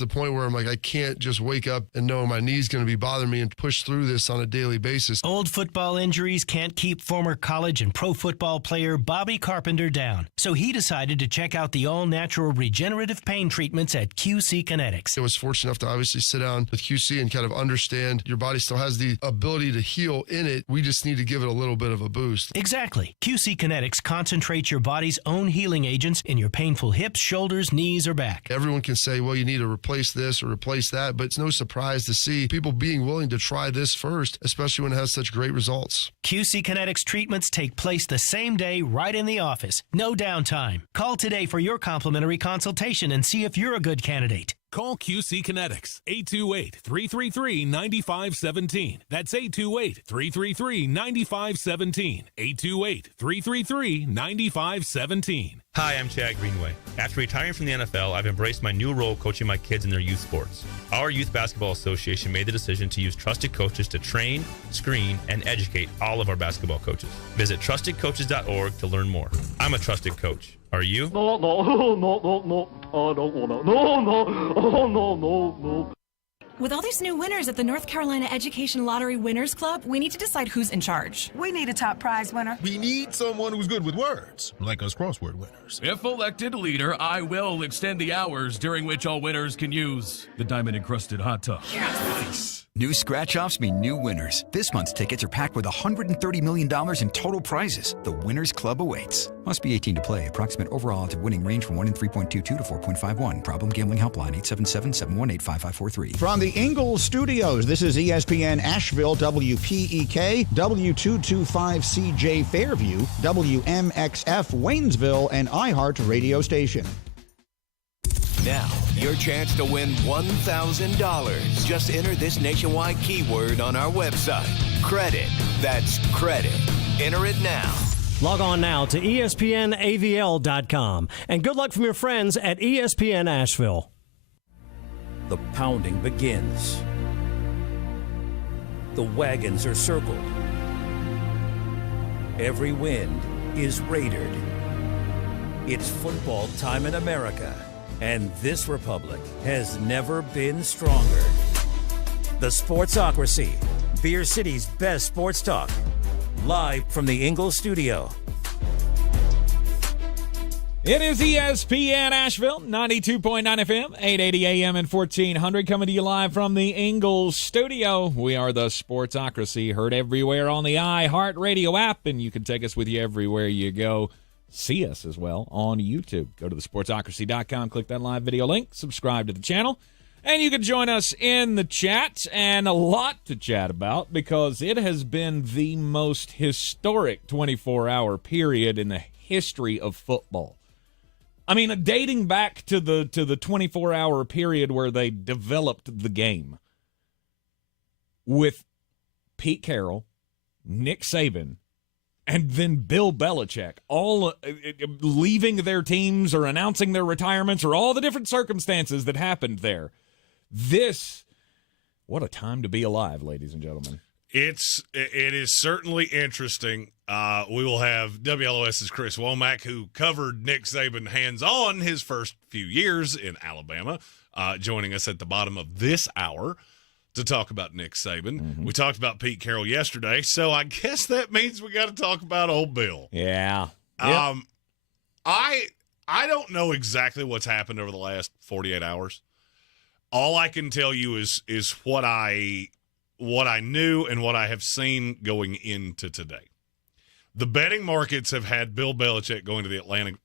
to the point where I'm like, I can't just wake up and know my knee's going to be bothering me and push through this on a daily basis. Old football injuries can't keep former college and pro football player Bobby Carpenter down. So he decided to check out the all-natural regenerative pain treatments at QC Kinetics. I was fortunate enough to obviously sit down with QC and kind of understand your body still has the ability to heal in it. We just need to give it a little bit of a boost. Exactly. QC Kinetics concentrates your body's own healing agents in your painful hips, shoulders, knees, or back. Everyone can say, well, you need to replace this or replace that, but it's no surprise to see people being willing to try this first, especially when it has such great results. QC Kinetics treatments take place the same day right in the office. No downtime. Call today for your complimentary consultation and see if you're a good candidate. Call QC Kinetics, 828-333-9517. That's 828-333-9517. 828-333-9517. Hi, I'm Chad Greenway. After retiring from the NFL, I've embraced my new role coaching my kids in their youth sports. Our Youth Basketball Association made the decision to use trusted coaches to train, screen, and educate all of our basketball coaches. Visit trustedcoaches.org to learn more. I'm a trusted coach. Are you? No, I don't want to. No. With all these new winners at the North Carolina Education Lottery Winners Club, we need to decide who's in charge. We need a top prize winner. We need someone who's good with words, like us crossword winners. If elected leader, I will extend the hours during which all winners can use the diamond-encrusted hot tub. Yes! New scratch-offs mean new winners. This month's tickets are packed with $130 million in total prizes. The Winners Club awaits. Must be 18 to play. Approximate overall odds of winning range from 1 in 3.22 to 4.51. Problem gambling helpline 877-718-5543. From the Ingalls Studios, this is ESPN Asheville, WPEK, W225CJ Fairview, WMXF Waynesville, and iHeart radio station. Now, your chance to win $1,000. Just enter this nationwide keyword on our website. Credit. That's credit. Enter it now. Log on now to ESPNAVL.com. And good luck from your friends at ESPN Asheville. The pounding begins. The wagons are circled. Every wind is raidered. It's football time in America. And this republic has never been stronger. The Sportsocracy, Beer City's best sports talk. Live from the Ingalls studio. It is ESPN Asheville, 92.9 FM, 880 AM and 1400, coming to you live from the Ingalls studio. We are the Sportsocracy, heard everywhere on the iHeartRadio app, and you can take us with you everywhere you go. See us as well on YouTube. Go to thesportsocracy.com, click that live video link, subscribe to the channel, and you can join us in the chat, and a lot to chat about because it has been the most historic 24-hour period in the history of football. I mean, dating back to the 24-hour period where they developed the game with Pete Carroll, Nick Saban, and then Bill Belichick, all leaving their teams or announcing their retirements or all the different circumstances that happened there. What a time to be alive, ladies and gentlemen. It is certainly interesting. We will have WLOS's Chris Womack, who covered Nick Saban hands-on his first few years in Alabama, joining us at the bottom of this hour to talk about Nick Saban. Mm-hmm. We talked about Pete Carroll yesterday, so I guess that means we got to talk about old Bill. Yeah. Yep. I don't know exactly what's happened over the last 48 hours. All I can tell you is what I knew and what I have seen going into today. The betting markets have had Bill Belichick going to the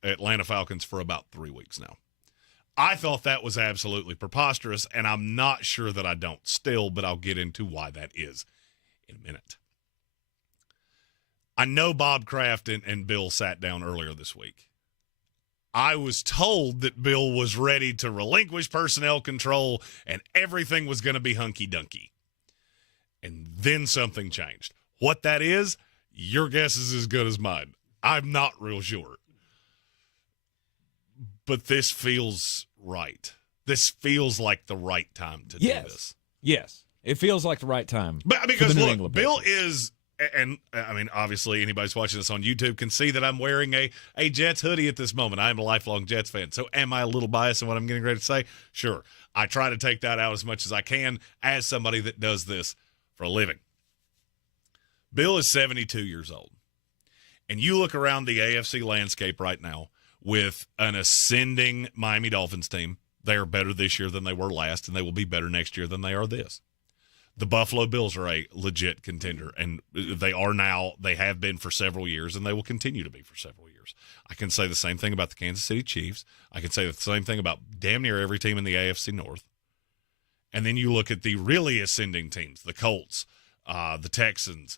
Atlanta Falcons for about 3 weeks now. I thought that was absolutely preposterous, and I'm not sure that I don't still, but I'll get into why that is in a minute. I know Bob Kraft and Bill sat down earlier this week. I was told that Bill was ready to relinquish personnel control and everything was going to be hunky-dunky. And then something changed. What that is, your guess is as good as mine. I'm not real sure. But this feels right. This feels like the right time to do this. Yes. It feels like the right time. But because look, Bill is And I mean, obviously, anybody's watching this on YouTube can see that I'm wearing a Jets hoodie at this moment. I am a lifelong Jets fan. So am I a little biased in what I'm getting ready to say? Sure. I try to take that out as much as I can as somebody that does this for a living. Bill is 72 years old. And you look around the AFC landscape right now with an ascending Miami Dolphins team. They are better this year than they were last, and they will be better next year than they are this. The Buffalo Bills are a legit contender, and they are now. They have been for several years, and they will continue to be for several years. I can say the same thing about the Kansas City Chiefs. I can say the same thing about damn near every team in the AFC North. And then you look at the really ascending teams, the Colts, the Texans,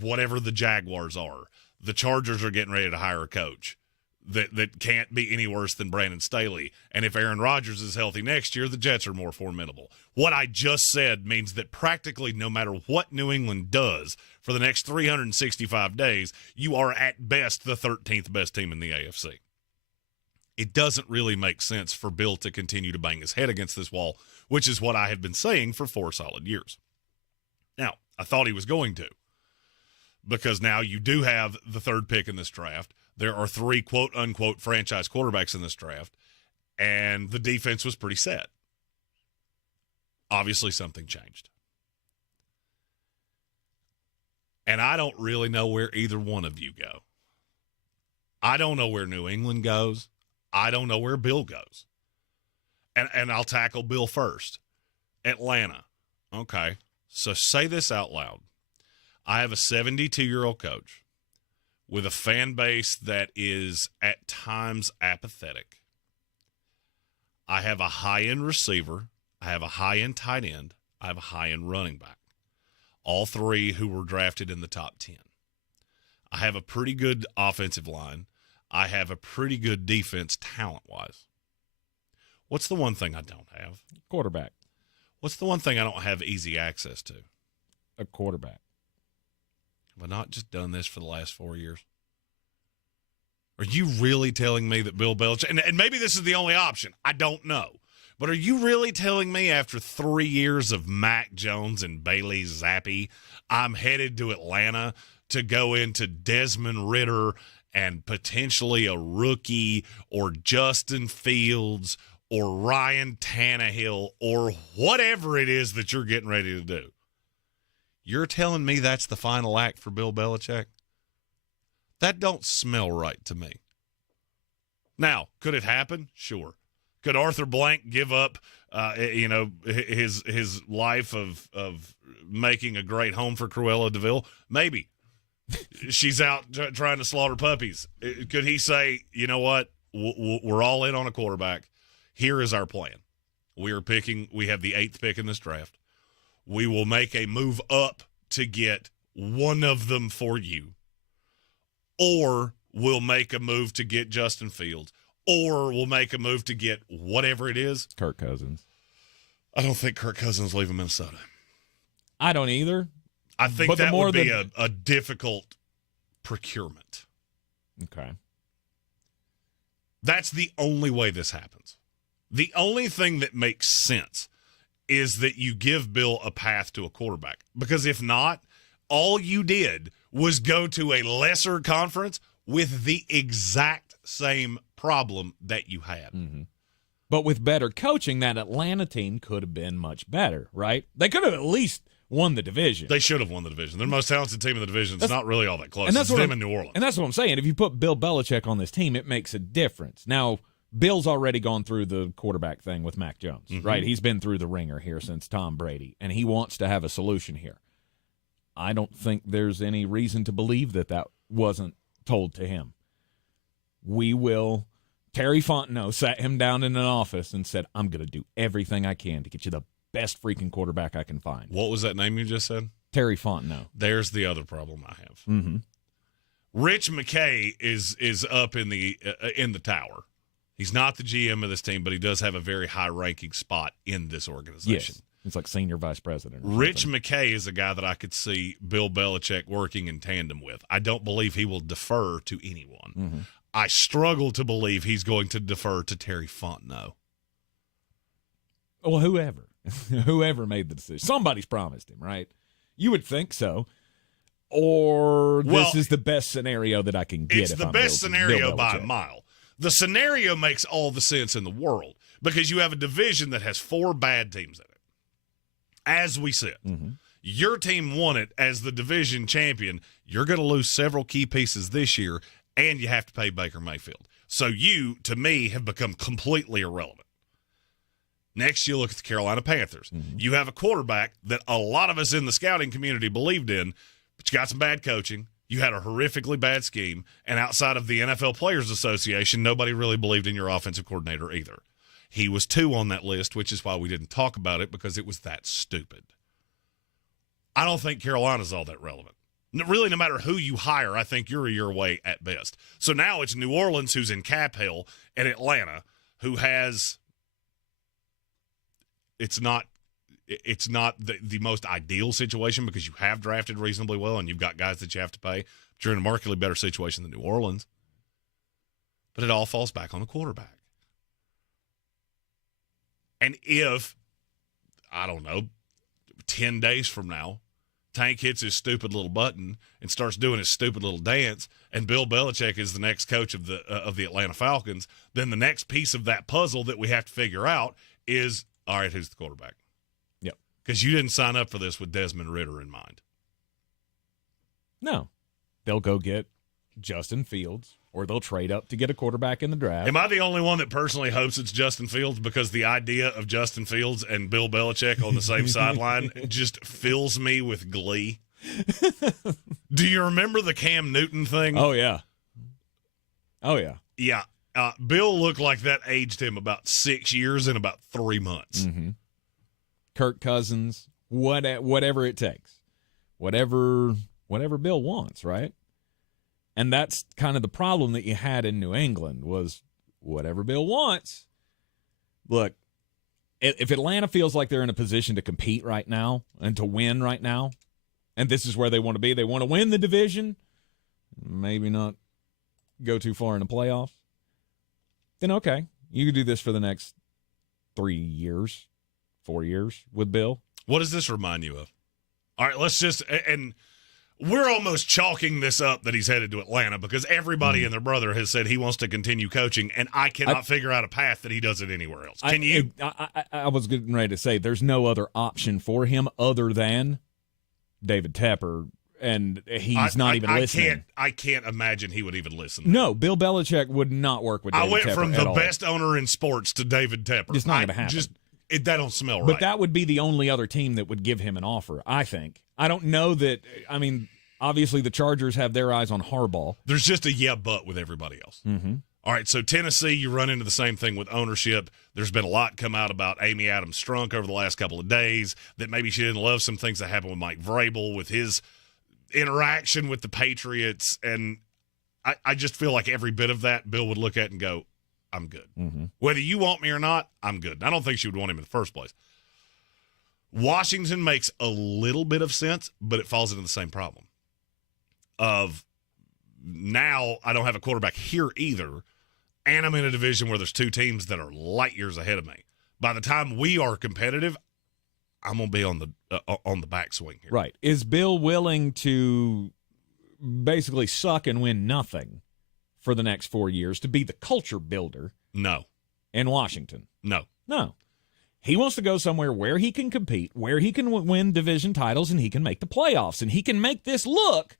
whatever the Jaguars are. The Chargers are getting ready to hire a coach that can't be any worse than Brandon Staley. And if Aaron Rodgers is healthy next year, the Jets are more formidable. What I just said means that practically no matter what New England does for the next 365 days, you are at best the 13th best team in the AFC. It doesn't really make sense for Bill to continue to bang his head against this wall, which is what I have been saying for 4 solid years. Now, I thought he was going to, because now you do have the 3rd pick in this draft. There are 3 quote-unquote franchise quarterbacks in this draft, and the defense was pretty set. Obviously, something changed. And I don't really know where either one of you go. I don't know where New England goes. I don't know where Bill goes. And I'll tackle Bill first. Atlanta. Okay, so say this out loud. I have a 72-year-old coach with a fan base that is at times apathetic. I have a high-end receiver. I have a high-end tight end. I have a high-end running back. All 3 who were drafted in the top 10. I have a pretty good offensive line. I have a pretty good defense talent-wise. What's the one thing I don't have? Quarterback. What's the one thing I don't have easy access to? A quarterback. Have I not just done this for the last 4 years? Are you really telling me that Bill Belichick, and maybe this is the only option, I don't know, but are you really telling me after 3 years of Mac Jones and Bailey Zappi, I'm headed to Atlanta to go into Desmond Ridder and potentially a rookie or Justin Fields or Ryan Tannehill or whatever it is that you're getting ready to do? You're telling me that's the final act for Bill Belichick? That don't smell right to me. Now, could it happen? Sure. Could Arthur Blank give up, his life of making a great home for Cruella DeVille? Maybe. She's out trying to slaughter puppies. Could he say, you know what? We're all in on a quarterback. Here is our plan. We have the 8th pick in this draft. We will make a move up to get one of them for you. Or we'll make a move to get Justin Fields. Or we'll make a move to get whatever it is. Kirk Cousins. I don't think Kirk Cousins is leaving Minnesota. I don't either. I think that would be a difficult procurement. Okay. That's the only way this happens. The only thing that makes sense is that you give Bill a path to a quarterback. Because if not, all you did was go to a lesser conference with the exact same problem that you had. Mm-hmm. But with better coaching, that Atlanta team could have been much better, right? They could have at least won the division. They should have won the division. They're the most talented team in the division. It's not really all that close. And that's it's them in New Orleans. And that's what I'm saying. If you put Bill Belichick on this team, it makes a difference. Now, Bill's already gone through the quarterback thing with Mac Jones, right? He's been through the ringer here since Tom Brady, and he wants to have a solution here. I don't think there's any reason to believe that wasn't told to him. Terry Fontenot sat him down in an office and said, I'm going to do everything I can to get you the best freaking quarterback I can find. What was that name you just said? Terry Fontenot. There's the other problem I have. Mm-hmm. Rich McKay is up in the tower. He's not the GM of this team, but he does have a very high-ranking spot in this organization. Yes. He's like senior vice president. Rich McKay is a guy that I could see Bill Belichick working in tandem with. I don't believe he will defer to anyone. Mm-hmm. I struggle to believe he's going to defer to Terry Fontenot. Well, whoever made the decision. Somebody's promised him, right? You would think so. Or this is the best scenario that I can get. It's the best scenario by a mile. The scenario makes all the sense in the world because you have a division that has 4 bad teams in it. As we said, your team won it as the division champion. You're going to lose several key pieces this year, and you have to pay Baker Mayfield. So you, to me, have become completely irrelevant. Next, you look at the Carolina Panthers. You have a quarterback that a lot of us in the scouting community believed in, but you got some bad coaching. You had a horrifically bad scheme, and outside of the NFL Players Association, nobody really believed in your offensive coordinator either. He was 2 on that list, which is why we didn't talk about it, because it was that stupid. I don't think Carolina's all that relevant. Really, no matter who you hire, I think you're a year away at best. So now it's New Orleans, who's in cap hell, and Atlanta, who has – it's not the most ideal situation because you have drafted reasonably well and you've got guys that you have to pay. But you're in a markedly better situation than New Orleans. But it all falls back on the quarterback. And if, I don't know, 10 days from now, Tank hits his stupid little button and starts doing his stupid little dance, and Bill Belichick is the next coach of the Atlanta Falcons, then the next piece of that puzzle that we have to figure out is, all right, who's the quarterback? Yep. Because you didn't sign up for this with Desmond Ridder in mind. No. They'll go get Justin Fields, or they'll trade up to get a quarterback in the draft. Am I the only one that personally hopes it's Justin Fields? Because the idea of Justin Fields and Bill Belichick on the same sideline just fills me with glee. Do you remember the Cam Newton thing? Oh, yeah. Oh, yeah. Yeah. Bill looked like that aged him about 6 years and about 3 months. Kirk Cousins, whatever it takes. Whatever Bill wants, right? And that's kind of the problem that you had in New England was whatever Bill wants. Look, if Atlanta feels like they're in a position to compete right now and to win right now, and this is where they want to be, they want to win the division, maybe not go too far in the playoffs, then okay, you can do this for the next 3 years, 4 years with Bill. What does this remind you of? All right, let's just – and – we're almost chalking this up that he's headed to Atlanta because everybody and their brother has said he wants to continue coaching, and I cannot figure out a path that he does it anywhere else. Can you? I was getting ready to say there's no other option for him other than David Tepper, and he's not even listening. I can't imagine he would even listen. No, Bill Belichick would not work with David Tepper. I went from the best owner in sports to David Tepper. It's not going to happen. That don't smell right. But that would be the only other team that would give him an offer, I think. I don't know that – I mean, obviously the Chargers have their eyes on Harbaugh. There's just a yeah but with everybody else. All right, so Tennessee, you run into the same thing with ownership. There's been a lot come out about Amy Adams Strunk over the last couple of days, that maybe she didn't love some things that happened with Mike Vrabel, with his interaction with the Patriots. And I just feel like every bit of that Bill would look at and go, I'm good. Whether you want me or not, I'm good. I don't think she would want him in the first place. Washington makes a little bit of sense, but it falls into the same problem of now I don't have a quarterback here either, and I'm in a division where there's 2 teams that are light years ahead of me. By the time we are competitive, I'm going to be on the backswing here. Right. Is Bill willing to basically suck and win nothing for the next 4 years to be the culture builder? No. In Washington? No. He wants to go somewhere where he can compete, where he can win division titles, and he can make the playoffs. And he can make this look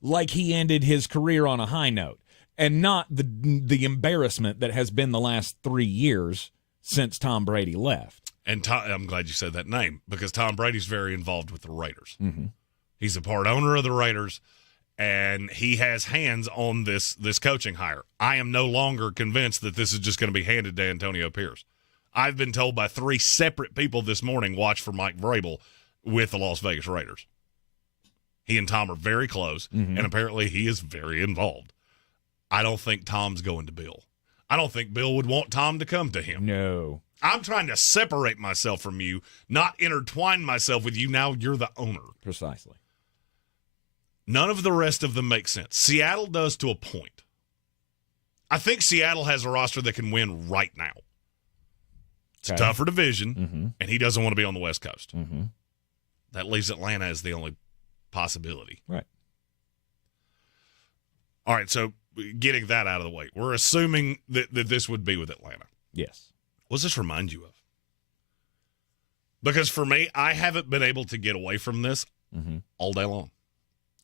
like he ended his career on a high note and not the embarrassment that has been the last 3 years since Tom Brady left. And I'm glad you said that name because Tom Brady's very involved with the Raiders. He's a part owner of the Raiders, and he has hands on this coaching hire. I am no longer convinced that this is just going to be handed to Antonio Pierce. I've been told by 3 separate people this morning, watch for Mike Vrabel with the Las Vegas Raiders. He and Tom are very close, and apparently he is very involved. I don't think Tom's going to Bill. I don't think Bill would want Tom to come to him. No. I'm trying to separate myself from you, not intertwine myself with you. Now you're the owner. Precisely. None of the rest of them make sense. Seattle does to a point. I think Seattle has a roster that can win right now. It's a tougher division, and he doesn't want to be on the West Coast. That leaves Atlanta as the only possibility. Right. All right, so getting that out of the way, we're assuming that this would be with Atlanta. Yes. What does this remind you of? Because for me, I haven't been able to get away from this all day long.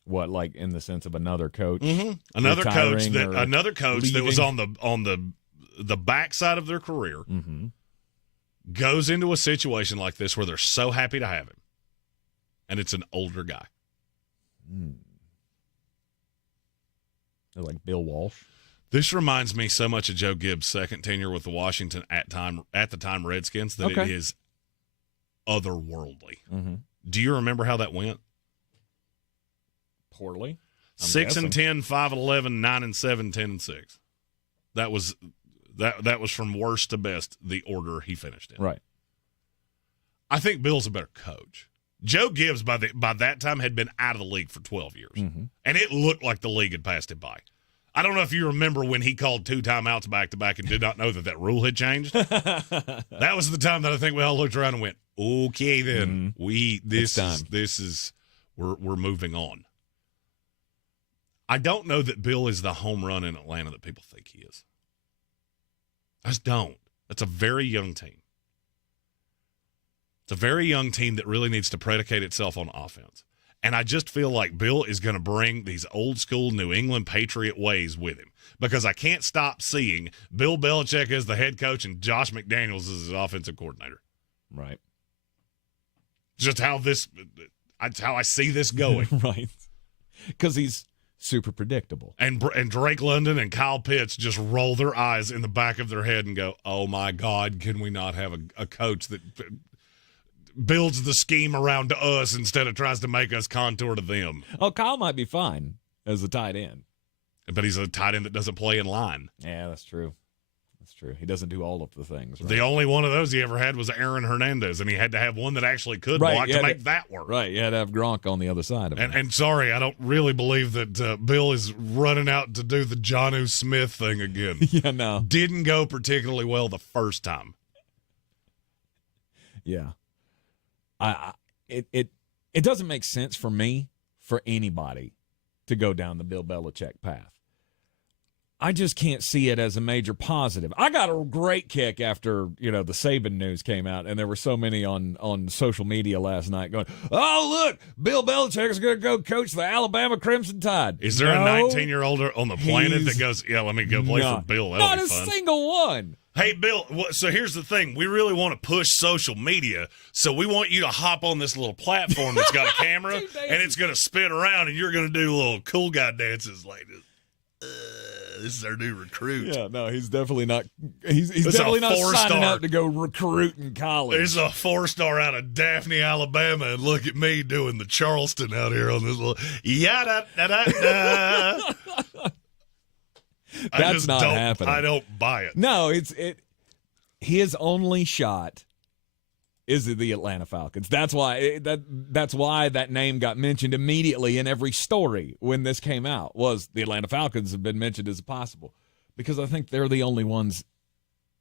What, like in the sense of another coach? Another coach leaving? that was on the backside of their career goes into a situation like this where they're so happy to have him, and it's an older guy. Like Bill Walsh. This reminds me so much of Joe Gibbs' second tenure with the Washington at the time Redskins that it is otherworldly. Do you remember how that went? Poorly. 6-10, 5-11, 9-7, 10-6. That was from worst to best the order he finished in. Right. I think Bill's a better coach. Joe Gibbs by that time had been out of the league for 12 years, and it looked like the league had passed him by. I don't know if you remember when he called 2 timeouts back-to-back and did not know that rule had changed. That was the time that I think we all looked around and went, okay, then we're moving on. I don't know that Bill is the home run in Atlanta that people think he is. I just don't. That's a very young team. It's a very young team that really needs to predicate itself on offense. And I just feel like Bill is going to bring these old school New England Patriot ways with him because I can't stop seeing Bill Belichick as the head coach and Josh McDaniels as his offensive coordinator. Right. Just how I see this going. Right. Because he's super predictable. And Drake London and Kyle Pitts just roll their eyes in the back of their head and go, oh, my God, can we not have a coach that builds the scheme around to us instead of tries to make us contour to them? Oh, Kyle might be fine as a tight end. But he's a tight end that doesn't play in line. Yeah, that's true. That's true. He doesn't do all of the things. Right? The only one of those he ever had was Aaron Hernandez, and he had to have one that actually could block to make that work. Right, you had to have Gronk on the other side of it. And sorry, I don't really believe that Bill is running out to do the Jonnu Smith thing again. Yeah, no. Didn't go particularly well the first time. Yeah. It doesn't make sense for me, for anybody, to go down the Bill Belichick path. I just can't see it as a major positive. I got a great kick after, the Saban news came out, and there were so many on social media last night going, oh, look, Bill Belichick is going to go coach the Alabama Crimson Tide. Is there a 19-year-old on the planet that goes, yeah, let me go play for Bill? Not a single one. Hey, Bill, so here's the thing. We really want to push social media, so we want you to hop on this little platform that's got a camera, and it's going to spin around, and you're going to do little cool guy dances like this. This is our new recruit. Yeah, no, he's definitely not. He's definitely not signing up to go recruit in college. There's a 4-star out of Daphne, Alabama, and look at me doing the Charleston out here on this little yada-da-da-da. That's not happening. I don't buy it. No, his only shot is the Atlanta Falcons. That's why that name got mentioned immediately in every story when this came out. Was the Atlanta Falcons have been mentioned as possible, because I think they're the only ones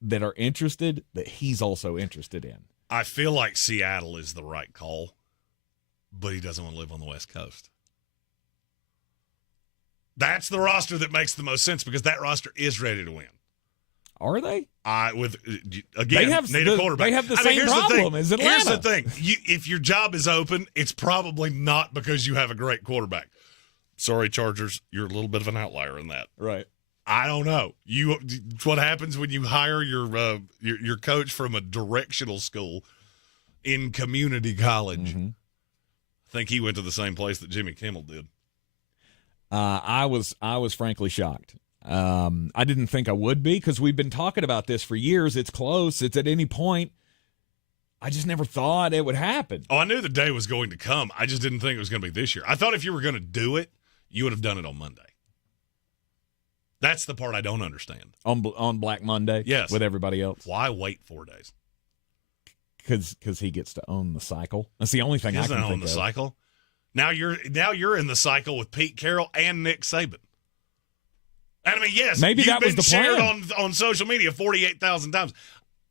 that are interested that he's also interested in. I feel like Seattle is the right call, but he doesn't want to live on the West Coast. That's the roster that makes the most sense, because that roster is ready to win. Are they? Need a quarterback. They have the same problem as Atlanta. Here's the thing. If your job is open, it's probably not because you have a great quarterback. Sorry, Chargers, you're a little bit of an outlier in that. Right. I don't know. What happens when you hire your coach from a directional school in community college? I think he went to the same place that Jimmy Kimmel did. I was frankly shocked. I didn't think I would be, because we've been talking about this for years. It's close. It's at any point. I just never thought it would happen. Oh, I knew the day was going to come. I just didn't think it was going to be this year. I thought if you were going to do it, you would have done it on Monday. That's the part I don't understand. On Black Monday? Yes. With everybody else? Why wait 4 days? Because he gets to own the cycle. That's the only thing I can think of. He doesn't own the cycle. Now you're in the cycle with Pete Carroll and Nick Saban. And I mean, yes, maybe that was the shared plan on social media 48,000 times.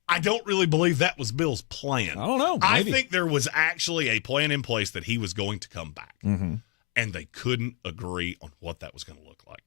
I don't really believe that was Bill's plan. I don't know. Maybe. I think there was actually a plan in place that he was going to come back, and they couldn't agree on what that was going to look like.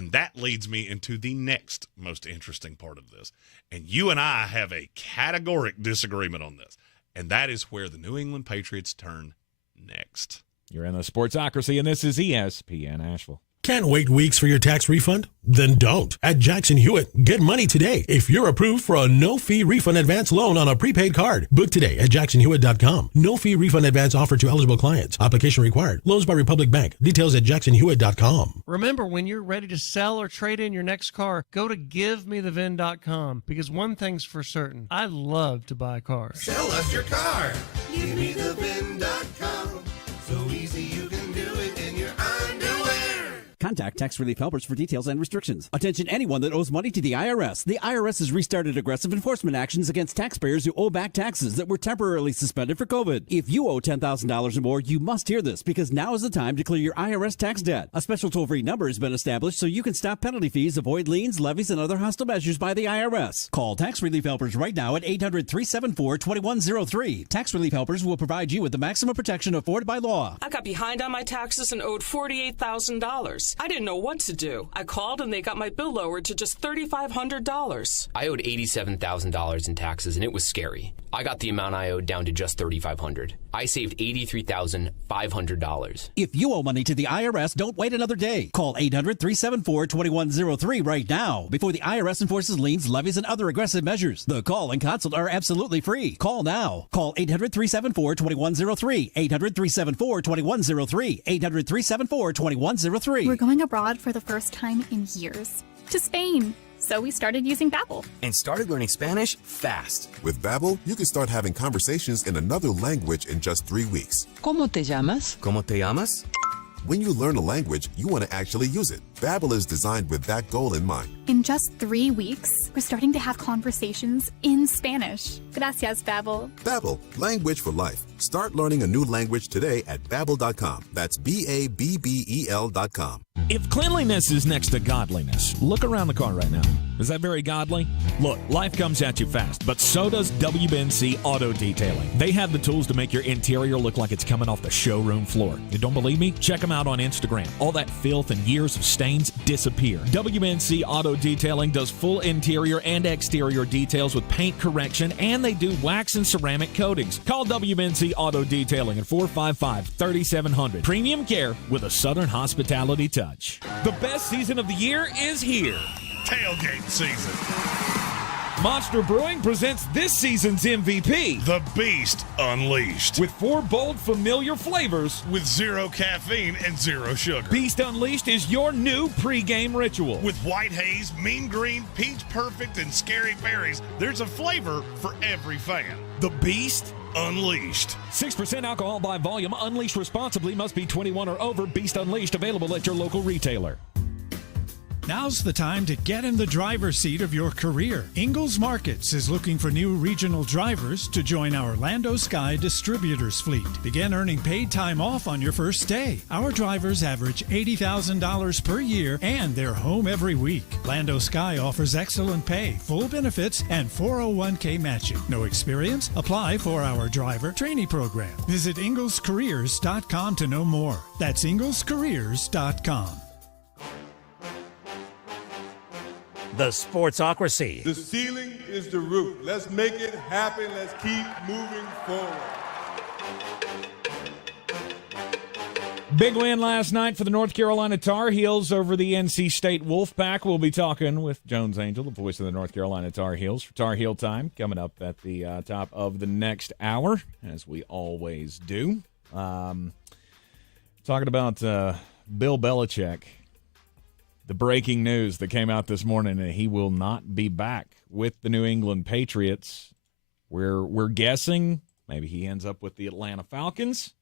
And that leads me into the next most interesting part of this. And you and I have a categoric disagreement on this. And that is where the New England Patriots turn next. You're in the Sportsocracy, and this is ESPN Asheville. Can't wait weeks for your tax refund? Then don't. At Jackson Hewitt, get money today if you're approved for a no-fee refund advance loan on a prepaid card. Book today at jacksonhewitt.com. No-fee refund advance offered to eligible clients. Application required. Loans by Republic Bank. Details at jacksonhewitt.com. Remember, when you're ready to sell or trade in your next car, go to givemethevin.com, because one thing's for certain, I love to buy cars. Sell us your car. Givemethevin.com. So easy you can do it in your underwear. Contact Tax Relief Helpers for details and restrictions. Attention anyone that owes money to the IRS. The IRS has restarted aggressive enforcement actions against taxpayers who owe back taxes that were temporarily suspended for COVID. If you owe $10,000 or more, you must hear this, because now is the time to clear your IRS tax debt. A special toll-free number has been established so you can stop penalty fees, avoid liens, levies, and other hostile measures by the IRS. Call Tax Relief Helpers right now at 800-374-2103. Tax Relief Helpers will provide you with the maximum protection afforded by law. I got behind on my taxes and owed $48,000. I didn't know what to do. I called and they got my bill lowered to just $3,500. I owed $87,000 in taxes and it was scary. I got the amount I owed down to just $3,500. I saved $83,500. If you owe money to the IRS, don't wait another day. Call 800-374-2103 right now before the IRS enforces liens, levies, and other aggressive measures. The call and consult are absolutely free. Call now. Call 800-374-2103. 800-374-2103. 800-374-2103. We're going abroad for the first time in years. To Spain. So we started using Babbel. And started learning Spanish fast. With Babbel, you can start having conversations in another language in just 3 weeks. ¿Cómo te llamas? ¿Cómo te llamas? When you learn a language, you want to actually use it. Babbel is designed with that goal in mind. In just 3 weeks, we're starting to have conversations in Spanish. Gracias, Babbel. Babbel, language for life. Start learning a new language today at Babbel.com. That's Babbel.com. If cleanliness is next to godliness, look around the car right now. Is that very godly? Look, life comes at you fast, but so does WNC Auto Detailing. They have the tools to make your interior look like it's coming off the showroom floor. You don't believe me? Check them out on Instagram. All that filth and years of stains disappear. WNC Auto Detailing does full interior and exterior details with paint correction, and they do wax and ceramic coatings. Call WNC Auto Detailing at 455-3700. Premium care with a Southern hospitality touch. The best season of the year is here. Tailgate season. Monster Brewing presents this season's MVP, The Beast Unleashed. with 4 bold, familiar flavors. With 0 caffeine and 0 sugar. Beast Unleashed is your new pregame ritual. With white haze, mean green, peach perfect, and scary berries, there's a flavor for every fan. The Beast Unleashed. 6% alcohol by volume. Unleashed responsibly. Must be 21 or over. Beast Unleashed available at your local retailer. Now's the time to get in the driver's seat of your career. Ingalls Markets is looking for new regional drivers to join our Lando Sky Distributors fleet. Begin earning paid time off on your first day. Our drivers average $80,000 per year and they're home every week. Lando Sky offers excellent pay, full benefits, and 401k matching. No experience? Apply for our driver trainee program. Visit inglescareers.com to know more. That's inglescareers.com. The Sportsocracy. The ceiling is the roof. Let's make it happen. Let's keep moving forward. Big win last night for the North Carolina Tar Heels over the NC State Wolfpack. We'll be talking with Jones Angell, the voice of the North Carolina Tar Heels, for Tar Heel Time, coming up at the top of the next hour, as we always do. Talking about Bill Belichick. The breaking news that came out this morning that he will not be back with the New England Patriots. We're guessing maybe he ends up with the Atlanta Falcons.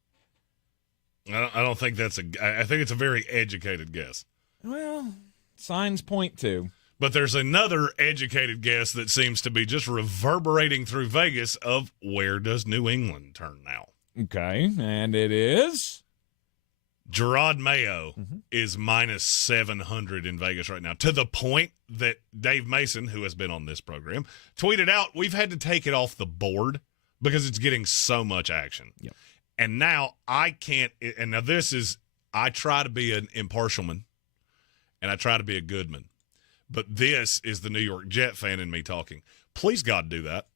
I don't think that's I think it's a very educated guess. Well, signs point to. But there's another educated guess that seems to be just reverberating through Vegas of where does New England turn now? Okay, and it is? Gerard Mayo is minus 700 in Vegas right now, to the point that Dave Mason, who has been on this program, tweeted out, we've had to take it off the board because it's getting so much action. Yep. And now I can't – and now this is – I try to be an impartial man, and I try to be a good man. But this is the New York Jet fan in me talking. Please, God, do that.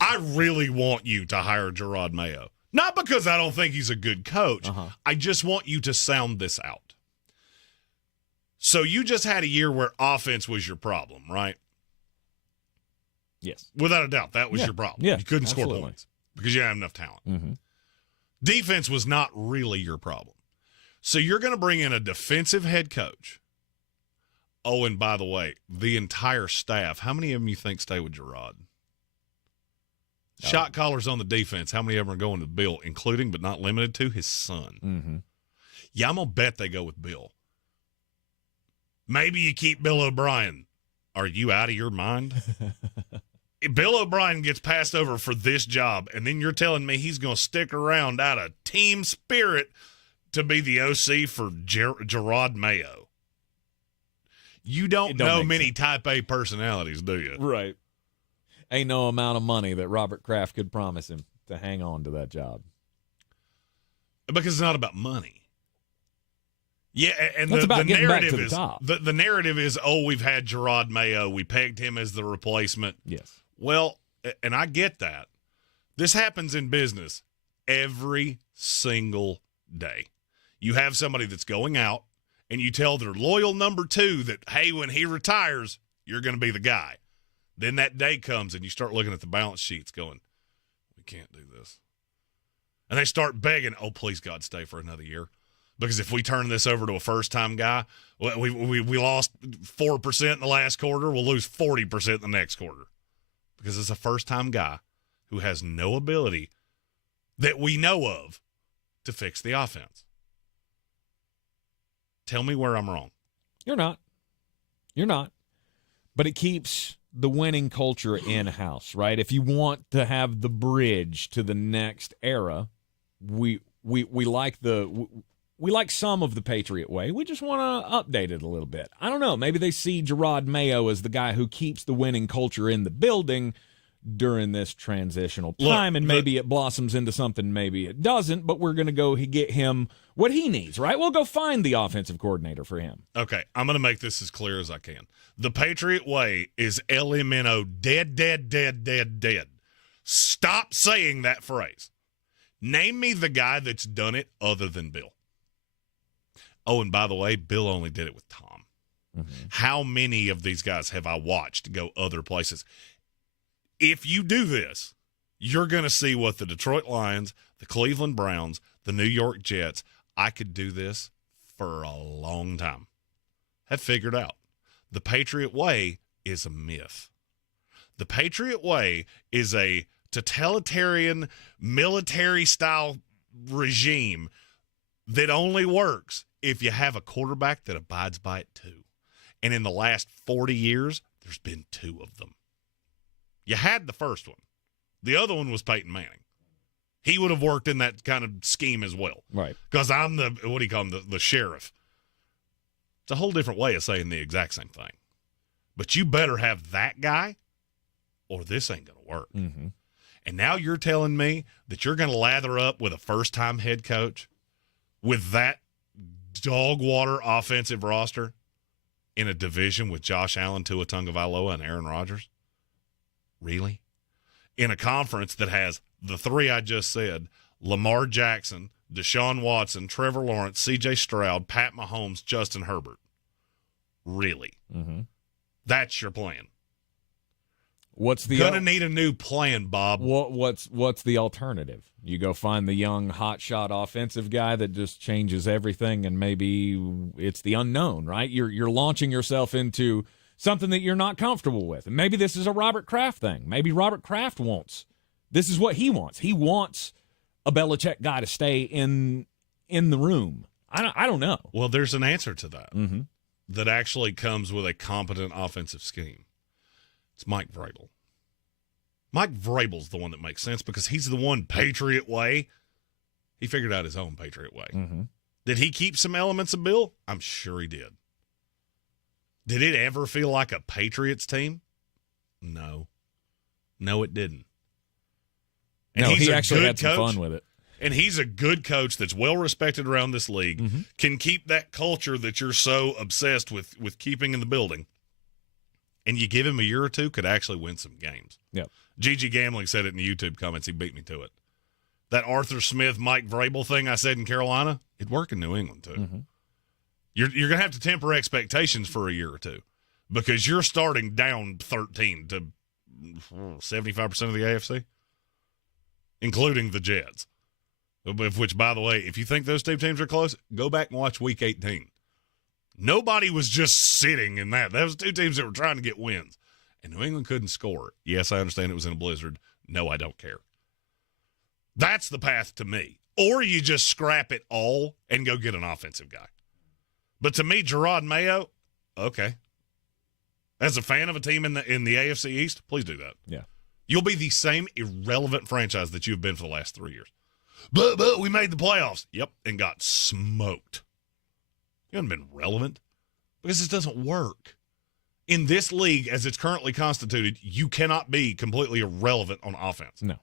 I really want you to hire Gerard Mayo. Not because I don't think he's a good coach. I just want you to sound this out. So you just had a year where offense was your problem, right? Yes. Without a doubt, that was your problem. Yeah, you couldn't absolutely. score points because you didn't have enough talent. Mm-hmm. Defense was not really your problem. So you're going to bring in a defensive head coach. Oh, and by the way, the entire staff, how many of them you think stay with Gerard? Shot callers on the defense, how many of them are going to Bill, including but not limited to his son? Mm-hmm. Yeah, I'm going to bet they go with Bill. Maybe you keep Bill O'Brien. Are you out of your mind? If Bill O'Brien gets passed over for this job, and then you're telling me he's going to stick around out of team spirit to be the OC for Gerard Mayo. You don't know many type A personalities, do you? Right. Ain't no amount of money that Robert Kraft could promise him to hang on to that job. Because it's not about money. Yeah, and That's about the getting back narrative to the is top. the narrative is, oh, we've had Gerard Mayo, we pegged him as the replacement. Yes. Well, and I get that. This happens in business every single day. You have somebody that's going out, and you tell their loyal number two that, hey, when he retires, you're going to be the guy. Then that day comes, and you start looking at the balance sheets going, we can't do this. And they start begging, oh, please, God, stay for another year. Because if we turn this over to a first-time guy, we lost 4% in the last quarter, we'll lose 40% in the next quarter. Because it's a first-time guy who has no ability that we know of to fix the offense. Tell me where I'm wrong. You're not. You're not. But it keeps the winning culture in-house, right? If you want to have the bridge to the next era, we like we like some of the Patriot way. We just want to update it a little bit. I don't know. Maybe they see Gerard Mayo as the guy who keeps the winning culture in the building during this transitional time, and maybe it blossoms into something, maybe it doesn't, but we're going to go get him what he needs, right? We'll go find the offensive coordinator for him. Okay, I'm going to make this as clear as I can. The Patriot way is LMNO, dead, dead, dead, dead, dead. Stop saying that phrase. Name me the guy that's done it other than Bill. Oh, and by the way, Bill only did it with Tom. Mm-hmm. How many of these guys have I watched go other places? If you do this, you're going to see what the Detroit Lions, the Cleveland Browns, the New York Jets, I could do this for a long time, have figured out. The Patriot way is a myth. The Patriot way is a totalitarian military-style regime that only works if you have a quarterback that abides by it too. And in the last 40 years, there's been two of them. You had the first one. The other one was Peyton Manning. He would have worked in that kind of scheme as well. Right. Because I'm the sheriff. It's a whole different way of saying the exact same thing. But you better have that guy or this ain't going to work. Mm-hmm. And now you're telling me that you're going to lather up with a first-time head coach with that dog water offensive roster in a division with Josh Allen, Tua Tagovailoa, and Aaron Rodgers? Really? In a conference that has the three I just said, Lamar Jackson, Deshaun Watson, Trevor Lawrence, C.J. Stroud, Pat Mahomes, Justin Herbert. Really? Mm-hmm. That's your plan. What's the gonna need a new plan, Bob? What's the alternative? You go find the young hotshot offensive guy that just changes everything, and maybe it's the unknown, right? You're launching yourself into something that you're not comfortable with. And maybe this is a Robert Kraft thing. Maybe Robert Kraft this is what he wants. He wants a Belichick guy to stay in the room. I don't know. Well, there's an answer to that mm-hmm. that actually comes with a competent offensive scheme. It's Mike Vrabel. Mike Vrabel's the one that makes sense because he's the one Patriot way. He figured out his own Patriot way. Mm-hmm. Did he keep some elements of Bill? I'm sure he did. Did it ever feel like a Patriots team? No. No, it didn't. And no, he's he a actually good had some coach. fun with it. And he's a good coach that's well respected around this league, can keep that culture that you're so obsessed with keeping in the building. And you give him a year or two, could actually win some games. Yep. Gigi Gambling said it in the YouTube comments. He beat me to it. That Arthur Smith, Mike Vrabel thing I said in Carolina, it'd work in New England too. You're going to have to temper expectations for a year or two because you're starting down 13 to 75% of the AFC, including the Jets. Which, by the way, if you think those two teams are close, go back and watch Week 18. Nobody was just sitting in that. That was two teams that were trying to get wins. And New England couldn't score. Yes, I understand it was in a blizzard. No, I don't care. That's the path to me. Or you just scrap it all and go get an offensive guy. But to me, Gerard Mayo, okay. As a fan of a team in the AFC East, please do that. Yeah. You'll be the same irrelevant franchise that you've been for the last 3 years. But we made the playoffs. Yep, and got smoked. You haven't been relevant because this doesn't work. In this league, as it's currently constituted, you cannot be completely irrelevant on offense. No.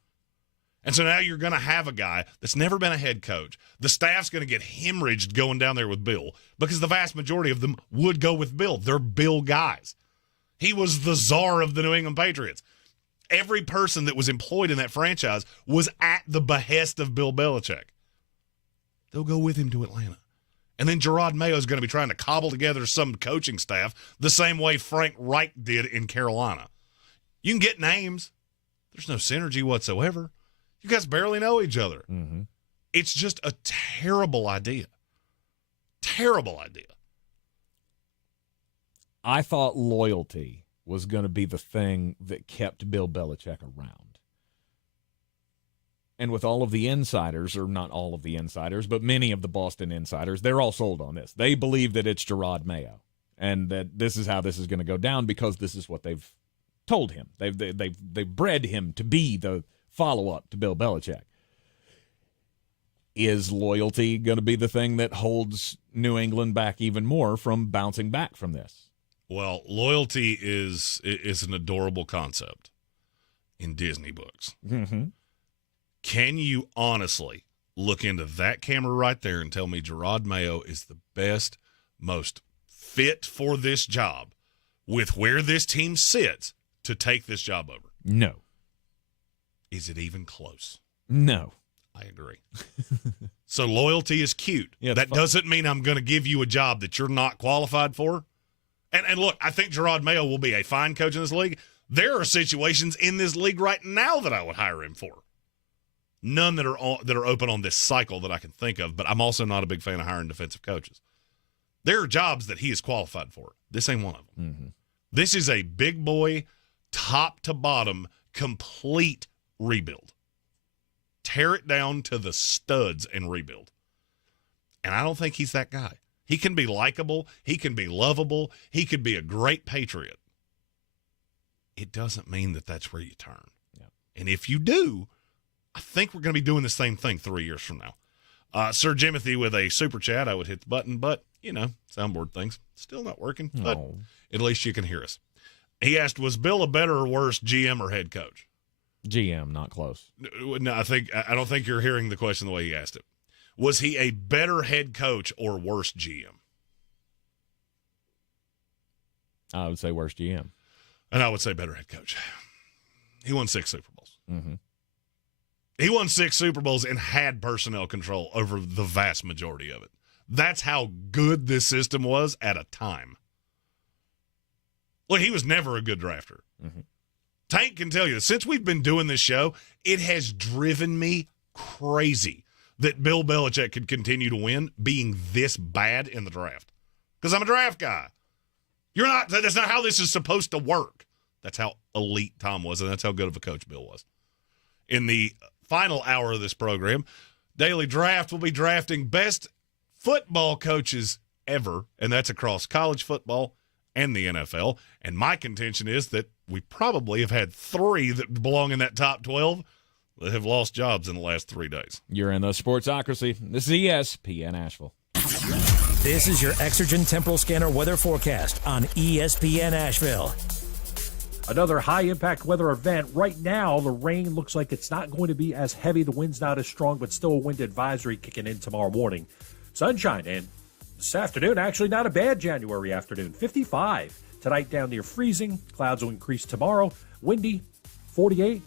And so now you're going to have a guy that's never been a head coach. The staff's going to get hemorrhaged going down there with Bill because the vast majority of them would go with Bill. They're Bill guys. He was the czar of the New England Patriots. Every person that was employed in that franchise was at the behest of Bill Belichick. They'll go with him to Atlanta. And then Gerard Mayo is going to be trying to cobble together some coaching staff the same way Frank Reich did in Carolina. You can get names. There's no synergy whatsoever. You guys barely know each other. It's just a terrible idea. Terrible idea. I thought loyalty was going to be the thing that kept Bill Belichick around. And with all of the insiders, or not all of the insiders, but many of the Boston insiders, they're all sold on this. They believe that it's Gerard Mayo and that this is how this is going to go down because this is what they've told him. They've bred him to be the follow-up to Bill Belichick. Is loyalty going to be the thing that holds New England back even more from bouncing back from this? Well, loyalty is an adorable concept in Disney books. Can you honestly look into that camera right there and tell me Gerard Mayo is the best, most fit for this job with where this team sits to take this job over? No. Is it even close? No. I agree. So loyalty is cute. Yeah, that doesn't mean I'm going to give you a job that you're not qualified for. And look, I think Gerard Mayo will be a fine coach in this league. There are situations in this league right now that I would hire him for. None that are open on this cycle that I can think of, but I'm also not a big fan of hiring defensive coaches. There are jobs that he is qualified for. This ain't one of them. This is a big boy, top to bottom, complete rebuild. Tear it down to the studs and rebuild. And I don't think he's that guy. He can be likable. He can be lovable. He could be a great Patriot. It doesn't mean that that's where you turn. Yep. And if you do, I think we're going to be doing the same thing 3 years from now. Sir Jimothy with a super chat. I would hit the button, but, soundboard things still not working. But at least you can hear us. He asked, was Bill a better or worse GM or head coach? GM, not close. No, I don't think you're hearing the question the way he asked it. Was he a better head coach or worse GM? I would say worse GM. And I would say better head coach. He won 6 Super Bowls. He won 6 Super Bowls and had personnel control over the vast majority of it. That's how good this system was at a time. Look, he was never a good drafter. Tank can tell you, since we've been doing this show, it has driven me crazy that Bill Belichick could continue to win being this bad in the draft. Because I'm a draft guy. That's not how this is supposed to work. That's how elite Tom was, and that's how good of a coach Bill was. In the final hour of this program, Daily Draft will be drafting best football coaches ever, and that's across college football and the NFL. And my contention is that we probably have had 3 that belong in that top 12 that have lost jobs in the last 3 days. You're in the Sportsocracy. This is ESPN Asheville. This is your Exergen Temporal Scanner weather forecast on ESPN Asheville. Another high-impact weather event. Right now, the rain looks like it's not going to be as heavy. The wind's not as strong, but still a wind advisory kicking in tomorrow morning. Sunshine, and this afternoon, actually not a bad January afternoon. 55. Tonight down near freezing. Clouds will increase tomorrow. Windy, 48.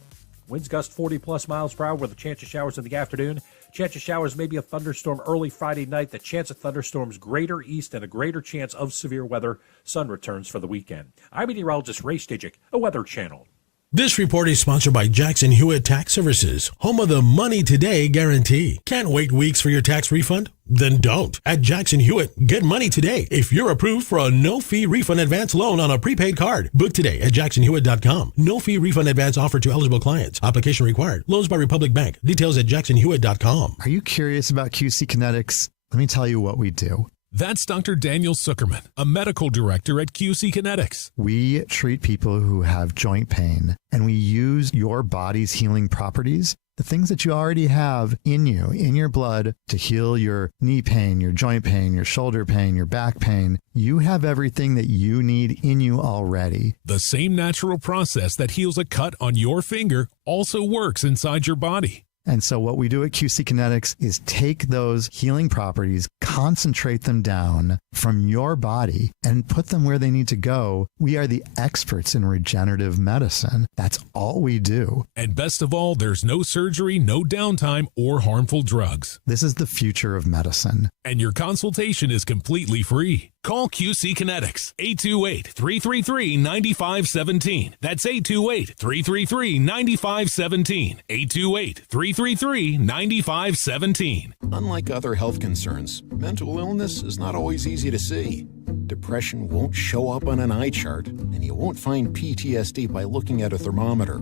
Winds gust 40-plus miles per hour with a chance of showers in the afternoon. Chance of showers, maybe a thunderstorm early Friday night. The chance of thunderstorms greater east and a greater chance of severe weather. Sun returns for the weekend. I'm meteorologist Ray Stidgick, a Weather Channel. This report is sponsored by Jackson Hewitt Tax Services, home of the Money Today guarantee. Can't wait weeks for your tax refund? Then don't. At Jackson Hewitt, get money today if you're approved for a no-fee refund advance loan on a prepaid card. Book today at jacksonhewitt.com. No-fee refund advance offered to eligible clients. Application required. Loans by Republic Bank. Details at jacksonhewitt.com. Are you curious about QC Kinetics? Let me tell you what we do. That's Dr. Daniel Zuckerman, a medical director at QC Kinetics. We treat people who have joint pain, and we use your body's healing properties, the things that you already have in you, in your blood, to heal your knee pain, your joint pain, your shoulder pain, your back pain. You have everything that you need in you already. The same natural process that heals a cut on your finger also works inside your body. And so what we do at QC Kinetics is take those healing properties, concentrate them down from your body, and put them where they need to go. We are the experts in regenerative medicine. That's all we do. And best of all, there's no surgery, no downtime, or harmful drugs. This is the future of medicine. And your consultation is completely free. Call QC Kinetics, 828-333-9517. That's 828-333-9517. 828-333-9517. Unlike other health concerns, mental illness is not always easy to see. Depression won't show up on an eye chart, and you won't find PTSD by looking at a thermometer.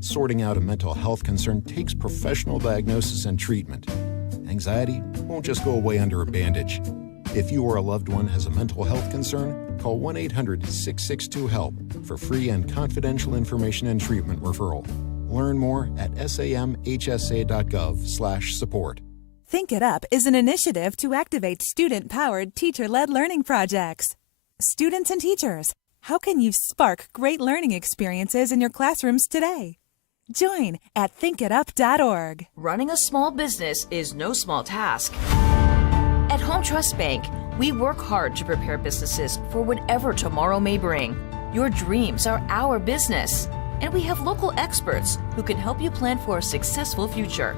Sorting out a mental health concern takes professional diagnosis and treatment. Anxiety won't just go away under a bandage. If you or a loved one has a mental health concern, call 1-800-662-HELP for free and confidential information and treatment referral. Learn more at samhsa.gov/support. Think It Up is an initiative to activate student-powered, teacher-led learning projects. Students and teachers, how can you spark great learning experiences in your classrooms today? Join at thinkitup.org. Running a small business is no small task. At Home Trust Bank, we work hard to prepare businesses for whatever tomorrow may bring. Your dreams are our business, and we have local experts who can help you plan for a successful future.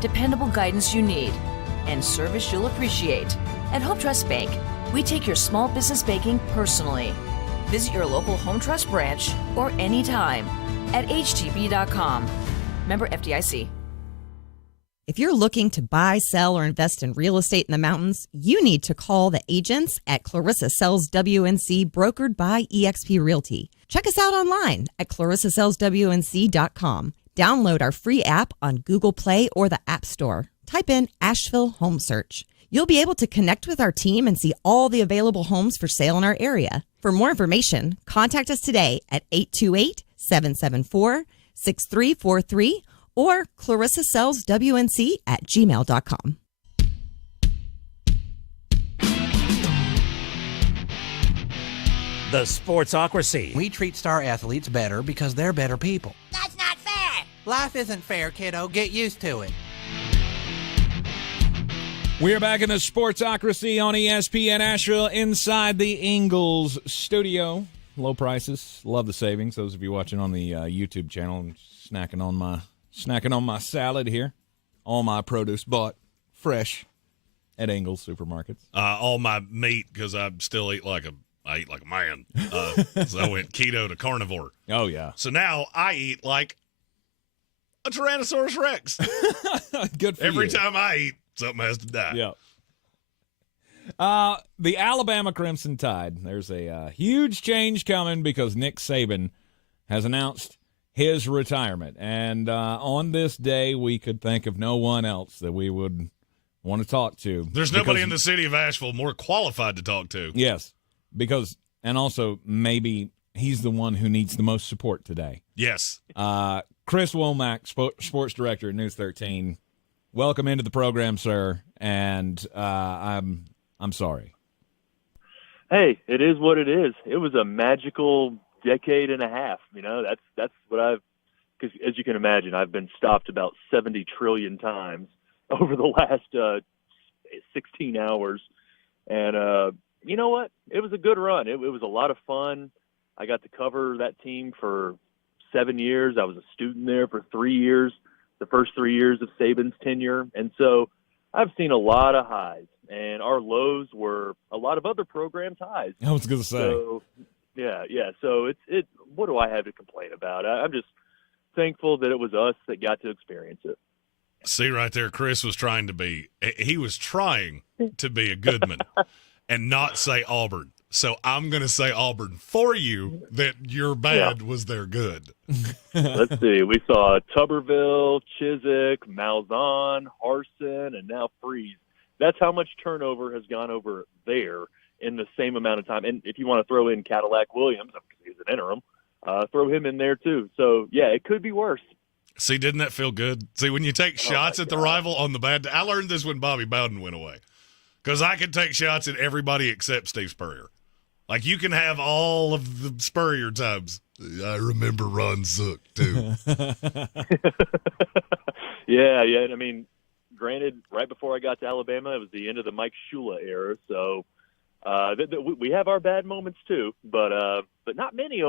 Dependable guidance you need and service you'll appreciate. At Home Trust Bank, we take your small business banking personally. Visit your local Home Trust branch or anytime at htb.com. Member FDIC. If you're looking to buy, sell, or invest in real estate in the mountains, you need to call the agents at Clarissa Sells WNC, brokered by eXp Realty. Check us out online at clarissasellswnc.com. Download our free app on Google Play or the App Store. Type in Asheville Home Search. You'll be able to connect with our team and see all the available homes for sale in our area. For more information, contact us today at 828-774-6343 or clarissasellswnc@gmail.com. The Sportsocracy. We treat star athletes better because they're better people. That's not fair. Life isn't fair, kiddo. Get used to it. We're back in the Sportsocracy on ESPN Asheville inside the Ingles studio. Low prices. Love the savings. Those of you watching on the YouTube channel, I'm snacking on my salad here. All my produce bought fresh at Ingles Supermarkets. All my meat, because I still eat like a man. So I went keto to carnivore. Oh, yeah. So now I eat like a Tyrannosaurus Rex. Good for Every you. time I eat, something has to die. Yeah. The Alabama Crimson Tide. There's a huge change coming because Nick Saban has announced his retirement. And on this day, we could think of no one else that we would want to talk to. There's nobody in the city of Asheville more qualified to talk to. Yes, because, and also maybe he's the one who needs the most support today. Yes. Chris Womack, sports director at News 13. Welcome into the program, sir. And I'm sorry. Hey, it is what it is. It was a magical decade and a half. That's what because as you can imagine, I've been stopped about 70 trillion times over the last 16 hours. And you know what? It was a good run. It was a lot of fun. I got to cover that team for 7 years. I was a student there for 3 years, the first 3 years of Saban's tenure. And so I've seen a lot of highs, and our lows were a lot of other programs' highs. I was going to say. So, yeah. So it's what do I have to complain about? I'm just thankful that it was us that got to experience it. See right there, Chris was trying to be a Goodman and not say Auburn. So I'm going to say Auburn for you that your bad was their good. Let's see. We saw Tuberville, Chiswick, Malzahn, Harsin, and now Freeze. That's how much turnover has gone over there in the same amount of time. And if you want to throw in Cadillac Williams, because he's an interim, throw him in there too. So, yeah, it could be worse. See, didn't that feel good? See, when you take shots at the rival on the bad – I learned this when Bobby Bowden went away because I could take shots at everybody except Steve Spurrier. Like, you can have all of the Spurrier times. I remember Ron Zook, too. Yeah. I mean, granted, right before I got to Alabama, it was the end of the Mike Shula era. So we have our bad moments, too, but not many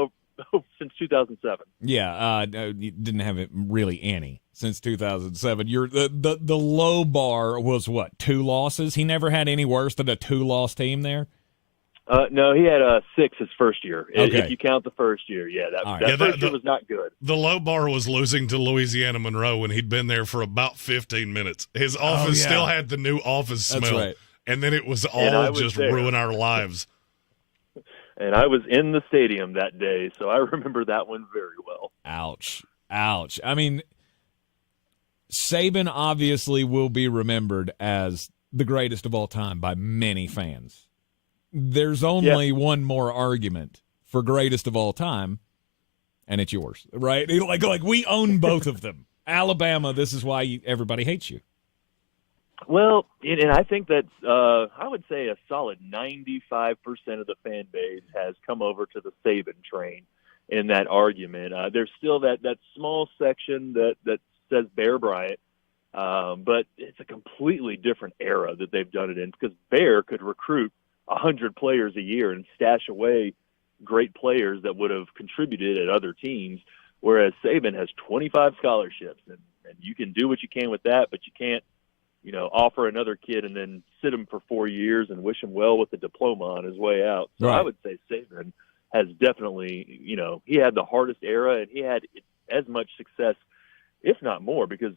since 2007. Yeah, you didn't have it really any since 2007. The low bar was, what, 2 losses? He never had any worse than a 2-loss team there? No, he had 6 his first year. Okay. If you count the first year, that first year was not good. The low bar was losing to Louisiana Monroe when he'd been there for about 15 minutes. His office still had the new office smell. That's right. And then it was all just ruin our lives. And I was in the stadium that day, so I remember that one very well. Ouch. I mean, Saban obviously will be remembered as the greatest of all time by many fans. There's only one more argument for greatest of all time, and it's yours, right? Like we own both of them. Alabama, this is why everybody hates you. Well, and I think that I would say a solid 95% of the fan base has come over to the Saban train in that argument. There's still that small section that says Bear Bryant, but it's a completely different era that they've done it in because Bear could recruit 100 players a year and stash away great players that would have contributed at other teams, whereas Saban has 25 scholarships, and you can do what you can with that, but you can't, offer another kid and then sit him for 4 years and wish him well with the diploma on his way out. So right. I would say Saban has definitely, he had the hardest era, and he had as much success, if not more, because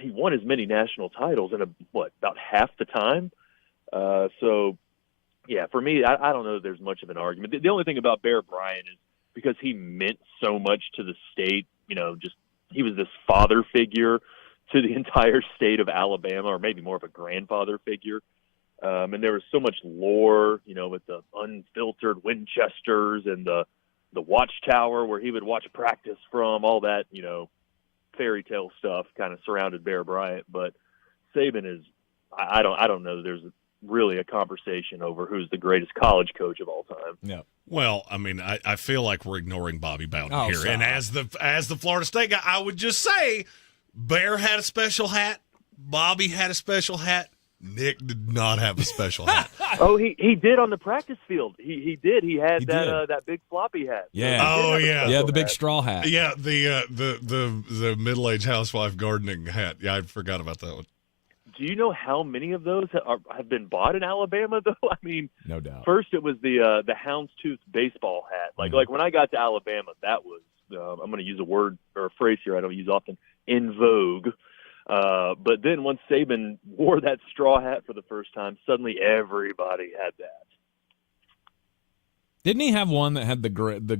he won as many national titles in about half the time. So, yeah, for me, I don't know that there's much of an argument. The only thing about Bear Bryant is because he meant so much to the state, he was this father figure to the entire state of Alabama, or maybe more of a grandfather figure. And there was so much lore, with the unfiltered Winchesters and the watchtower where he would watch practice from, all that, fairy tale stuff kind of surrounded Bear Bryant. But Saban is, I don't know that there's really a conversation over who's the greatest college coach of all time. Yeah. Well, I mean, I feel like we're ignoring Bobby Bowden here. Stop. And as the Florida State guy, I would just say Bear had a special hat. Bobby had a special hat. Nick did not have a special hat. Oh, he did on the practice field. He did. He had that big floppy hat. Yeah. Oh, yeah. Yeah, the big straw hat. Yeah, the middle-aged housewife gardening hat. Yeah, I forgot about that one. Do you know how many of those have been bought in Alabama, though? I mean, no doubt. First, it was the houndstooth baseball hat. Like when I got to Alabama, that was I'm going to use a word or a phrase here I don't use often, in vogue. But then once Saban wore that straw hat for the first time, suddenly everybody had that. Didn't he have one that had the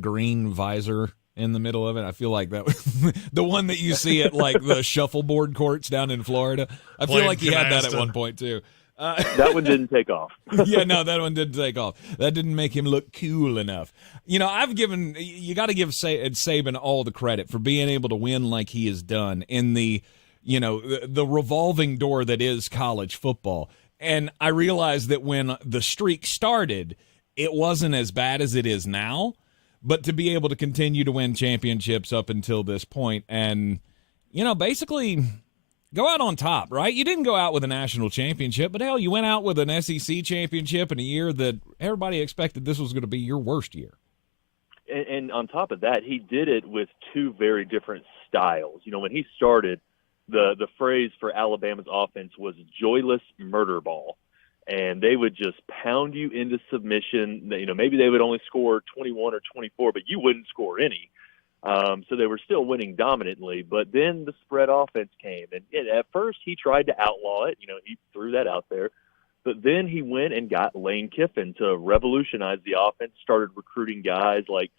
green visor in the middle of it? I feel like that was the one that you see at like the shuffleboard courts down in Florida. I feel like he had that at one point too. That one didn't take off. Yeah, no, that one didn't take off. That didn't make him look cool enough. You got to give Saban all the credit for being able to win like he has done in the revolving door that is college football. And I realized that when the streak started, it wasn't as bad as it is now. but to be able to continue to win championships up until this point and, basically go out on top, right? You didn't go out with a national championship, but hell, you went out with an SEC championship in a year that everybody expected this was going to be your worst year. And on top of that, he did it with two very different styles. When he started, the phrase for Alabama's offense was joyless murder ball. And they would just pound you into submission. Maybe they would only score 21 or 24, but you wouldn't score any. So they were still winning dominantly. But then the spread offense came. And at first he tried to outlaw it. He threw that out there. But then he went and got Lane Kiffin to revolutionize the offense, started recruiting guys like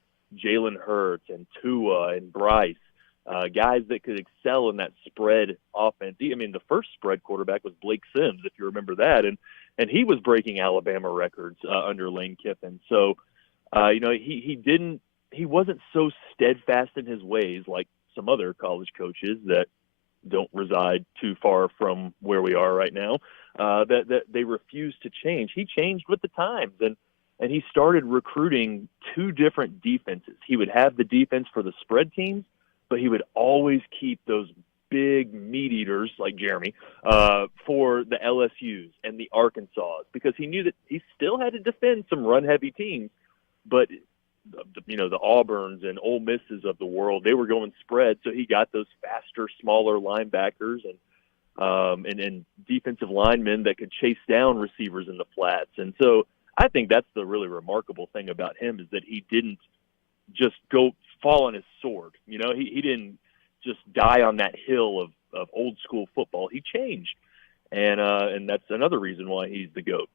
Jalen Hurts and Tua and Bryce, guys that could excel in that spread offense. The first spread quarterback was Blake Sims, if you remember that. And he was breaking Alabama records under Lane Kiffin. So, he wasn't so steadfast in his ways like some other college coaches that don't reside too far from where we are right now, that they refused to change. He changed with the times, and he started recruiting two different defenses. He would have the defense for the spread teams, but he would always keep those big meat eaters like Jeremy for the LSUs and the Arkansas, because he knew that he still had to defend some run-heavy teams, but the Auburns and Ole Misses of the world, they were going spread, so he got those faster, smaller linebackers and defensive linemen that could chase down receivers in the flats. And so I think that's the really remarkable thing about him, is that he didn't just go fall on his sword. He didn't just die on that hill of old school football. He changed, and that's another reason why he's the GOAT.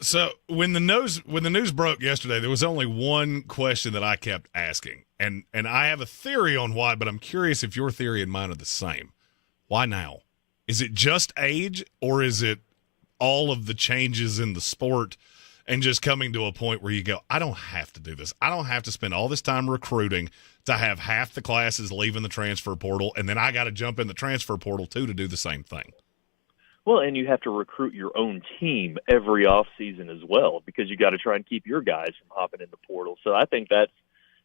So when the news broke yesterday, there was only one question that I kept asking, and I have a theory on why, but I'm curious if your theory and mine are the same. Why now? Is it just age, or is it all of the changes in the sport and just coming to a point where you go, I don't have to do this. I don't have to spend all this time recruiting to have half the classes leaving the transfer portal, and then I got to jump in the transfer portal too to do the same thing. Well, and you have to recruit your own team every offseason as well, because you got to try and keep your guys from hopping in the portal. So I think that's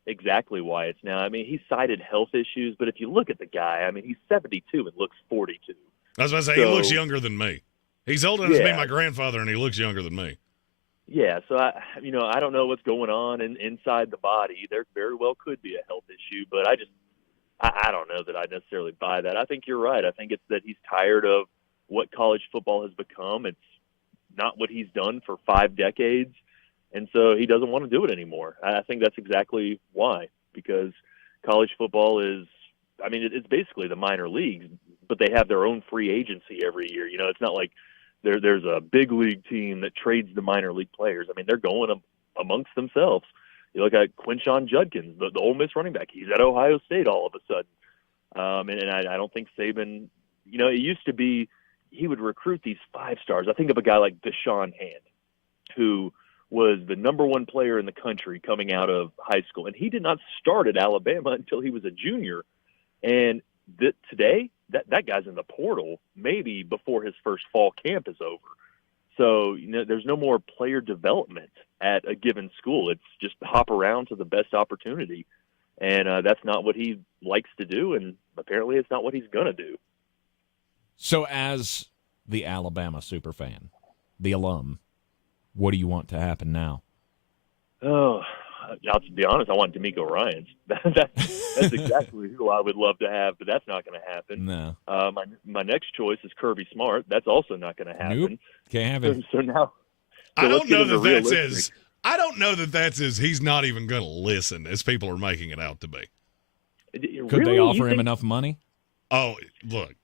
exactly why it's now. He cited health issues, but if you look at the guy, he's 72 and looks 42. I was about to say, he looks younger than me. He's old enough to be my grandfather, and he looks younger than me. Yeah, so I don't know what's going on inside the body. There very well could be a health issue, but I don't know that I necessarily buy that. I think you're right. I think it's that he's tired of what college football has become. It's not what he's done for 5 decades, and so he doesn't want to do it anymore. I think that's exactly why, because college football is, it's basically the minor leagues, but they have their own free agency every year. It's not like there's a big league team that trades the minor league players. They're going amongst themselves. You look at Quinshon Judkins, the Ole Miss running back. He's at Ohio State all of a sudden. And I don't think Saban, it used to be he would recruit these 5-stars. I think of a guy like Deshaun Hand, who was the number 1 player in the country coming out of high school. And he did not start at Alabama until he was a junior. And today, that guy's in the portal maybe before his first fall camp is over. So, there's no more player development at a given school. It's just hop around to the best opportunity. And that's not what he likes to do, and apparently it's not what he's going to do. So as the Alabama superfan, the alum, what do you want to happen now? Oh, I'll be honest, I want D'Amico Ryans. That's exactly who I would love to have, but that's not going to happen. No. My next choice is Kirby Smart. That's also not going to happen. Nope. Can't have it. So now, I don't know that that's as he's not even going to listen as people are making it out to be. Could they offer him enough money? Oh, look,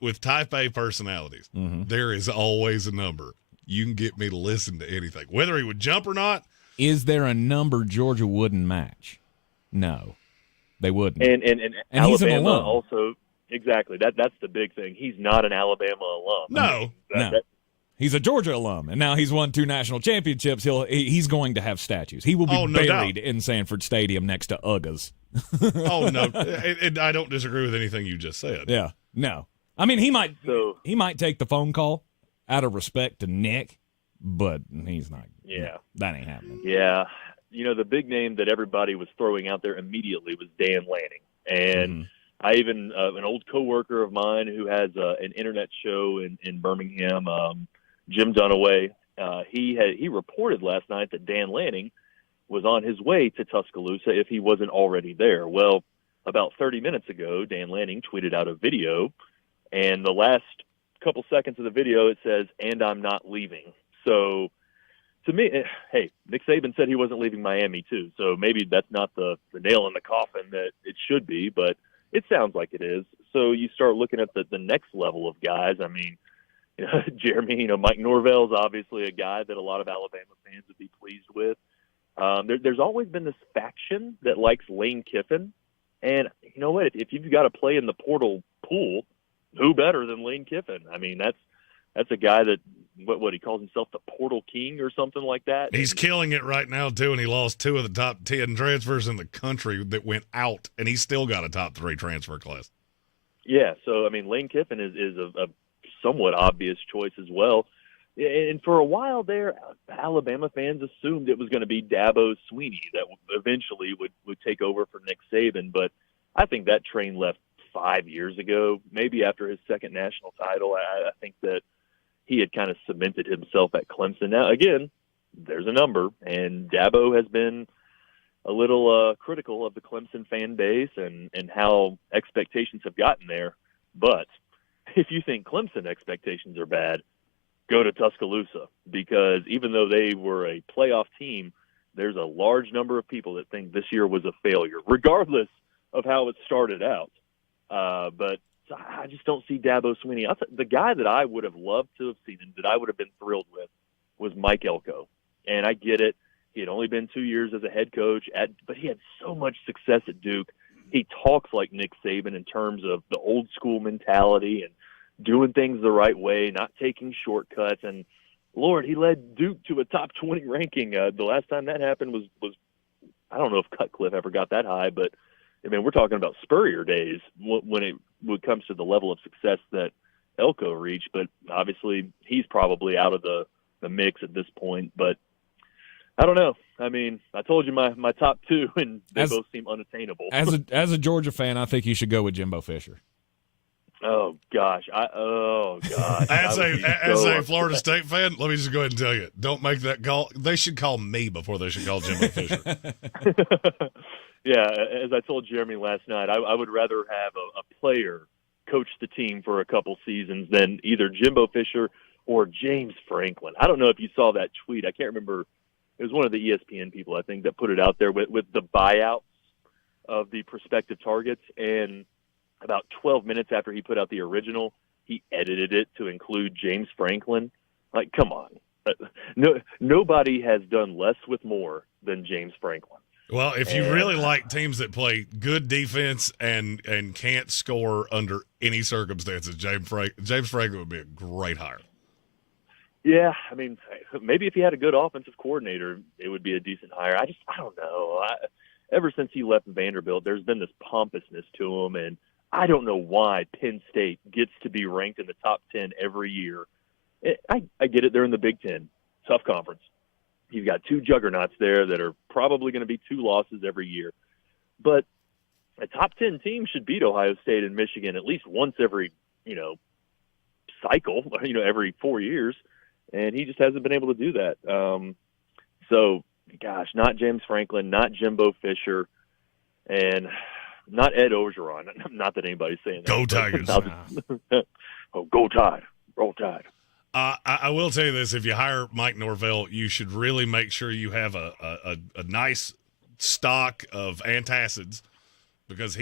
with type A personalities, there is always a number. You can get me to listen to anything, whether he would jump or not. Is there a number Georgia wouldn't match? No, they wouldn't. And Alabama he's an alum. Also, exactly. That's the big thing. He's not an Alabama alum. No. He's a Georgia alum, and now he's won 2 national championships. He's going to have statues. He will be buried in Sanford Stadium next to Ugas. Oh no, I don't disagree with anything you just said. Yeah, no. He might take the phone call out of respect to Nick, but he's not. Yeah, that ain't happening. Yeah, the big name that everybody was throwing out there immediately was Dan Lanning. And I even, an old coworker of mine who has an internet show in Birmingham, Jim Dunaway, he reported last night that Dan Lanning was on his way to Tuscaloosa if he wasn't already there. Well, about 30 minutes ago, Dan Lanning tweeted out a video, and the last couple seconds of the video, it says, "And I'm not leaving." So to me, hey, Nick Saban said he wasn't leaving Miami too, so maybe that's not the nail in the coffin that it should be, but it sounds like it is. So you start looking at the next level of guys. I mean, Jeremy, Mike Norvell's obviously a guy that a lot of Alabama fans would be pleased with. There's always been this faction that likes Lane Kiffin, and you know what? If you've got to play in the portal pool, who better than Lane Kiffin? I mean, that's a guy that what he calls himself, the portal king or something like that. He's killing it right now too, and he lost 2 of the top 10 transfers in the country that went out, and he's still got a top 3 transfer class. Yeah, so I mean, Lane Kiffin is a somewhat obvious choice as well. And for a while there, Alabama fans assumed it was going to be Dabo Swinney that eventually would take over for Nick Saban. But I think that train left 5 years ago, maybe after his second national title. I think that he had kind of cemented himself at Clemson. Now, again, there's a number, and Dabo has been a little critical of the Clemson fan base and how expectations have gotten there. But if you think Clemson expectations are bad, go to Tuscaloosa, because even though they were a playoff team, there's a large number of people that think this year was a failure, regardless of how it started out. But I just don't see Dabo Swinney. The guy that I would have loved to have seen and that I would have been thrilled with was Mike Elko. And I get it. He had only been 2 years as a head coach, but he had so much success at Duke. He talks like Nick Saban in terms of the old school mentality and doing things the right way, not taking shortcuts. And Lord, he led Duke to a top 20 ranking. The last time that happened was I don't know if Cutcliffe ever got that high, but I mean, we're talking about Spurrier days when it comes to the level of success that Elko reached. But obviously, he's probably out of the mix at this point. But I don't know. I mean, I told you my top 2, and they both seem unattainable. As a Georgia fan, I think you should go with Jimbo Fisher. Oh gosh! As a Florida State fan, let me just go ahead and tell you: don't make that call. They should call me before they should call Jimbo Fisher. Yeah, as I told Jeremy last night, I would rather have a player coach the team for a couple seasons than either Jimbo Fisher or James Franklin. I don't know if you saw that tweet. I can't remember. It was one of the ESPN people, I think, that put it out there with the buyouts of the prospective targets. And about 12 minutes after he put out the original, he edited it to include James Franklin. Like, come on. Nobody has done less with more than James Franklin. Well, if you really like teams that play good defense and can't score under any circumstances, James Franklin would be a great hire. Yeah, I mean, maybe if he had a good offensive coordinator, it would be a decent hire. I don't know. Ever since he left Vanderbilt, there's been this pompousness to him, and I don't know why Penn State gets to be ranked in the top 10 every year. I get it. They're in the Big Ten. Tough conference. You've got 2 juggernauts there that are probably going to be 2 losses every year. But a top 10 team should beat Ohio State and Michigan at least once every, cycle, every 4 years. And he just hasn't been able to do that. So, gosh, not James Franklin, not Jimbo Fisher, and not Ed Orgeron. Not that anybody's saying that. Go Tigers. Go Tide. Roll Tide. I will tell you this. If you hire Mike Norvell, you should really make sure you have a nice stock of antacids, because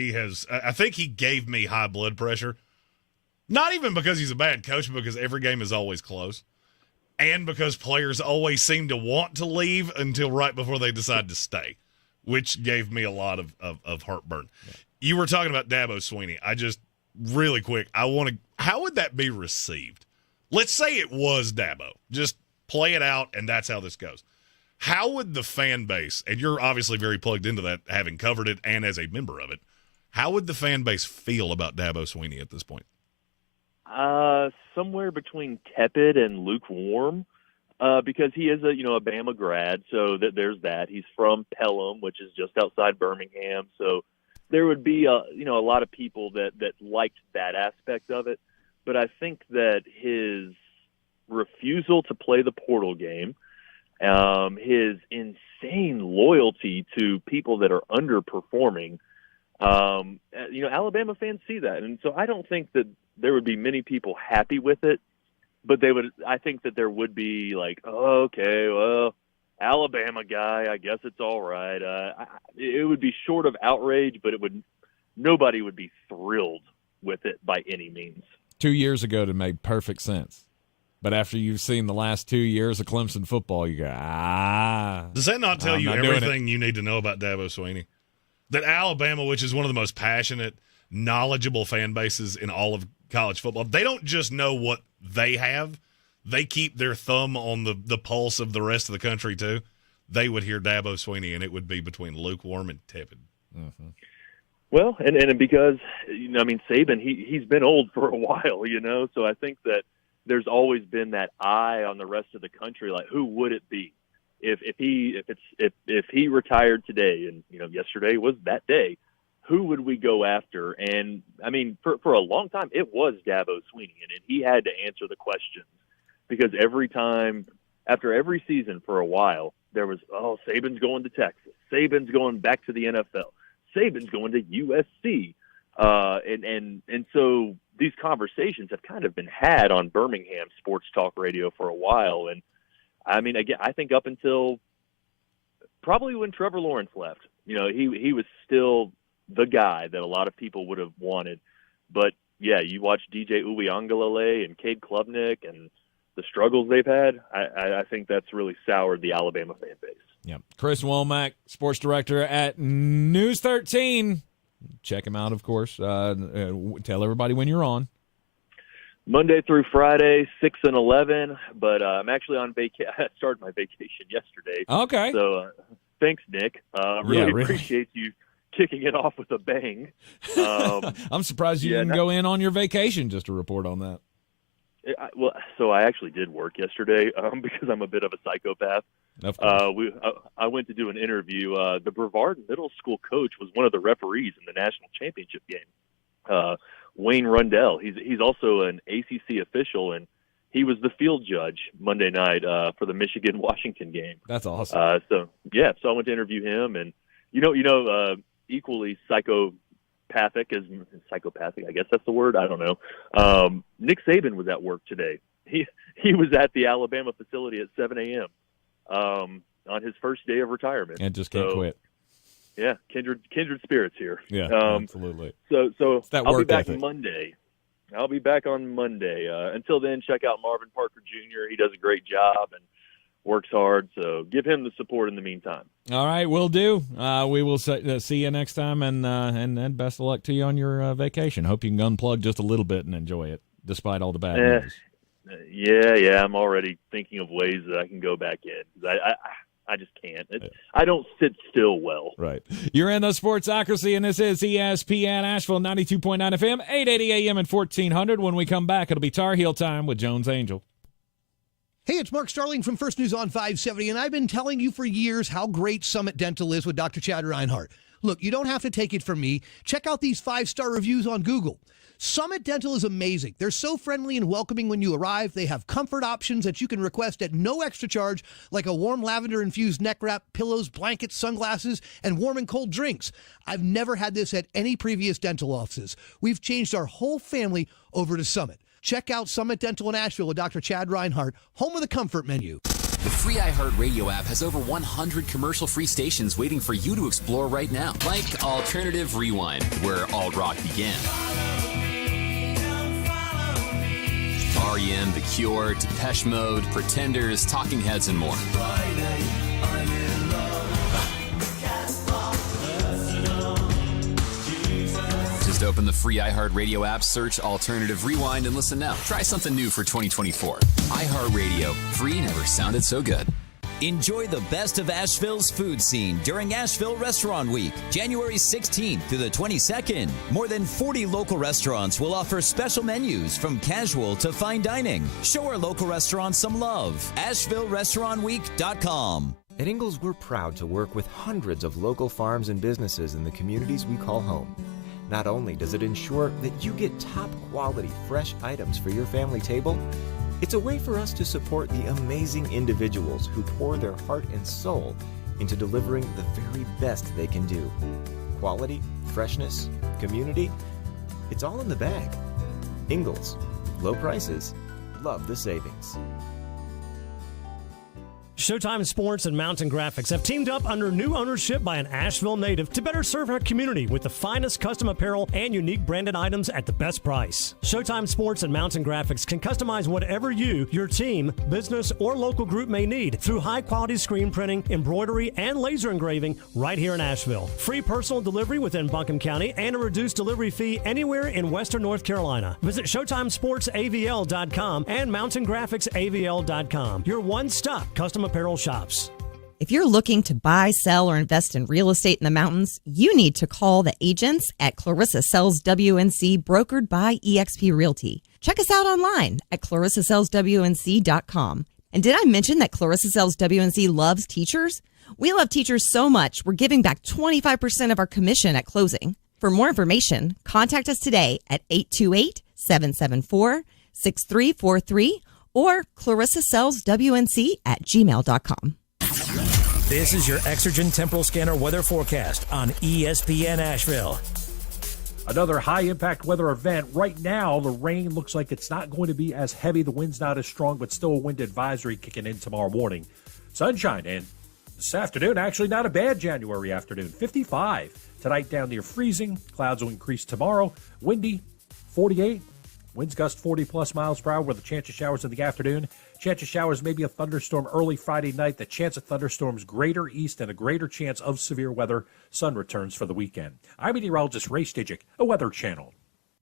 I think he gave me high blood pressure. Not even because he's a bad coach, but because every game is always close. And because players always seem to want to leave until right before they decide to stay, which gave me a lot of heartburn. Yeah. You were talking about Dabo Swinney. Really quick, how would that be received? Let's say it was Dabo. Just play it out, and that's how this goes. How would the fan base, and you're obviously very plugged into that, having covered it and as a member of it, how would the fan base feel about Dabo Swinney at this point? Somewhere between tepid and lukewarm. because he is a Bama grad, so there's that. He's from Pelham, which is just outside Birmingham, so there would be a lot of people that liked that aspect of it. But I think that his refusal to play the portal game, his insane loyalty to people that are underperforming, Alabama fans see that, and so I don't think that there would be many people happy with it. But I think that there would be like, oh, okay, well, Alabama guy, I guess it's all right. It would be short of outrage, but nobody would be thrilled with it by any means. 2 years ago, it made perfect sense. But after you've seen the last 2 years of Clemson football, you go, Does that not tell you everything you need to know about Dabo Swinney? That Alabama, which is one of the most passionate, knowledgeable fan bases in all of college football, they don't just know what they have. They keep their thumb on the pulse of the rest of the country, too. They would hear Dabo Swinney, and it would be between lukewarm and tepid. Mm-hmm. Well, and because, Saban, he's been old for a while, so I think that there's always been that eye on the rest of the country, like, who would it be? If he retired today, and, yesterday was that day, who would we go after? And, for a long time, it was Dabo Swinney, and he had to answer the questions. Because every time, after every season for a while, there was, Saban's going to Texas. Saban's going back to the NFL. Saban's going to USC. And so these conversations have kind of been had on Birmingham sports talk radio for a while. And, again, I think up until probably when Trevor Lawrence left, he was still the guy that a lot of people would have wanted. But, yeah, you watch DJ Uiagalelei and Cade Klubnik and the struggles they've had, I think that's really soured the Alabama fan base. Yep. Chris Womack, sports director at News 13. Check him out, of course. Tell everybody when you're on. Monday through Friday, 6 and 11, but I'm actually on vacation. I started my vacation yesterday. Okay. So thanks, Nick. Really appreciate you kicking it off with a bang. I'm surprised you didn't go in on your vacation just to report on that. So I actually did work yesterday because I'm a bit of a psychopath. I went to do an interview. The Brevard Middle School coach was one of the referees in the national championship game. Wayne Rundell. He's also an ACC official, and he was the field judge Monday night for the Michigan-Washington game. That's awesome. So I went to interview him, and equally psychopathic, I guess that's the word. I don't know. Nick Saban was at work today. He was at the Alabama facility at 7 a.m. On his first day of retirement. And just can't quit. Yeah, kindred spirits here. Yeah, absolutely. So I'll be back ethic. Monday. I'll be back on Monday. Until then, check out Marvin Parker Jr. He does a great job and works hard, so give him the support in the meantime. All right, will do. We will see you next time, and best of luck to you on your vacation. Hope you can unplug just a little bit and enjoy it, despite all the bad news. Yeah, I'm already thinking of ways that I can go back in. I just can't. I don't sit still well. Right. You're in the Sportsocracy, and this is ESPN Asheville, 92.9 FM, 880 AM and 1400. When we come back, it'll be Tar Heel time with Jones Angel. Hey, it's Mark Starling from First News on 570, and I've been telling you for years how great Summit Dental is with Dr. Chad Reinhardt. Look, you don't have to take it from me. Check out these 5-star reviews on Google. Summit Dental is amazing. They're so friendly and welcoming when you arrive. They have comfort options that you can request at no extra charge, like a warm lavender-infused neck wrap, pillows, blankets, sunglasses, and warm and cold drinks. I've never had this at any previous dental offices. We've changed our whole family over to Summit. Check out Summit Dental in Asheville with Dr. Chad Reinhardt, home of the comfort menu. The free iHeartRadio app has over 100 commercial-free stations waiting for you to explore right now. Like Alternative Rewind, where alt rock began. R.E.M., The Cure, Depeche Mode, Pretenders, Talking Heads, and more. Just open the free iHeartRadio app, search Alternative Rewind, and listen now. Try something new for 2024. iHeartRadio. Free never sounded so good. Enjoy the best of Asheville's food scene during Asheville Restaurant Week, January 16th through the 22nd. More than 40 local restaurants will offer special menus from casual to fine dining. Show our local restaurants some love. AshevilleRestaurantWeek.com. At Ingles, we're proud to work with hundreds of local farms and businesses in the communities we call home. Not only does it ensure that you get top quality fresh items for your family table, it's a way for us to support the amazing individuals who pour their heart and soul into delivering the very best they can do. Quality, freshness, community, it's all in the bag. Ingles, low prices, love the savings. Showtime Sports and Mountain Graphics have teamed up under new ownership by an Asheville native to better serve our community with the finest custom apparel and unique branded items at the best price. Showtime Sports and Mountain Graphics can customize whatever you, your team, business, or local group may need through high-quality screen printing, embroidery, and laser engraving right here in Asheville. Free personal delivery within Buncombe County and a reduced delivery fee anywhere in western North Carolina. Visit ShowtimeSportsAVL.com and MountainGraphicsAVL.com. Your one-stop custom apparel shops. If you're looking to buy, sell, or invest in real estate in the mountains, you need to call the agents at Clarissa Sells WNC, brokered by eXp Realty. Check us out online at ClarissaSellsWNC.com. And did I mention that Clarissa Sells WNC loves teachers? We love teachers so much, we're giving back 25% of our commission at closing. For more information, contact us today at 828-774-6343 or ClarissaSellsWNC@gmail.com. This is your Exergen Temporal Scanner weather forecast on ESPN Asheville. Another high-impact weather event. Right now, the rain looks like it's not going to be as heavy. The wind's not as strong, but still a wind advisory kicking in tomorrow morning. Sunshine, and this afternoon, actually not a bad January afternoon. 55. Tonight down near freezing. Clouds will increase tomorrow. Windy, 48. Winds gust 40-plus miles per hour with a chance of showers in the afternoon. Chance of showers, maybe a thunderstorm early Friday night. The chance of thunderstorms greater east and a greater chance of severe weather. Sun returns for the weekend. I'm meteorologist Ray Stijic, a Weather Channel.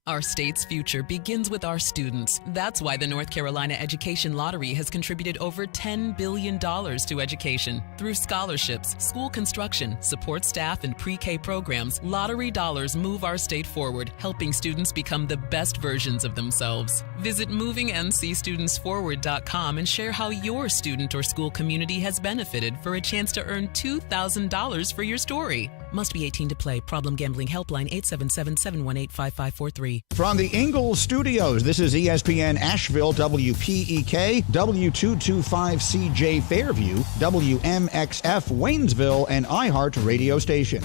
Our state's future begins with our students. That's why the North Carolina Education Lottery has contributed over $10 billion to education. Through scholarships, school construction, support staff, and pre-K programs, lottery dollars move our state forward, helping students become the best versions of themselves. Visit movingncstudentsforward.com and share how your student or school community has benefited for a chance to earn $2,000 for your story. Must be 18 to play. Problem Gambling Helpline 877-718-5543. From the England Studios, this is ESPN Asheville, WPEK, W225CJ Fairview, WMXF Waynesville, and iHeart radio station.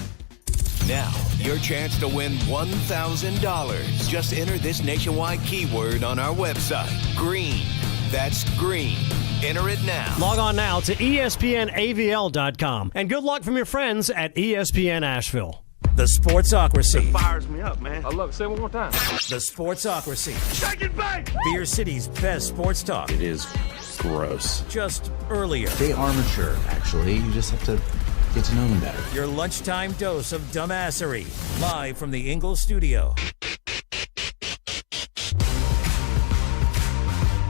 Now, your chance to win $1,000. Just enter this nationwide keyword on our website, green. That's green. Enter it now. Log on now to ESPNAVL.com. And good luck from your friends at ESPN Asheville. The Sportsocracy. It fires me up, man. I love it. Say it one more time. The Sportsocracy. Shake it back! Beer City's best sports talk. It is gross. Just earlier. They are mature, actually. You just have to get to know them better. Your lunchtime dose of dumbassery. Live from the England Studio.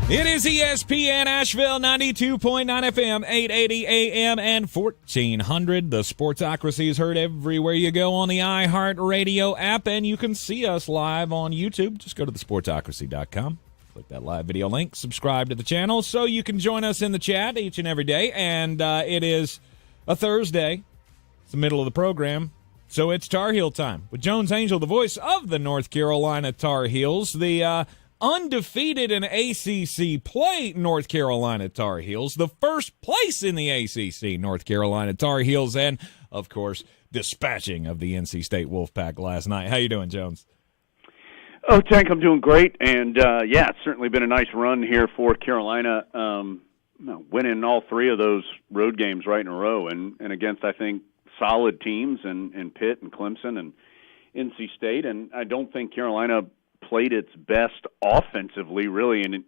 It is ESPN Asheville, 92.9 FM, 880 AM, and 1400. The Sportsocracy is heard everywhere you go on the iHeart Radio app, and you can see us live on YouTube. Just go to thesportsocracy.com. Click that live video link. Subscribe to the channel so you can join us in the chat each and every day. And it is a Thursday. It's the middle of the program. So it's Tar Heel time with Jones Angel, the voice of the North Carolina Tar Heels. The undefeated in ACC play North Carolina Tar Heels, the first place in the ACC North Carolina Tar Heels, and, of course, dispatching of the NC State Wolfpack last night. How you doing, Jones? Oh, Tank, I'm doing great, and, yeah, it's certainly been a nice run here for Carolina, winning all three of those road games right in a row, and against, I think, solid teams in Pitt and Clemson and NC State, and I don't think Carolina played its best offensively, really, in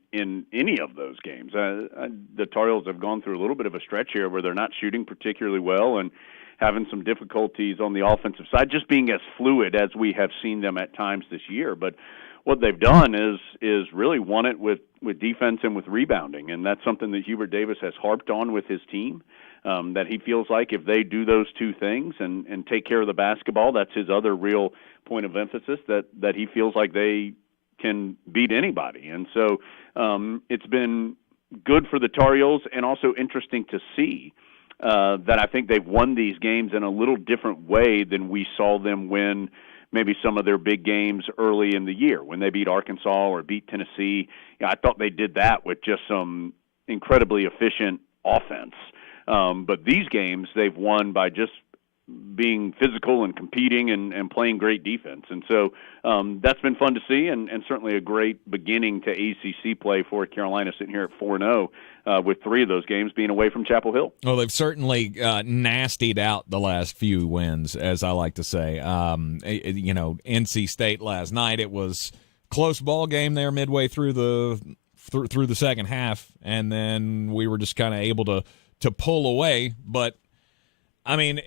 any of those games. The Tar Heels have gone through a little bit of a stretch here where they're not shooting particularly well and having some difficulties on the offensive side, just being as fluid as we have seen them at times this year. But what they've done is really won it with defense and with rebounding, and that's something that Hubert Davis has harped on with his team. That he feels like if they do those two things and take care of the basketball, that's his other real point of emphasis, that he feels like they can beat anybody. And so it's been good for the Tar Heels and also interesting to see that I think they've won these games in a little different way than we saw them win maybe some of their big games early in the year when they beat Arkansas or beat Tennessee. I thought they did that with just some incredibly efficient offense. But these games they've won by just being physical and competing and playing great defense. And so that's been fun to see and certainly a great beginning to ACC play for Carolina, sitting here at 4-0 with 3 of those games being away from Chapel Hill. Well, they've certainly nastied out the last few wins, as I like to say. NC State last night, it was close ball game there midway through the second half, and then we were just kind of able to pull away. But, I mean,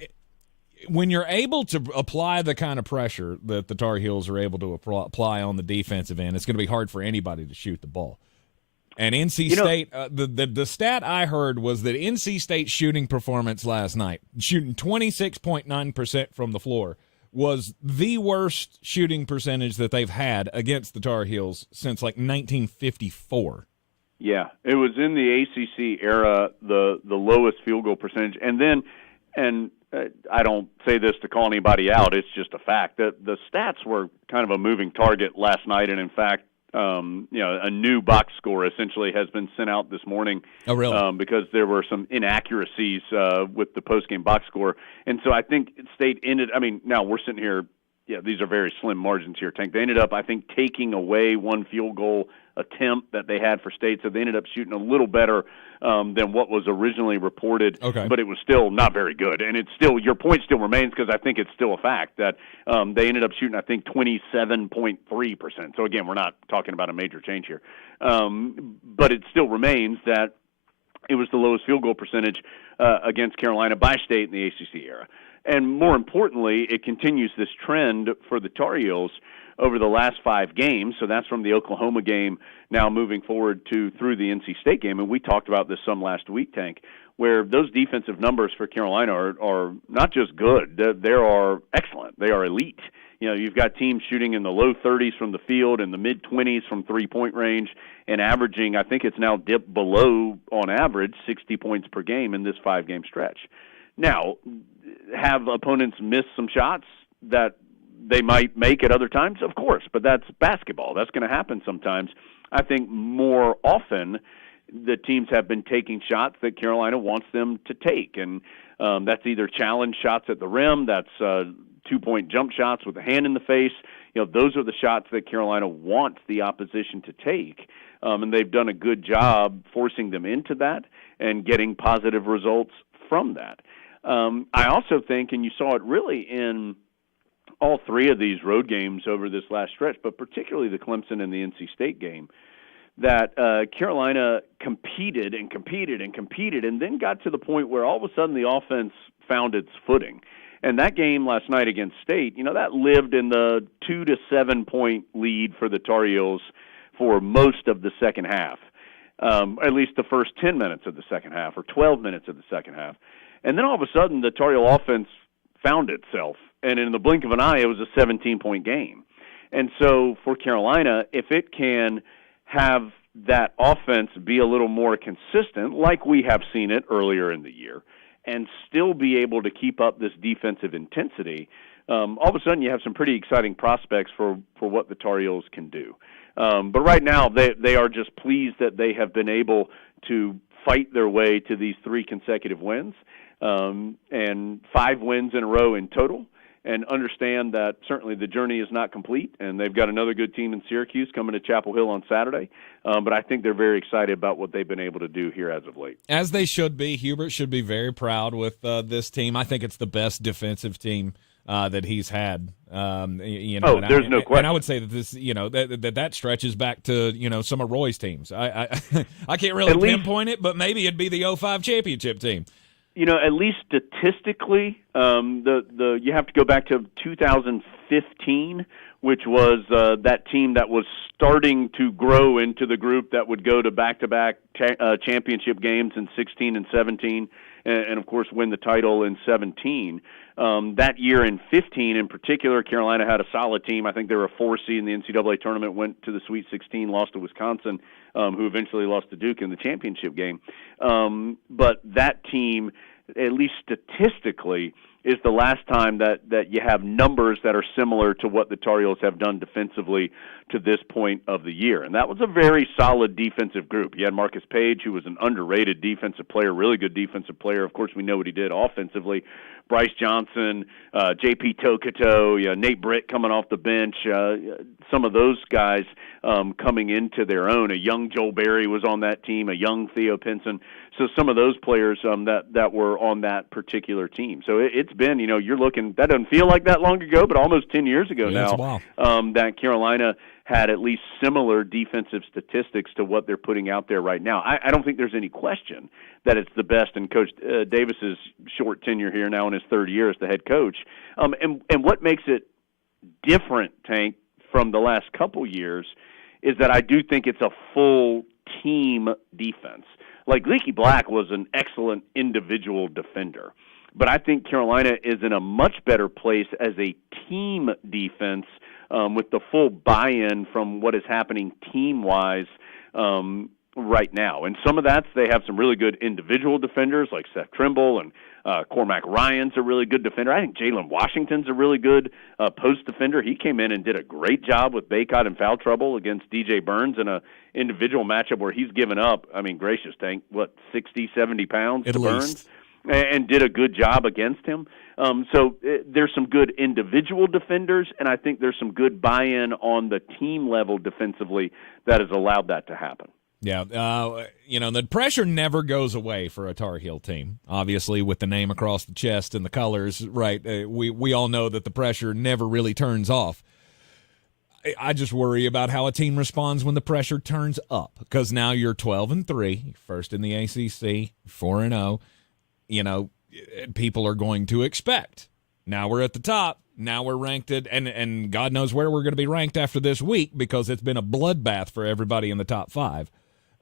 when you're able to apply the kind of pressure that the Tar Heels are able to apply on the defensive end, it's going to be hard for anybody to shoot the ball. And NC State, the stat I heard was that NC State's shooting performance last night, shooting 26.9% from the floor, was the worst shooting percentage that they've had against the Tar Heels since like 1954. Yeah, it was in the ACC era, the lowest field goal percentage. And I don't say this to call anybody out, it's just a fact that the stats were kind of a moving target last night, and in fact, a new box score essentially has been sent out this morning. Oh, really? Because there were some inaccuracies with the post-game box score. And so I think State ended – I mean, now we're sitting here, these are very slim margins here, Tank. They ended up, I think, taking away one field goal attempt that they had for State, so they ended up shooting a little better than what was originally reported. Okay. But it was still not very good. And it's still, your point still remains, because I think it's still a fact that they ended up shooting, I think, 27.3%. So again, we're not talking about a major change here. But it still remains that it was the lowest field goal percentage against Carolina by State in the ACC era. And more importantly, it continues this trend for the Tar Heels over the last 5 games. So that's from the Oklahoma game now moving forward through the NC State game. And we talked about this some last week, Tank, where those defensive numbers for Carolina are not just good. They are excellent. They are elite. You know, you've got teams shooting in the low 30s from the field and the mid-20s from three-point range and averaging, I think it's now dipped below, on average, 60 points per game in this 5-game stretch. Now, have opponents miss some shots that they might make at other times? Of course, but that's basketball. That's going to happen sometimes. I think more often the teams have been taking shots that Carolina wants them to take, and that's either challenge shots at the rim, that's two-point jump shots with a hand in the face. You know, those are the shots that Carolina wants the opposition to take, and they've done a good job forcing them into that and getting positive results from that. I also think, and you saw it really in all 3 of these road games over this last stretch, but particularly the Clemson and the NC State game, that Carolina competed and competed and competed and then got to the point where all of a sudden the offense found its footing. And that game last night against State, you know, that lived in the 2 to 7 point lead for the Tar Heels for most of the second half, at least the first 10 minutes of the second half or 12 minutes of the second half. And then all of a sudden the Tar Heel offense found itself, and in the blink of an eye it was a 17-point game. And so for Carolina, if it can have that offense be a little more consistent, like we have seen it earlier in the year, and still be able to keep up this defensive intensity, all of a sudden you have some pretty exciting prospects for what the Tar Heels can do. But right now they are just pleased that they have been able to fight their way to these 3 consecutive wins, and 5 wins in a row in total, and understand that certainly the journey is not complete, and they've got another good team in Syracuse coming to Chapel Hill on Saturday. But I think they're very excited about what they've been able to do here as of late. As they should be. Hubert should be very proud with this team. I think it's the best defensive team that he's had. There's no question. And I would say that this, that stretches back to some of Roy's teams. I can't really pinpoint it, but maybe it'd be the 05 championship team. At least statistically, you have to go back to 2015 which was that team that was starting to grow into the group that would go to back-to-back championship games in 16 and 17, and of course win the title in 17. That year in 15 in particular, Carolina had a solid team. I think they were a 4 seed in the NCAA tournament, went to the Sweet 16, lost to Wisconsin, who eventually lost to Duke in the championship game. But that team, at least statistically, is the last time that you have numbers that are similar to what the Tar Heels have done defensively to this point of the year. And that was a very solid defensive group. You had Marcus Page, who was an underrated defensive player, really good defensive player. Of course, we know what he did offensively. Bryce Johnson, J.P. Tokoto, Nate Britt coming off the bench, some of those guys coming into their own. A young Joel Berry was on that team, a young Theo Pinson. So some of those players that were on that particular team. So it's been, you're looking, that doesn't feel like that long ago, but almost 10 years ago now that Carolina had at least similar defensive statistics to what they're putting out there right now. I don't think there's any question that it's the best in Coach Davis's short tenure here now in his third year as the head coach. And what makes it different, Tank, from the last couple years is that I do think it's a full team defense. Like Leaky Black was an excellent individual defender, but I think Carolina is in a much better place as a team defense with the full buy-in from what is happening team-wise right now. And some of that's they have some really good individual defenders like Seth Trimble and Cormac Ryan's a really good defender. I think Jalen Washington's a really good post defender. He came in and did a great job with Baycott in foul trouble against DJ Burns in a individual matchup where he's given up, 60, 70 pounds to Burns, and did a good job against him. So there's some good individual defenders, and I think there's some good buy-in on the team level defensively that has allowed that to happen. Yeah, the pressure never goes away for a Tar Heel team. Obviously, with the name across the chest and the colors, right? We all know that the pressure never really turns off. I just worry about how a team responds when the pressure turns up, because now you're 12-3, first in the ACC, 4-0. People are going to expect. Now we're at the top. Now we're ranked at, and God knows where we're going to be ranked after this week, because it's been a bloodbath for everybody in the top 5.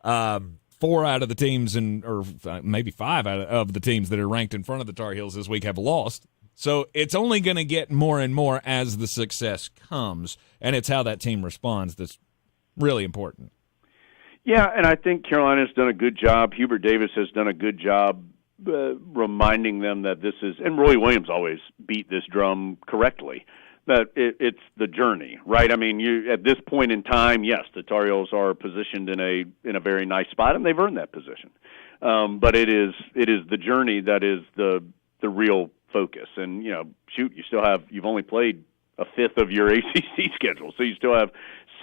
4 out of the teams, or maybe 5 out of the teams that are ranked in front of the Tar Heels this week have lost. So it's only going to get more and more as the success comes, and it's how that team responds that's really important. Yeah, and I think Carolina's done a good job. Hubert Davis has done a good job reminding them that this is, and Roy Williams always beat this drum correctly, that it's the journey, right? You at this point in time, yes, the Tar Heels are positioned in a very nice spot, and they've earned that position. But it is the journey that is the real focus. And you've only played a fifth of your ACC schedule, so you still have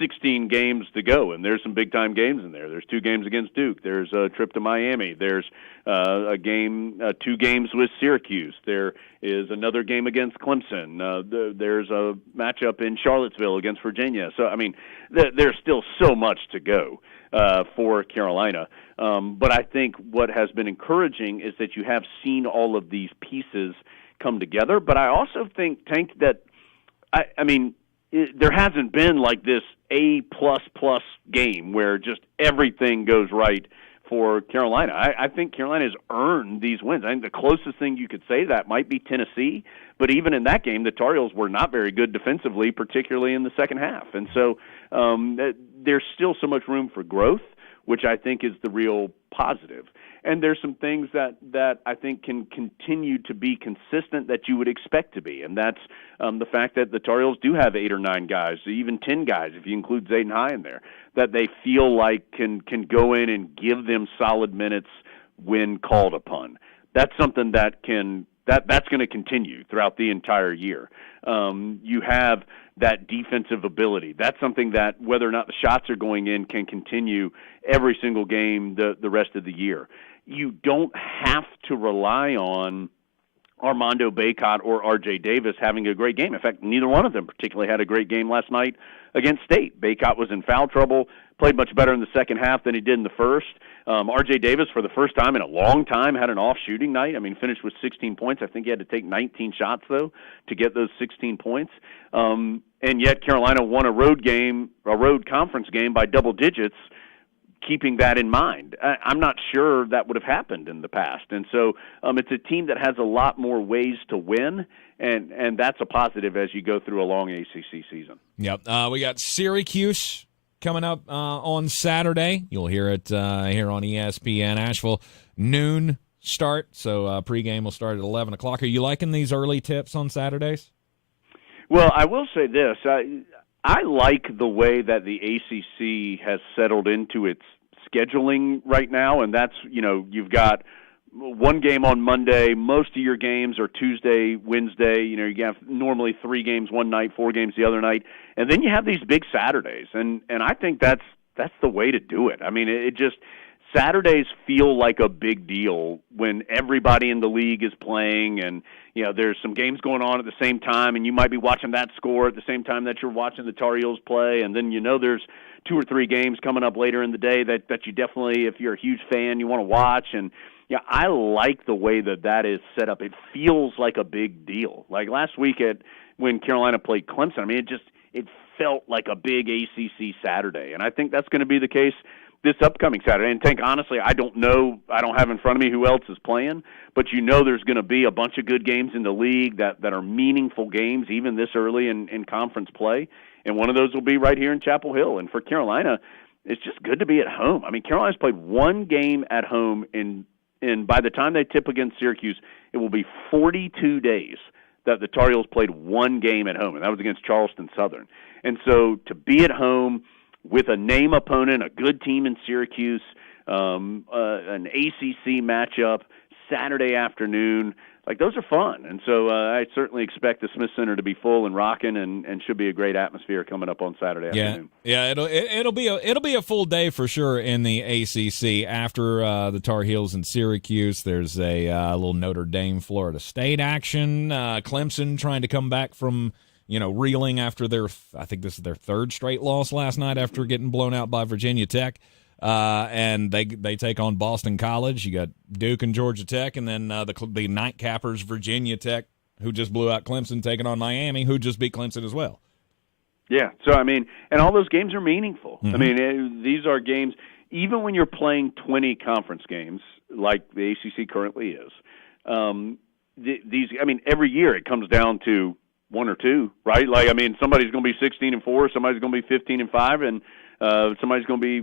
16 games to go, and there's some big-time games in there. There's 2 games against Duke. There's a trip to Miami. There's 2 games with Syracuse. There is another game against Clemson. There's a matchup in Charlottesville against Virginia. So, there's still so much to go for Carolina. But I think what has been encouraging is that you have seen all of these pieces come together. But I also think, Tank, that there hasn't been like this A++ game where just everything goes right for Carolina. I think Carolina has earned these wins. I think the closest thing you could say that might be Tennessee, but even in that game, the Tar Heels were not very good defensively, particularly in the second half. And so there's still so much room for growth, which I think is the real positive. And there's some things that I think can continue to be consistent that you would expect to be, and that's the fact that the Tar Heels do have 8 or 9 guys, even 10 guys if you include Zayden High in there, that they feel like can go in and give them solid minutes when called upon. That's something that's going to continue throughout the entire year. You have that defensive ability. That's something that, whether or not the shots are going in, can continue every single game the rest of the year. You don't have to rely on Armando Baycott or R.J. Davis having a great game. In fact, neither one of them particularly had a great game last night against State. Baycott was in foul trouble, played much better in the second half than he did in the first. R.J. Davis, for the first time in a long time, had an off-shooting night. Finished with 16 points. I think he had to take 19 shots, though, to get those 16 points. And and yet Carolina won a road conference game by double digits, keeping that in mind. I'm not sure that would have happened in the past. And so it's a team that has a lot more ways to win, and that's a positive as you go through a long ACC season. Yep. We got Syracuse coming up on Saturday. You'll hear it here on ESPN Asheville. Noon start, so pregame will start at 11 o'clock. Are you liking these early tips on Saturdays? Well, I will say this. I like the way that the ACC has settled into its scheduling right now, and that's, you've got one game on Monday. Most of your games are Tuesday, Wednesday. You have normally 3 games one night, 4 games the other night, and then you have these big Saturdays, and I think that's the way to do it. I mean, it just Saturdays feel like a big deal when everybody in the league is playing, and there's some games going on at the same time, and you might be watching that score at the same time that you're watching the Tar Heels play, and then there's 2 or 3 games coming up later in the day that you definitely, if you're a huge fan, you want to watch. And I like the way that is set up. It feels like a big deal. Like last week when Carolina played Clemson, I mean, it felt like a big ACC Saturday, and I think that's going to be the case this upcoming Saturday. And Tank, honestly, I don't know. I don't have in front of me who else is playing, but there's going to be a bunch of good games in the league that are meaningful games, even this early in conference play. And one of those will be right here in Chapel Hill. And for Carolina, it's just good to be at home. I mean, Carolina's played one game at home, and by the time they tip against Syracuse, it will be 42 days that the Tar Heels played one game at home, and that was against Charleston Southern. And so to be at home with a name opponent, a good team in Syracuse, an ACC matchup, Saturday afternoon, like those are fun. And so I certainly expect the Smith Center to be full and rocking, and should be a great atmosphere coming up on Saturday afternoon. Yeah, it'll be a full day for sure in the ACC after the Tar Heels in Syracuse. There's a little Notre Dame Florida State action. Clemson trying to come back from reeling after I think this is their 3rd straight loss last night after getting blown out by Virginia Tech. And they take on Boston College. You got Duke and Georgia Tech, and then the nightcappers, Virginia Tech, who just blew out Clemson, taking on Miami, who just beat Clemson as well. Yeah, so I mean, and all those games are meaningful. Mm-hmm. I mean, these are games, even when you're playing 20 conference games, like the ACC currently is, every year it comes down to 1 or 2, right? Like, I mean, somebody's going to be 16-4, somebody's going to be 15-5, and somebody's going to be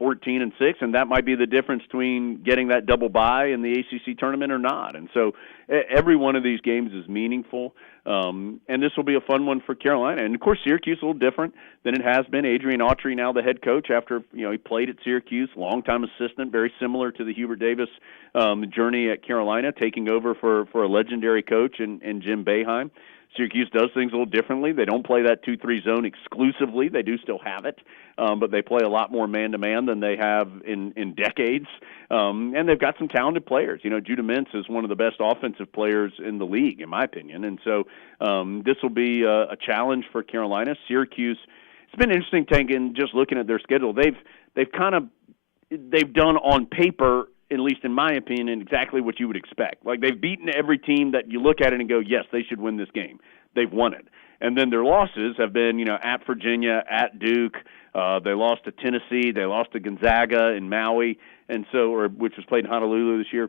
14-6, and that might be the difference between getting that double bye in the ACC tournament or not. And so every one of these games is meaningful, and this will be a fun one for Carolina. And of course, Syracuse is a little different than it has been. Adrian Autry, now the head coach, after he played at Syracuse, longtime assistant, very similar to the Hubert Davis journey at Carolina, taking over for a legendary coach in Jim Boeheim. Syracuse does things a little differently. They don't play that 2-3 zone exclusively. They do still have it, but they play a lot more man-to-man than they have in decades. And they've got some talented players. Judah Mintz is one of the best offensive players in the league, in my opinion. And so this will be a challenge for Carolina. Syracuse, it's been interesting, Tank, in just looking at their schedule. They've done on paper, at least in my opinion, exactly what you would expect. Like, they've beaten every team that you look at it and go, yes, they should win this game. They've won it. And then their losses have been, at Virginia, at Duke. They lost to Tennessee. They lost to Gonzaga in Maui, which was played in Honolulu this year.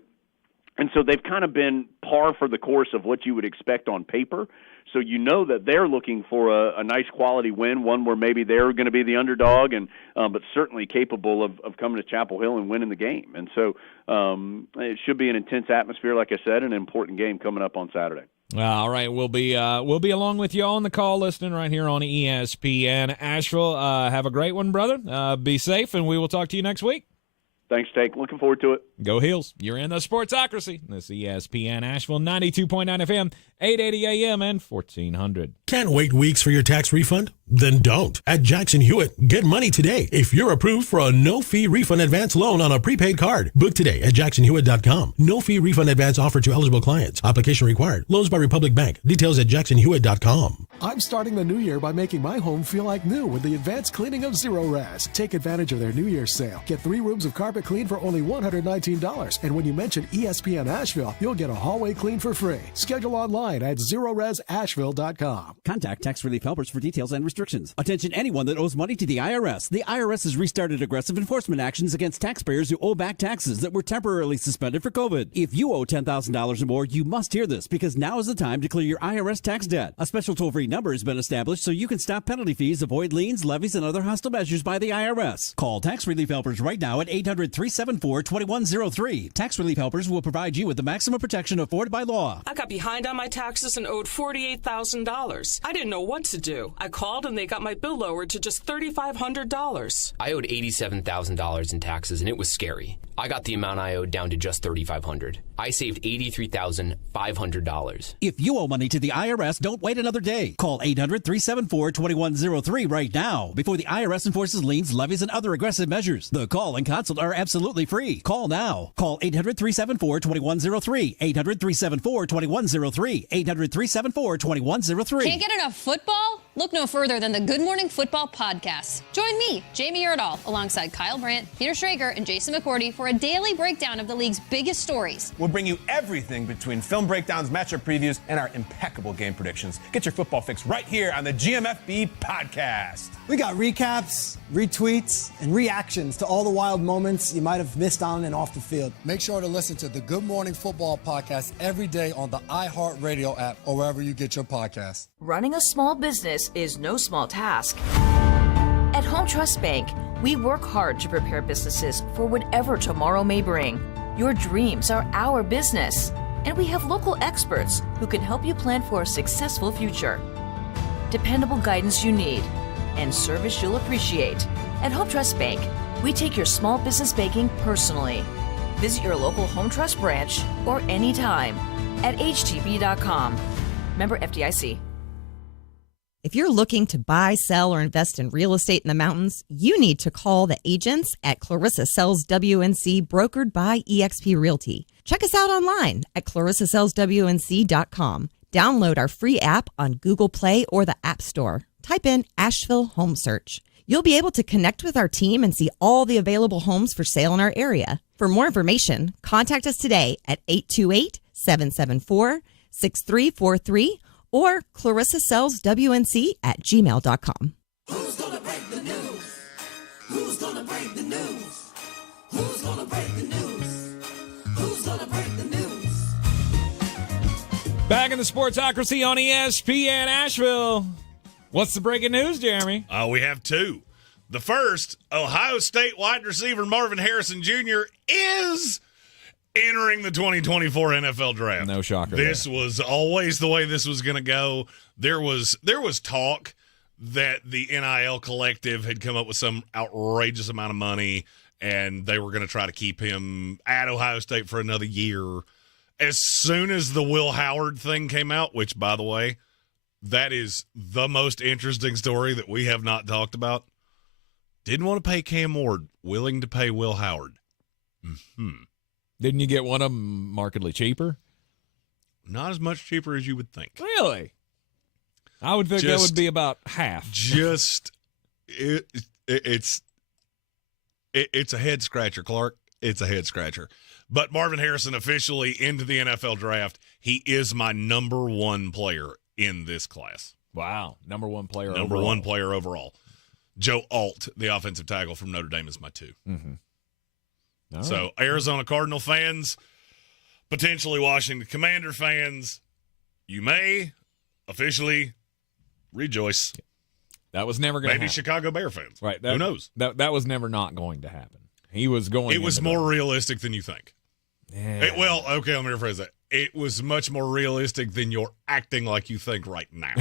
And so they've kind of been par for the course of what you would expect on paper. So that they're looking for a nice quality win, one where maybe they're going to be the underdog, but certainly capable of coming to Chapel Hill and winning the game. And so it should be an intense atmosphere, like I said, an important game coming up on Saturday. All right, we'll be along with you on the call, listening right here on ESPN Asheville. Have a great one, brother. Be safe, and we will talk to you next week. Thanks, Tank. Looking forward to it. Go Heels. You're in the Sportsocracy. This ESPN Asheville, 92.9 FM, 880 AM, and 1400. Can't wait weeks for your tax refund? Then don't. At Jackson Hewitt, get money today if you're approved for a no-fee refund advance loan on a prepaid card. Book today at jacksonhewitt.com. No-fee refund advance offered to eligible clients. Application required. Loans by Republic Bank. Details at jacksonhewitt.com. I'm starting the new year by making my home feel like new with the advanced cleaning of Zero Res. Take advantage of their New Year's sale. Get 3 rooms of carpet clean for only $119. And when you mention ESPN Asheville, you'll get a hallway clean for free. Schedule online at zeroresasheville.com. Contact Tax Relief Helpers for details and restrictions. Attention anyone that owes money to the IRS. The IRS has restarted aggressive enforcement actions against taxpayers who owe back taxes that were temporarily suspended for COVID. If you owe $10,000 or more, you must hear this because now is the time to clear your IRS tax debt. A special toll-free number has been established so you can stop penalty fees, avoid liens, levies, and other hostile measures by the IRS. Call Tax Relief Helpers right now at 800-374-2103. Tax Relief Helpers will provide you with the maximum protection afforded by law. I got behind on my taxes and owed $48,000. I didn't know what to do. I called and they got my bill lowered to just $3,500. I owed $87,000 in taxes and it was scary. I got the amount I owed down to just $3,500. I saved $83,500. If you owe money to the IRS, don't wait another day. Call 800-374-2103 right now before the IRS enforces liens, levies, and other aggressive measures. The call and consult are absolutely free. Call now. Call 800-374-2103. 800-374-2103. 800-374-2103. Can't get enough football? Look no further than the Good Morning Football podcast. Join me, Jamie Erdahl, alongside Kyle Brandt, Peter Schrager, and Jason McCourty for a daily breakdown of the league's biggest stories. We'll bring you everything between film breakdowns, matchup previews, and our impeccable game predictions. Get your football fix right here on the GMFB podcast. We got recaps, retweets, and reactions to all the wild moments you might have missed on and off the field. Make sure to listen to the Good Morning Football podcast every day on the iHeartRadio app or wherever you get your podcasts. Running a small business is no small task. At Home Trust Bank, we work hard to prepare businesses for whatever tomorrow may bring. Your dreams are our business, and we have local experts who can help you plan for a successful future. Dependable guidance you need and service you'll appreciate. At Home Trust Bank, we take your small business banking personally. Visit your local Home Trust branch or anytime at htb.com. Member FDIC. If you're looking to buy, sell, or invest in real estate in the mountains, you need to call the agents at Clarissa Sells WNC, brokered by eXp Realty. Check us out online at clarissasellswnc.com. Download our free app on Google Play or the App Store. Type in Asheville Home Search. You'll be able to connect with our team and see all the available homes for sale in our area. For more information, contact us today at 828-774-6343 or clarissasellswnc@gmail.com. Who's gonna break the news? Who's gonna break the news? Who's gonna break the news? Who's gonna break the news? Back in the Sportsocracy on ESPN Asheville. What's the breaking news, Jeremy? We have two. The first, Ohio State wide receiver Marvin Harrison Jr. is entering the 2024 NFL Draft. No shocker. This was always the way this was going to go. There was talk that the NIL collective had come up with some outrageous amount of money, and they were going to try to keep him at Ohio State for another year. As soon as the Will Howard thing came out, which, by the way, that is the most interesting story that we have not talked about. Didn't want to pay Cam Ward, willing to pay Will Howard. Mm-hmm. Didn't you get one of them markedly cheaper? Not as much cheaper as you would think. Really? I would think that would be about half. It's a head scratcher, Clark. It's a head scratcher. But Marvin Harrison officially into the NFL Draft. He is my number one player in this class. Wow. Number one player overall. Joe Alt, the offensive tackle from Notre Dame, is my two. Mm-hmm. So Arizona Cardinal fans, potentially Washington Commander fans, you may officially rejoice. That was never going to happen. Maybe Chicago Bear fans. Right. Who knows? That was never not going to happen. He was going. It was more realistic than you think. Yeah. Let me rephrase that. It was much more realistic than you're acting like you think right now.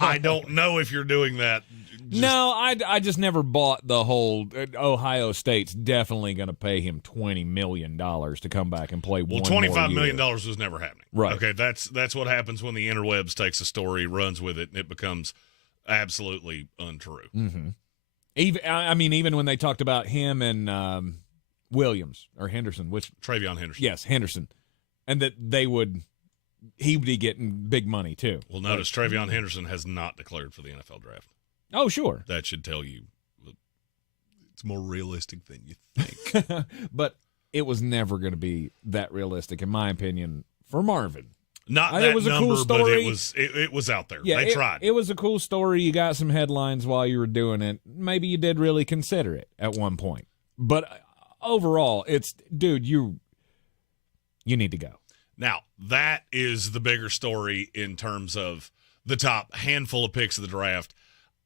I don't know if you're doing that. No, I just never bought the whole Ohio State's definitely going to pay him $20 million to come back and play one more year. $25 million was never happening. Right. Okay, that's what happens when the interwebs takes a story, runs with it, and it becomes absolutely untrue. Mm-hmm. Even when they talked about him and Williams or Henderson, which Travion Henderson. Yes, Henderson. And that he would be getting big money too. Well, notice Travion Henderson has not declared for the NFL Draft. Oh, sure. That should tell you it's more realistic than you think. But it was never going to be that realistic, in my opinion, for Marvin. Not that it was number, a cool story. but it was out there. Yeah, they tried. It was a cool story. You got some headlines while you were doing it. Maybe you did really consider it at one point. But overall, it's, dude, you need to go. Now, that is the bigger story in terms of the top handful of picks of the draft.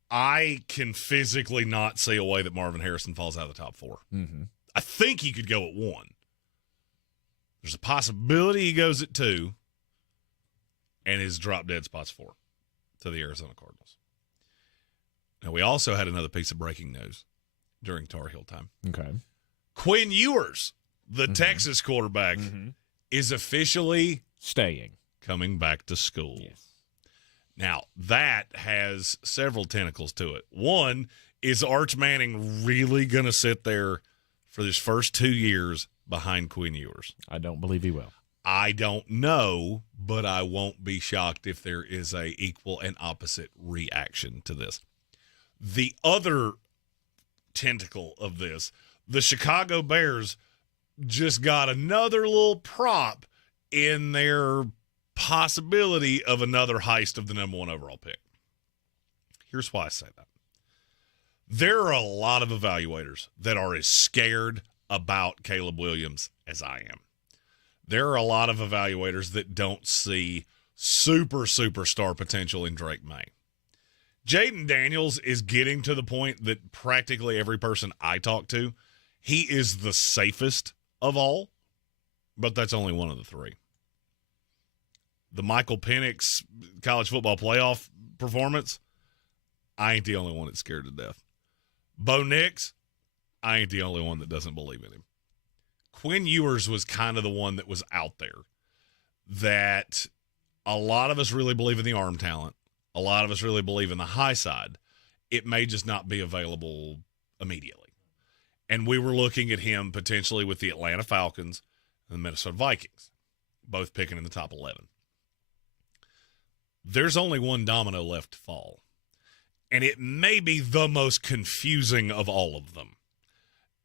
I can physically not see a way that Marvin Harrison falls out of the top 4. Mm-hmm. I think he could go at 1. There's a possibility he goes at 2. And his drop dead spot's 4 to the Arizona Cardinals. Now, we also had another piece of breaking news during Tar Heel time. Okay. Quinn Ewers, the Texas quarterback, is officially coming back to school. Yes. Now, that has several tentacles to it. One, is Arch Manning really going to sit there for his first 2 years behind Quinn Ewers? I don't believe he will. I don't know, but I won't be shocked if there is a equal and opposite reaction to this. The other tentacle of this, the Chicago Bears just got another little prop in their possibility of another heist of the number 1 overall pick. Here's why I say that. There are a lot of evaluators that are as scared about Caleb Williams as I am. There are a lot of evaluators that don't see superstar potential in Drake May. Jaden Daniels is getting to the point that practically every person I talk to, he is the safest of all, but that's only one of the 3. The Michael Penix college football playoff performance, I ain't the only one that's scared to death. Bo Nix, I ain't the only one that doesn't believe in him. Quinn Ewers was kind of the one that was out there that a lot of us really believe in the arm talent. A lot of us really believe in the high side. It may just not be available immediately. And we were looking at him potentially with the Atlanta Falcons and the Minnesota Vikings, both picking in the top 11. There's only one domino left to fall. And it may be the most confusing of all of them.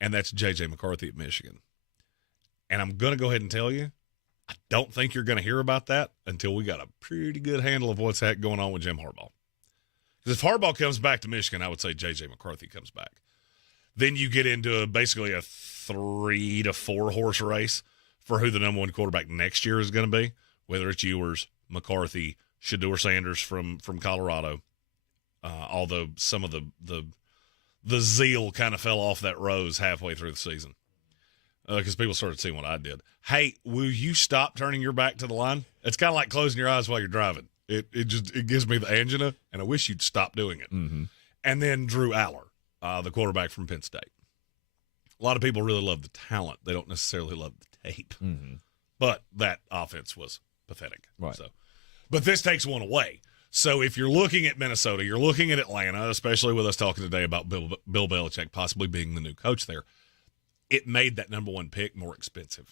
And that's J.J. McCarthy at Michigan. And I'm going to go ahead and tell you, I don't think you're going to hear about that until we got a pretty good handle of what's going on with Jim Harbaugh. Because if Harbaugh comes back to Michigan, I would say J.J. McCarthy comes back. Then you get into basically a 3 to 4 horse race for who the number 1 quarterback next year is going to be, whether it's Ewers, McCarthy, Shedeur Sanders from Colorado, although some of the zeal kind of fell off that rose halfway through the season. Because people started seeing what I did. Hey, will you stop turning your back to the line? It's kind of like closing your eyes while you're driving. It gives me the angina, and I wish you'd stop doing it. Mm-hmm. And then Drew Aller, the quarterback from Penn State. A lot of people really love the talent. They don't necessarily love the tape. Mm-hmm. But that offense was pathetic. Right. So, but this takes one away. So if you're looking at Minnesota, you're looking at Atlanta, especially with us talking today about Bill Belichick possibly being the new coach there. It made that number 1 pick more expensive.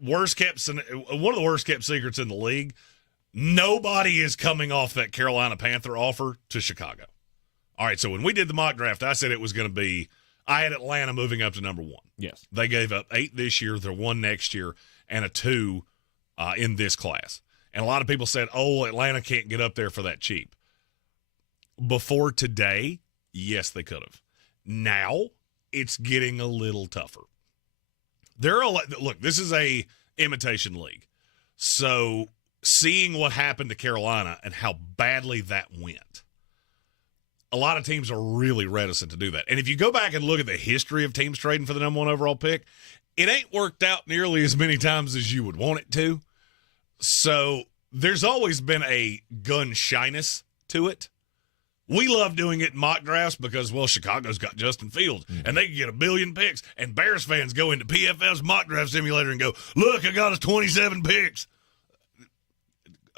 One of the worst kept secrets in the league, nobody is coming off that Carolina Panther offer to Chicago. All right, so when we did the mock draft, I said it was going to be, I had Atlanta moving up to number 1. Yes. They gave up 8 this year, they're 1 next year, and a 2 in this class. And a lot of people said, oh, Atlanta can't get up there for that cheap. Before today, yes, they could have. Now, it's getting a little tougher. Look, this is a imitation league. So, seeing what happened to Carolina and how badly that went, a lot of teams are really reticent to do that. And if you go back and look at the history of teams trading for the number 1 overall pick, it ain't worked out nearly as many times as you would want it to. So, there's always been a gun shyness to it. We love doing it in mock drafts because, well, Chicago's got Justin Fields, and they can get 1 billion picks. And Bears fans go into PFF's mock draft simulator and go, look, I got us 27 picks.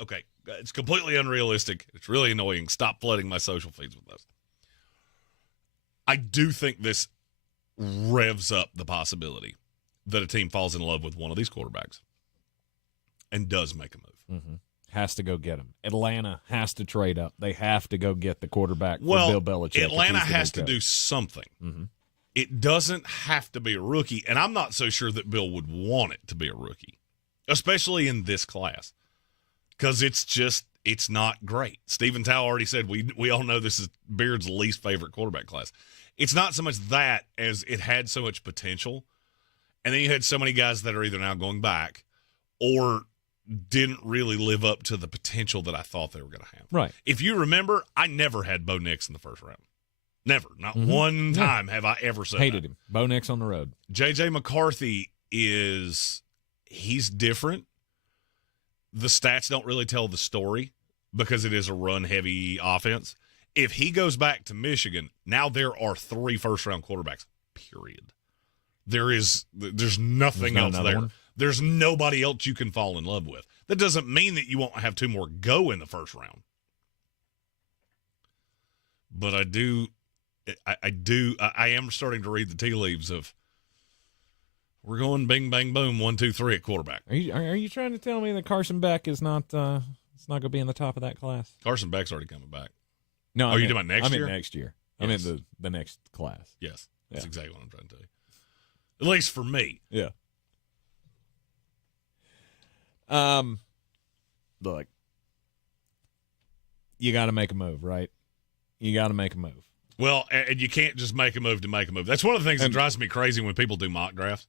Okay, it's completely unrealistic. It's really annoying. Stop flooding my social feeds with this. I do think this revs up the possibility that a team falls in love with one of these quarterbacks and does make a move. Mm-hmm. Has to go get him. Atlanta has to trade up. They have to go get the quarterback for Bill Belichick. Atlanta has to do something. Mm-hmm. It doesn't have to be a rookie, and I'm not so sure that Bill would want it to be a rookie. especially in this class, because it's not great. Stephen Tao already said we all know this is Beard's least favorite quarterback class. It's not so much that as it had so much potential, and then you had so many guys that are either now going back or didn't really live up to the potential that I thought they were going to have. Right. If you remember, I never had Bo Nix in the first round. Never. Not one time have I ever said Hated that. him. Bo Nix on the road. J.J. McCarthy he's different. The stats don't really tell the story because it is a run-heavy offense. If he goes back to Michigan, now there are 3 first-round quarterbacks, period. There's nothing else there. One. There's nobody else you can fall in love with. That doesn't mean that you won't have 2 more go in the first round. But I am starting to read the tea leaves of we're going bing, bang, boom, 1, 2, 3 at quarterback. Are you trying to tell me that Carson Beck is not going to be in the top of that class? Carson Beck's already coming back. No, you talking about next year? I mean next year. Yes. I mean the next class. Yes, that's exactly what I'm trying to tell you. At least for me. Yeah. Look, you got to make a move, right? You got to make a move. Well, and you can't just make a move to make a move. That's one of the things that drives me crazy when people do mock drafts.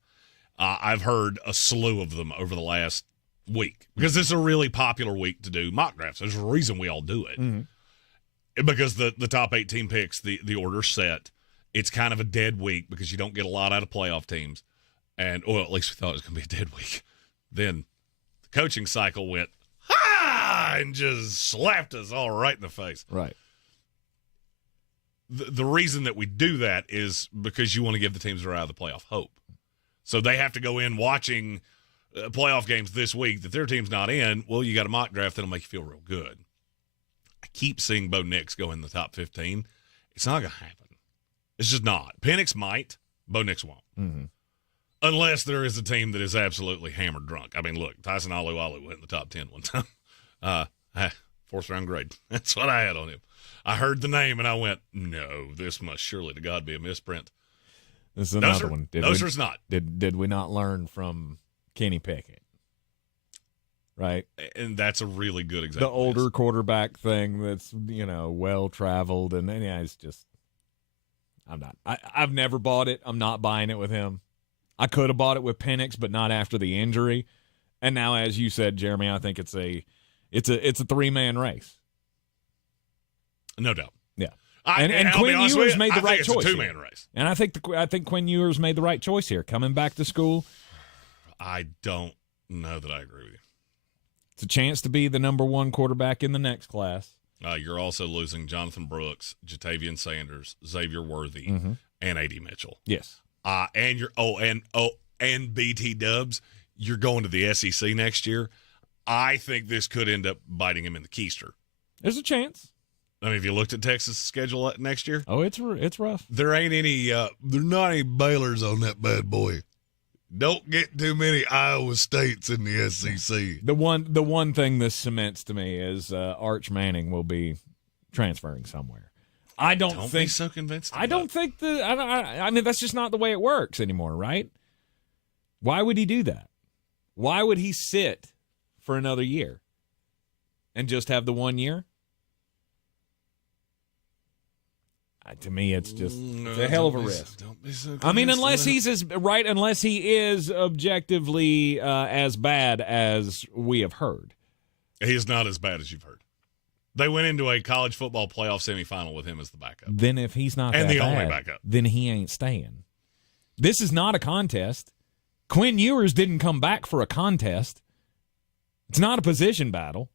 I've heard a slew of them over the last week because this is a really popular week to do mock drafts. There's a reason we all do it. Mm-hmm. Because the top 18 picks, the order's set. It's kind of a dead week because you don't get a lot out of playoff teams. And, well, at least we thought it was going to be a dead week. Then the coaching cycle went, ha! And just slapped us all right in the face. Right. The reason that we do that is because you want to give the teams that are out of the playoff hope. So they have to go in watching playoff games this week that their team's not in. Well, you got a mock draft that'll make you feel real good. I keep seeing Bo Nix go in the top 15. It's not going to happen. It's just not. Penix might. Bo Nix won't. Mm-hmm. Unless there is a team that is absolutely hammered drunk. I mean, look, Tyson Alualu went in the top 10 one time. 4th round grade. That's what I had on him. I heard the name and I went, no, this must surely to God be a misprint. This is another one. No, sir, it's not. Did we not learn from Kenny Pickett? Right? And that's a really good example. The older quarterback thing that's, well-traveled. And then, it's just, I've never bought it. I'm not buying it with him. I could have bought it with Penix, but not after the injury. And now, as you said, Jeremy, I think it's a 3-man race. No doubt. Yeah. And Quinn Ewers made the right choice. It's a 2-man race. And I think Quinn Ewers made the right choice here. Coming back to school. I don't know that I agree with you. It's a chance to be the number 1 quarterback in the next class. You're also losing Jonathan Brooks, Jatavian Sanders, Xavier Worthy, and A.D. Mitchell. Yes. And BT Dubs. You're going to the SEC next year. I think this could end up biting him in the keister. There's a chance. I mean, have you looked at Texas' schedule next year? Oh, it's rough. There ain't any. There's not any Baylors on that bad boy. Don't get too many Iowa States in the SEC. The one thing this cements to me is Arch Manning will be transferring somewhere. I don't be so convinced. I don't think I mean, that's just not the way it works anymore, right? Why would he do that? Why would he sit for another year and just have the 1 year? To me, it's just it's a hell of a risk. Don't be so I mean, unless he is objectively as bad as we have heard. He is not as bad as you've heard. They went into a college football playoff semifinal with him as the backup. Then if he's not and that the bad, only backup, then he ain't staying. This is not a contest. Quinn Ewers didn't come back for a contest. It's not a position battle.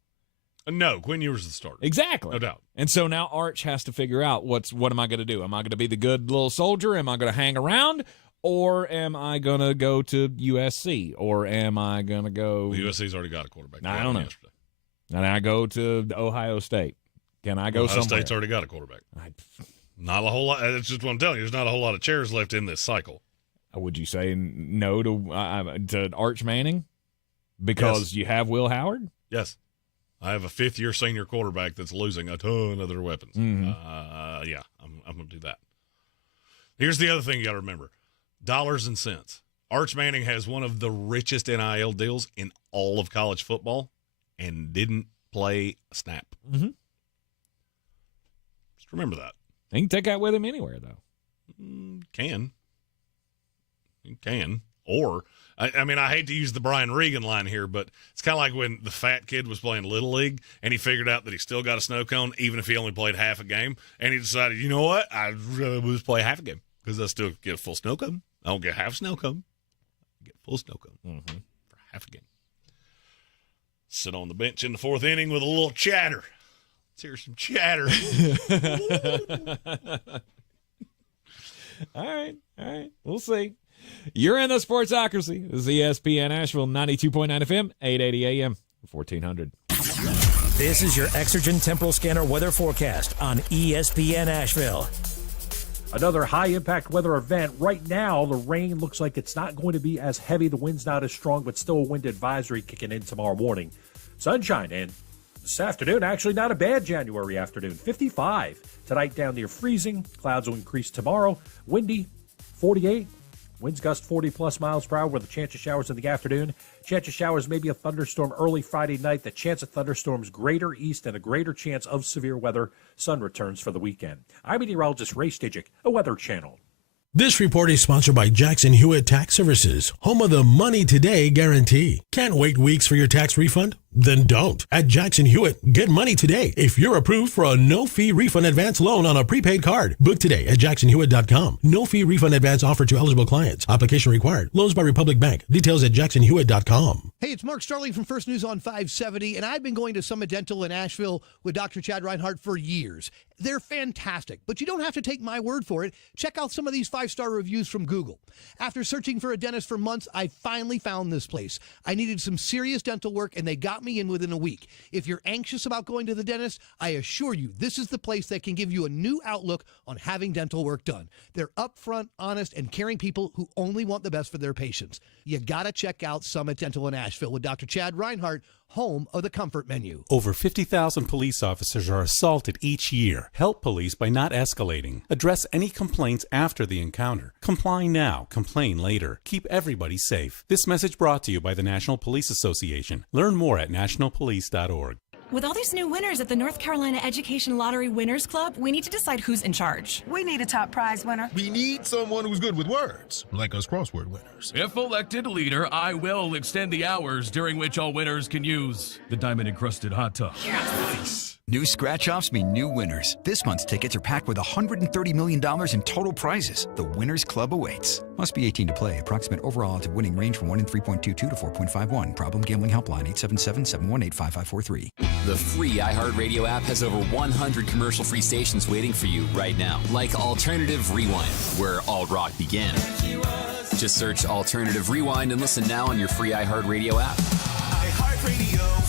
No, Quinn Ewers is the starter. Exactly. No doubt. And so now Arch has to figure out what am I going to do? Am I going to be the good little soldier? Am I going to hang around? Or am I going to go to USC? Or am I going to go... Well, USC's already got a quarterback. I don't know. Yesterday. And I go to Ohio State. Can I go somewhere? Ohio State's already got a quarterback. Not a whole lot. That's just what I'm telling you. There's not a whole lot of chairs left in this cycle. Would you say no to Arch Manning? Because you have Will Howard? Yes. I have a 5th-year senior quarterback that's losing a ton of their weapons. Mm-hmm. I'm going to do that. Here's the other thing you got to remember. Dollars and cents. Arch Manning has one of the richest NIL deals in all of college football and didn't play a snap. Mm-hmm. Just remember that. He can take that with him anywhere, though. Can. Or, I mean, I hate to use the Brian Regan line here, but it's kind of like when the fat kid was playing Little League and he figured out that he still got a snow cone even if he only played half a game. And he decided, you know what? I'd rather just play half a game because I still get a full snow cone. I don't get half snow cone. I get full snow cone for half a game. Sit on the bench in the fourth inning with a little chatter. Let's hear some chatter. All right. We'll see. You're in the Sportsocracy. This is ESPN Asheville, 92.9 FM, 880 AM, 1400. This is your Exergen Temporal Scanner weather forecast on ESPN Asheville. Another high-impact weather event. Right now, the rain looks like it's not going to be as heavy. The wind's not as strong, but still a wind advisory kicking in tomorrow morning. Sunshine in this afternoon. Actually, not a bad January afternoon. 55. Tonight down near freezing. Clouds will increase tomorrow. Windy, 48. Winds gust 40-plus miles per hour with a chance of showers in the afternoon. Chance of showers, maybe a thunderstorm early Friday night. The chance of thunderstorms greater east and a greater chance of severe weather. Sun returns for the weekend. I'm meteorologist Ray Stijik, a Weather Channel. This report is sponsored by Jackson Hewitt Tax Services, home of the Money Today guarantee. Can't wait weeks for your tax refund? Then don't. At Jackson Hewitt, get money today if you're approved for a no-fee refund advance loan on a prepaid card. Book today at jacksonhewitt.com. No-fee refund advance offered to eligible clients. Application required. Loans by Republic Bank. Details at jacksonhewitt.com. Hey, it's Mark Starling from First News on 570, and I've been going to Summit Dental in Asheville with Dr. Chad Reinhardt for years. They're fantastic, but you don't have to take my word for it. Check out some of these 5-star reviews from Google. After searching for a dentist for months, I finally found this place. I needed some serious dental work, and they got me in within a week. If you're anxious about going to the dentist, I assure you this is the place that can give you a new outlook on having dental work done. They're upfront, honest, and caring people who only want the best for their patients. You gotta check out Summit Dental in Asheville with Dr. Chad Reinhardt, home of the comfort menu. Over 50,000 police officers are assaulted each year. Help police by not escalating. Address any complaints after the encounter. Comply now, complain later. Keep everybody safe. This message brought to you by the National Police Association. Learn more at nationalpolice.org. With all these new winners at the North Carolina Education Lottery Winners Club, we need to decide who's in charge. We need a top prize winner. We need someone who's good with words, like us crossword winners. If elected leader, I will extend the hours during which all winners can use the diamond-encrusted hot tub. Yes. New scratch-offs mean new winners. This month's tickets are packed with $130 million in total prizes. The Winners Club awaits. Must be 18 to play. Approximate overall odds of winning range from 1 in 3.22 to 4.51. Problem gambling helpline 877-718-5543. The free iHeartRadio app has over 100 commercial-free stations waiting for you right now. Like Alternative Rewind, where alt rock began. Just search Alternative Rewind and listen now on your free iHeartRadio app.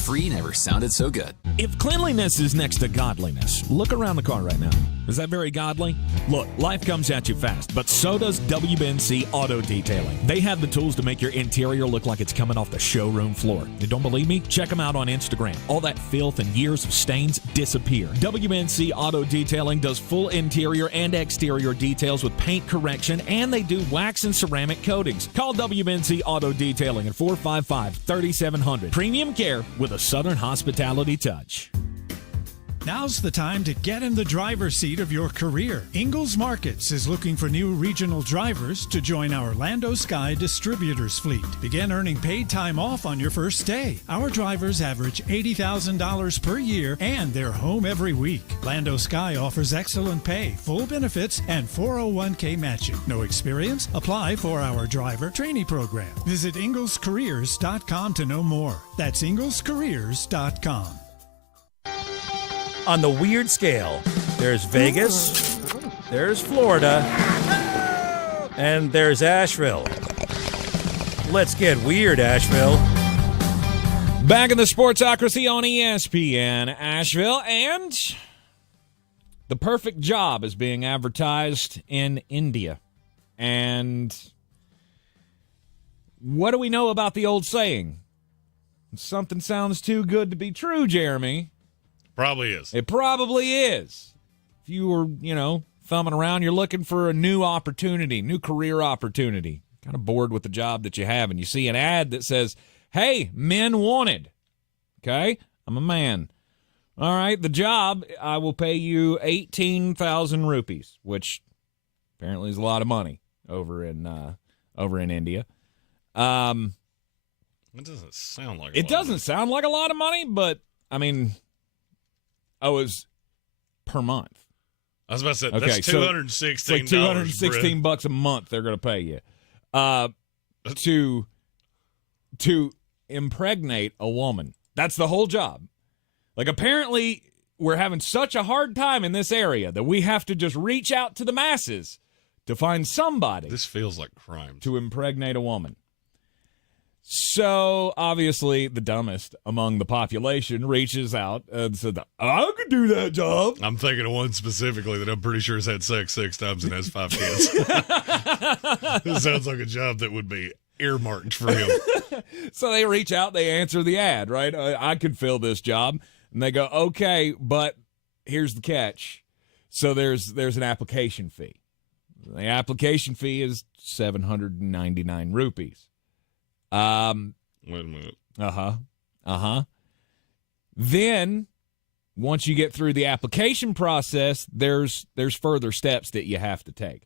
Free never sounded so good. If cleanliness is next to godliness, look around the car right now. Is that very godly? Look, life comes at you fast, but so does WBNC Auto Detailing. They have the tools to make your interior look like it's coming off the showroom floor. You don't believe me? Check them out on Instagram. All that filth and years of stains disappear. WBNC Auto Detailing does full interior and exterior details with paint correction, and they do wax and ceramic coatings. Call WBNC Auto Detailing at 455-3700. Premium care with a Southern hospitality touch. Now's the time to get in the driver's seat of your career. Ingalls Markets is looking for new regional drivers to join our Lando Sky Distributors fleet. Begin earning paid time off on your first day. Our drivers average $80,000 per year and they're home every week. Lando Sky offers excellent pay, full benefits, and 401k matching. No experience? Apply for our driver trainee program. Visit inglescareers.com to know more. That's inglescareers.com. On the weird scale, there's Vegas, there's Florida, and there's Asheville. Let's get weird, Asheville. Back in the Sportsocracy on ESPN Asheville, and The Perfect Job is being advertised in India. And what do we know about the old saying? Something sounds too good to be true, Jeremy. Probably is. It probably is. If you were, thumbing around, you're looking for a new opportunity, new career opportunity, kind of bored with the job that you have, and you see an ad that says, Hey, men wanted. Okay? I'm a man. All right, the job, I will pay you 18,000 rupees, which apparently is a lot of money over in India. It doesn't sound like it doesn't sound like a lot of money, but I mean, it's per month. I was about to say that's $216. So it's like $216 a month they're going to pay you to impregnate a woman. That's the whole job. Like, apparently, we're having such a hard time in this area that we have to just reach out to the masses to find somebody. This feels like crime. To impregnate a woman. So, obviously, the dumbest among the population reaches out and said, I could do that job. I'm thinking of one specifically that I'm pretty sure has had sex 6 times and has 5 kids. This sounds like a job that would be earmarked for him. So they reach out, they answer the ad, right? I could fill this job. And they go, okay, but here's the catch. So there's an application fee. The application fee is 799 rupees. Wait a minute. Then, once you get through the application process, there's further steps that you have to take.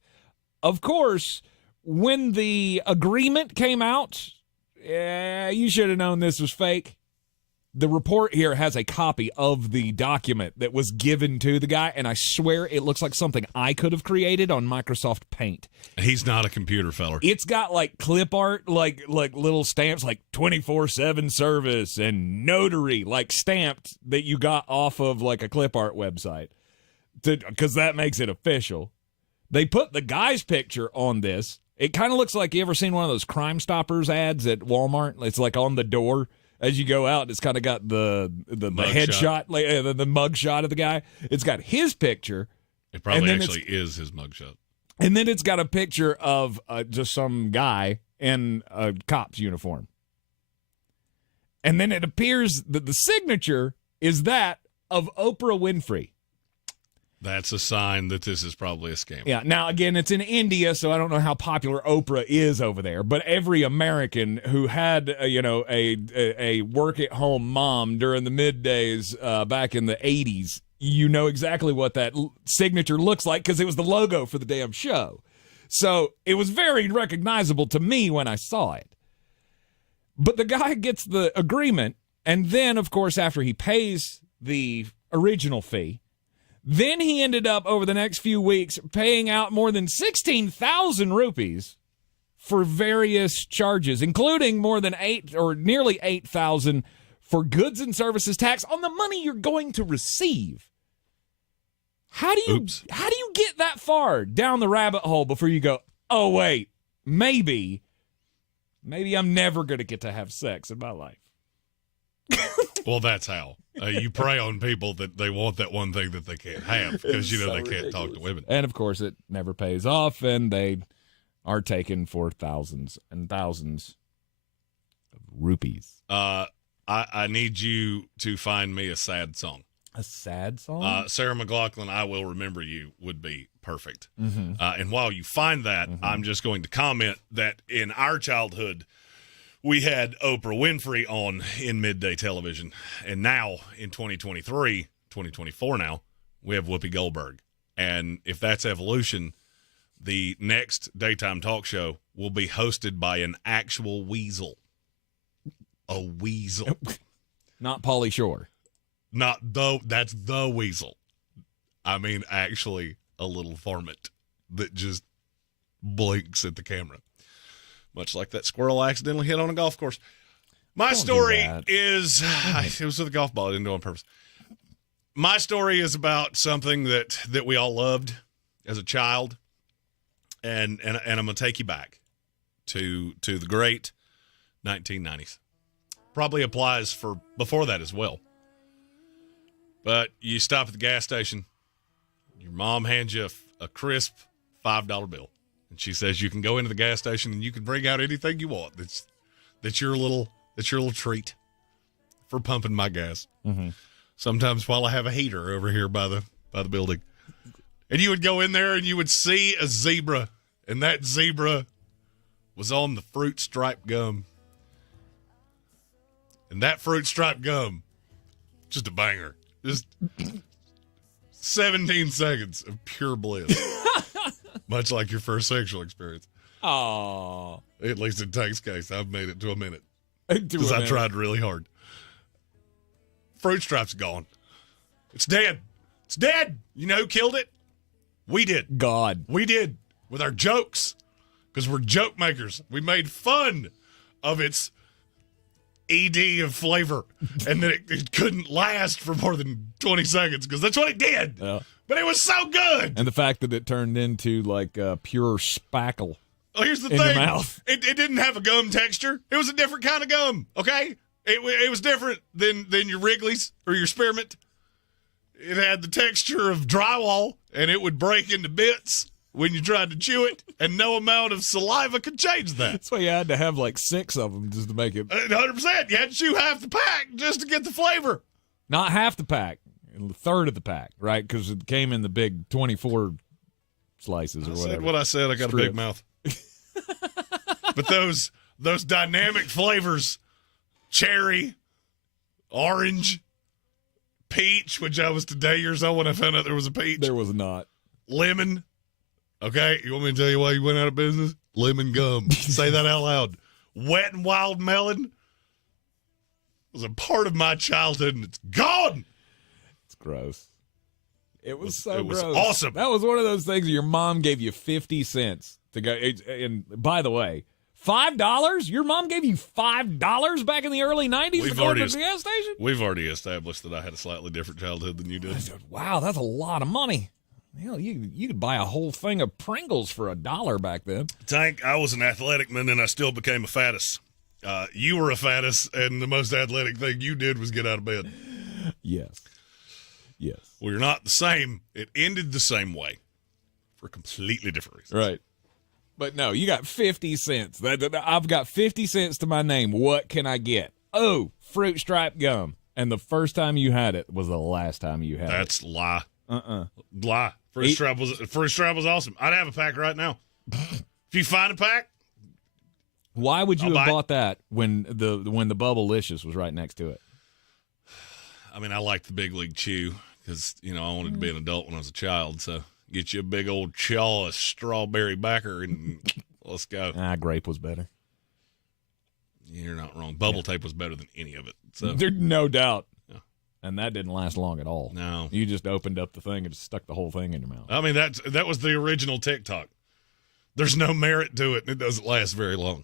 Of course, when the agreement came out, you should have known this was fake. The report here has a copy of the document that was given to the guy, and I swear it looks like something I could have created on Microsoft Paint. He's not a computer feller. It's got like clip art, like little stamps, like 24/7 service and notary, like stamped that you got off of like a clip art website, because that makes it official. They put the guy's picture on this. It kind of looks like, you ever seen one of those Crime Stoppers ads at Walmart? It's like on the door. As you go out, it's kind of got the headshot, like the mug shot of the guy. It's got his picture. It probably actually is his mugshot. And then it's got a picture of just some guy in a cop's uniform. And then it appears that the signature is that of Oprah Winfrey. That's a sign that this is probably a scam. Yeah. Now, again, it's in India, so I don't know how popular Oprah is over there. But every American who had, a work-at-home mom during the middays back in the 80s, you know exactly what that signature looks like because it was the logo for the damn show. So it was very recognizable to me when I saw it. But the guy gets the agreement, and then, of course, after he pays the original fee, then he ended up, over the next few weeks, paying out more than 16,000 rupees for various charges, including more than nearly 8,000 for goods and services tax on the money you're going to receive. How do you get that far down the rabbit hole before you go, oh, wait, maybe I'm never going to get to have sex in my life? Well, that's how. You prey on people that they want that one thing that they can't have because, they can't talk to women. And, of course, it never pays off, and they are taken for thousands and thousands of rupees. I need you to find me a sad song. A sad song? Sarah McLachlan, I Will Remember You would be perfect. Mm-hmm. And while you find that, I'm just going to comment that in our childhood, we had Oprah Winfrey on in midday television. And now, in 2024 now, we have Whoopi Goldberg. And if that's evolution, the next daytime talk show will be hosted by an actual weasel. A weasel. Not Pauly Shore. That's the weasel. I mean, actually, a little varmint that just blinks at the camera. Much like that squirrel accidentally hit on a golf course. My story is, it was with a golf ball. I didn't do it on purpose. My story is about something that we all loved as a child. And I'm going to take you back to the great 1990s. Probably applies for before that as well. But you stop at the gas station. Your mom hands you a crisp $5 bill. And she says you can go into the gas station and you can bring out anything you want. That's your little treat for pumping my gas. Mm-hmm. Sometimes while I have a heater over here by the building. And you would go in there and you would see a zebra, and that zebra was on the fruit stripe gum. And that fruit stripe gum, just a banger. Just 17 seconds of pure bliss. Much like your first sexual experience. Oh. At least in Tank's case, I've made it to a minute. Because I tried really hard. Fruit stripe's gone. It's dead. It's dead. You know who killed it? We did. God. We did. With our jokes. Because we're joke makers. We made fun of its ED of flavor. And then it couldn't last for more than 20 seconds because that's what it did. Yeah. But it was so good. And the fact that it turned into like pure spackle. Oh, here's the in thing. Your mouth. It didn't have a gum texture. It was a different kind of gum, okay? It was different than your Wrigley's or your Spearmint. It had the texture of drywall, and it would break into bits when you tried to chew it, and no amount of saliva could change that. That's why you had to have like 6 of them just to make it. 100%. You had to chew half the pack just to get the flavor. Not half the pack, a third of the pack, right? Because it came in the big 24 slices or whatever. I said what I said. I got a big mouth. But those dynamic flavors, cherry, orange, peach, which I was today years old when I found out there was a peach. There was not. Lemon. Okay, you want me to tell you why you went out of business? Lemon gum. Say that out loud. Wet and wild melon was a part of my childhood, and it's gone. It's gross. It was so gross. It was awesome. That was one of those things your mom gave you 50 cents to go. And by the way, $5? Your mom gave you $5 back in the early 90s to go to the gas station? We've already established that I had a slightly different childhood than you did. I said, wow, that's a lot of money. Hell, you could buy a whole thing of Pringles for $1 back then. Tank, I was an athletic man, and I still became a fattest. You were a fattest, and the most athletic thing you did was get out of bed. Yes. Yes. Well, you're not the same. It ended the same way for completely different reasons. Right. But no, you got 50 cents. I've got 50 cents to my name. What can I get? Oh, fruit stripe gum. And the first time you had it was the last time you had it. That's lie. Lie. Fruit stripe was awesome. I'd have a pack right now. If you find a pack, why would you have bought that when the Bubblicious was right next to it? I mean, I liked the Big League Chew because, I wanted to be an adult when I was a child. So get you a big old chaw of strawberry backer and let's go. Grape was better. You're not wrong. Bubble tape was better than any of it. So there's no doubt. Yeah. And that didn't last long at all. No. You just opened up the thing and just stuck the whole thing in your mouth. I mean, that was the original TikTok. There's no merit to it, and it doesn't last very long.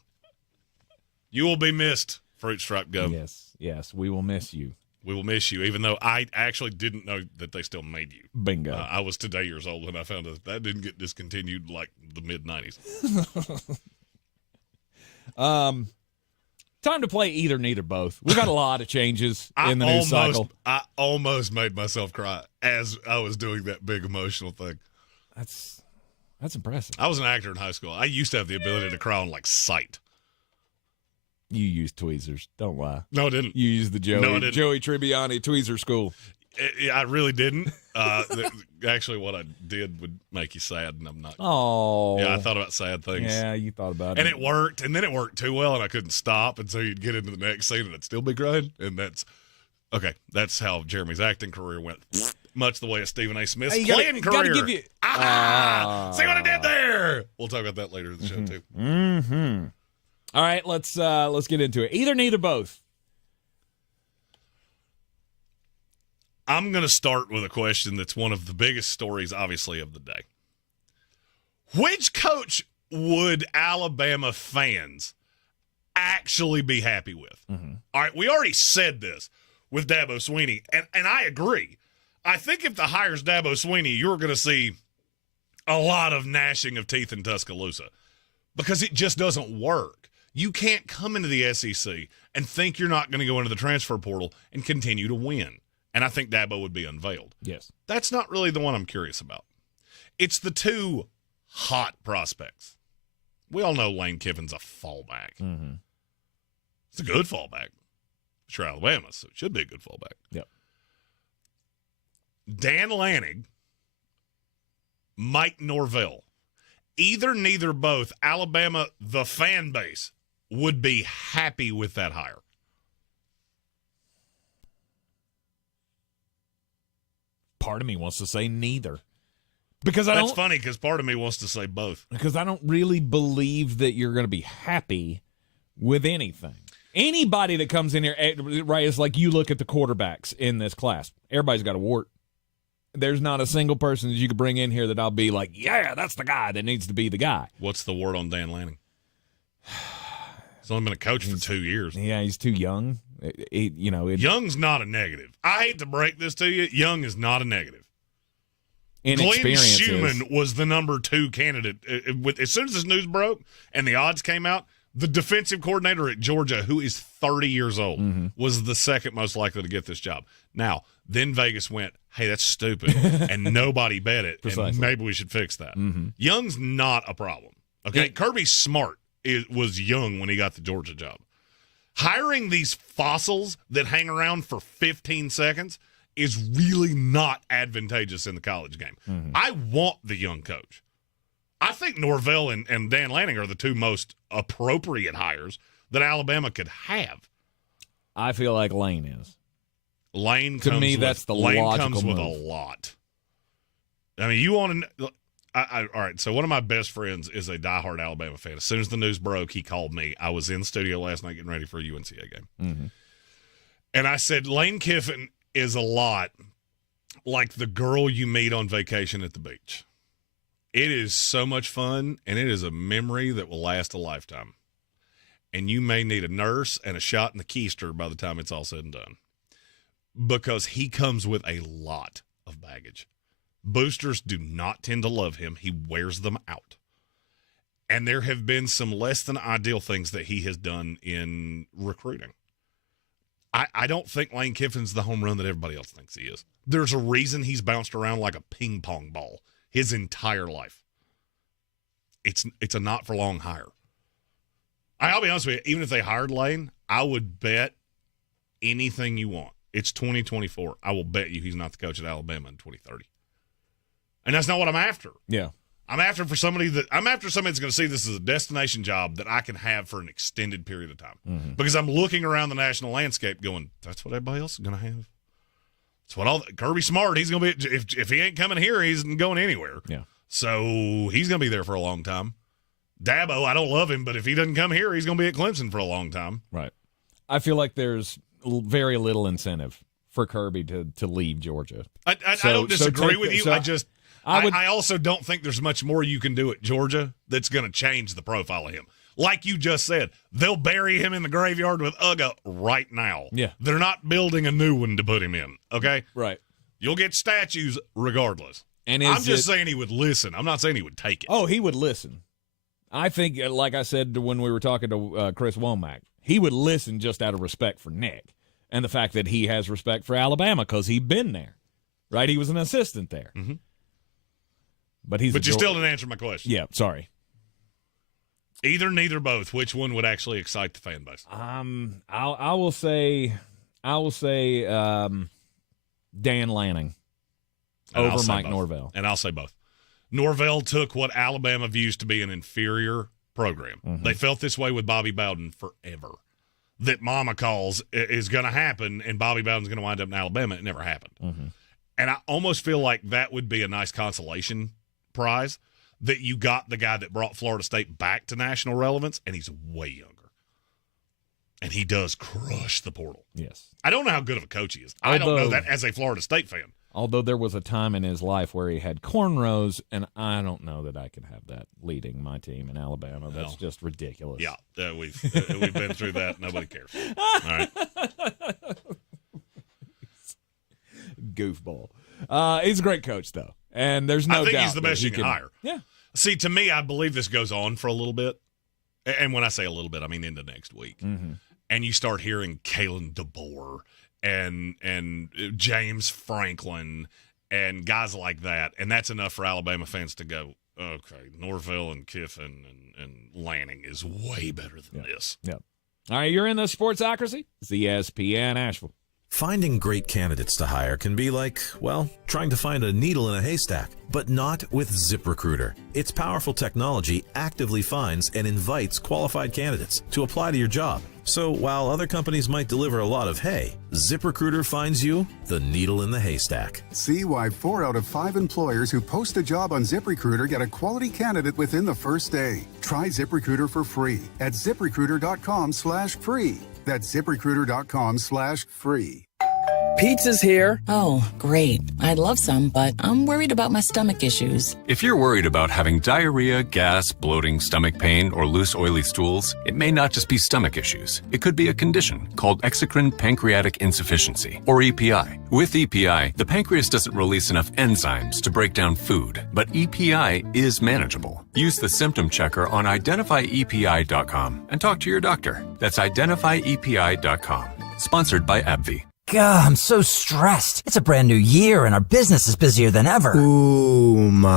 You will be missed, fruit stripe gum. Yes, we will miss you. We will miss you, even though I actually didn't know that they still made you. Bingo. I was today years old when I found out that didn't get discontinued like the mid-90s. Time to play either, neither, both. We've got a lot of changes in the news cycle. I almost made myself cry as I was doing that big emotional thing. That's impressive. I was an actor in high school. I used to have the ability to cry on like sight. You used tweezers. Don't lie. No, I didn't. You used the Joey Tribbiani tweezer school. I really didn't. Actually, what I did would make you sad, and I'm not. Oh. Yeah, I thought about sad things. Yeah, you thought about it. And it worked, and then it worked too well, and I couldn't stop, and so you'd get into the next scene, and I'd still be crying, and that's how Jeremy's acting career went, much the way of Stephen A. Smith's playing career. Give you... See what I did there? We'll talk about that later in the show, too. Mm-hmm. All right, let's get into it. Either, neither, both. I'm going to start with a question that's one of the biggest stories, obviously, of the day. Which coach would Alabama fans actually be happy with? Mm-hmm. All right, we already said this with Dabo Swinney, and I agree. I think if the hire's Dabo Swinney, you're going to see a lot of gnashing of teeth in Tuscaloosa because it just doesn't work. You can't come into the SEC and think you're not going to go into the transfer portal and continue to win. And I think Dabo would be unveiled. Yes. That's not really the one I'm curious about. It's the two hot prospects. We all know Lane Kiffin's a fallback. Mm-hmm. It's a good fallback. It's your Alabama, so it should be a good fallback. Yep. Dan Lanning, Mike Norvell. Either, neither, both. Alabama, the fan base, would be happy with that hire. Part of me wants to say neither. Because That's funny because part of me wants to say both. Because I don't really believe that you're going to be happy with anything. Anybody that comes in here, right, is like you look at the quarterbacks in this class. Everybody's got a wart. There's not a single person that you could bring in here that I'll be like, yeah, that's the guy that needs to be the guy. What's the word on Dan Lanning? He's only been a coach for 2 years. Yeah, he's too young. Young's not a negative. I hate to break this to you. Young is not a negative. Glenn Schumann was the number 2 candidate. As soon as this news broke and the odds came out, the defensive coordinator at Georgia, who is 30 years old, was the second most likely to get this job. Now, then Vegas went, hey, that's stupid, and nobody bet it, and maybe we should fix that. Young's not a problem. Okay, Kirby Smart was young when he got the Georgia job. Hiring these fossils that hang around for 15 seconds is really not advantageous in the college game. I want the young coach. I think Norvell and Dan Lanning are the 2 most appropriate hires that Alabama could have. I feel like Lane is. Lane to comes me, with, that's the Lane logical comes with move. a lot. I mean, you want to all right, so one of my best friends is a diehard Alabama fan. As soon as the news broke, he called me. I was in studio last night getting ready for a UNCA game. And I said, Lane Kiffin is a lot like the girl you meet on vacation at the beach. It is so much fun, and it is a memory that will last a lifetime. And you may need a nurse and a shot in the keister by the time it's all said and done. Because he comes with a lot of baggage. Boosters do not tend to love him. He wears them out. And there have been some less than ideal things that he has done in recruiting. I don't think Lane Kiffin's the home run that everybody else thinks he is. There's a reason he's bounced around like a ping pong ball his entire life. It's a not for long hire. I'll be honest with you, even if they hired Lane, I would bet anything you want. It's 2024. I will bet you he's not the coach at Alabama in 2030. And that's not what I'm after. Yeah. I'm after somebody that's going to see this as a destination job that I can have for an extended period of time. Because I'm looking around the national landscape going, that's what everybody else is going to have. It's what Kirby Smart, he's going to be, if he ain't coming here, he's going anywhere. Yeah. So he's going to be there for a long time. Dabo, I don't love him, but if he doesn't come here, he's going to be at Clemson for a long time. Right. I feel like there's very little incentive for Kirby to leave Georgia. I don't disagree with you. I also don't think there's much more you can do at Georgia that's going to change the profile of him. Like you just said, they'll bury him in the graveyard with Uga right now. Yeah. They're not building a new one to put him in, okay? Right. You'll get statues regardless. And I'm just saying he would listen. I'm not saying he would take it. Oh, he would listen. I think, like I said when we were talking to Chris Womack, he would listen just out of respect for Nick and the fact that he has respect for Alabama because he'd been there, right? He was an assistant there. But you still didn't answer my question. Yeah, sorry. Either, neither, both. Which one would actually excite the fan base? I will say Dan Lanning over Mike Norvell. And I'll say both. Norvell took what Alabama views to be an inferior program. They felt this way with Bobby Bowden forever. That Mama calls is going to happen, and Bobby Bowden's going to wind up in Alabama. It never happened. And I almost feel like that would be a nice consolation prize, that you got the guy that brought Florida State back to national relevance, and he's way younger. And he does crush the portal. Yes. I don't know how good of a coach he is. I don't know that as a Florida State fan. Although there was a time in his life where he had cornrows, and I don't know that I can have that leading my team in Alabama. That's just ridiculous. Yeah, we've been through that. Nobody cares. All right. Goofball. He's a great coach, though. And there's no doubt. I think he's the best you can hire. Yeah. See, to me, I believe this goes on for a little bit. And when I say a little bit, I mean into next week. And you start hearing Kalen DeBoer and James Franklin and guys like that. And that's enough for Alabama fans to go, okay, Norvell and Kiffin and Lanning is way better than this. Yep. All right, you're in the Sportsocracy. It's ESPN Asheville. Finding great candidates to hire can be like, well, trying to find a needle in a haystack, but not with ZipRecruiter. Its powerful technology actively finds and invites qualified candidates to apply to your job. So while other companies might deliver a lot of hay, ZipRecruiter finds you the needle in the haystack. See why 4 out of 5 employers who post a job on ZipRecruiter get a quality candidate within the first day. Try ZipRecruiter for free at ZipRecruiter.com/free. That's ZipRecruiter.com/free. Pizza's here. Oh, great. I'd love some, but I'm worried about my stomach issues. If you're worried about having diarrhea, gas, bloating, stomach pain, or loose, oily stools, it may not just be stomach issues. It could be a condition called exocrine pancreatic insufficiency, or EPI. With EPI, the pancreas doesn't release enough enzymes to break down food, but EPI is manageable. Use the symptom checker on identifyepi.com and talk to your doctor. That's identifyepi.com. Sponsored by AbbVie. God, I'm so stressed. It's a brand new year and our business is busier than ever. Ooma.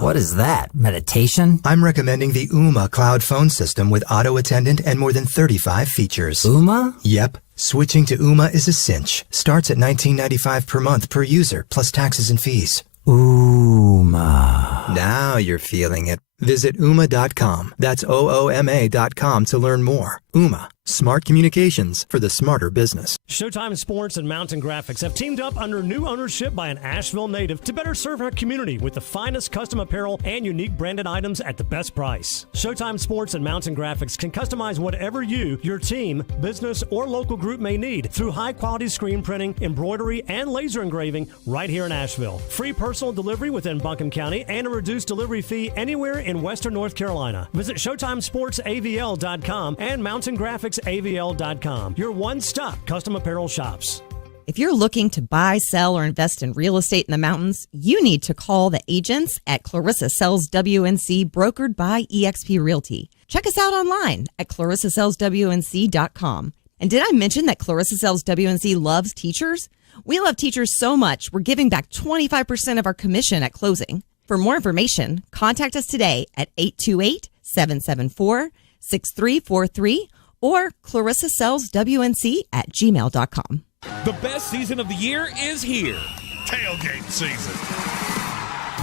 What is that? Meditation? I'm recommending the Ooma cloud phone system with auto attendant and more than 35 features. Ooma? Yep. Switching to Ooma is a cinch. Starts at $19.95 per month per user, plus taxes and fees. Ooma. Now you're feeling it. Visit Ooma.com. That's OOMA.com to learn more. Ooma. Smart communications for the smarter business. Showtime Sports and Mountain Graphics have teamed up under new ownership by an Asheville native to better serve our community with the finest custom apparel and unique branded items at the best price. Showtime Sports and Mountain Graphics can customize whatever you, your team, business, or local group may need through high-quality screen printing, embroidery, and laser engraving right here in Asheville. Free personal delivery within Buncombe County and a reduced delivery fee anywhere in Western North Carolina. Visit ShowtimeSportsAVL.com and MountainGraphicsAVL.com. Your one-stop custom apparel shops. If you're looking to buy, sell, or invest in real estate in the mountains, you need to call the agents at Clarissa Sells WNC, brokered by eXp Realty. Check us out online at ClarissaSellsWNC.com. And did I mention that Clarissa Sells WNC loves teachers? We love teachers so much, we're giving back 25% of our commission at closing. For more information, contact us today at 828-774-6343 or ClarissaSellsWNC@gmail.com. The best season of the year is here. Tailgate season.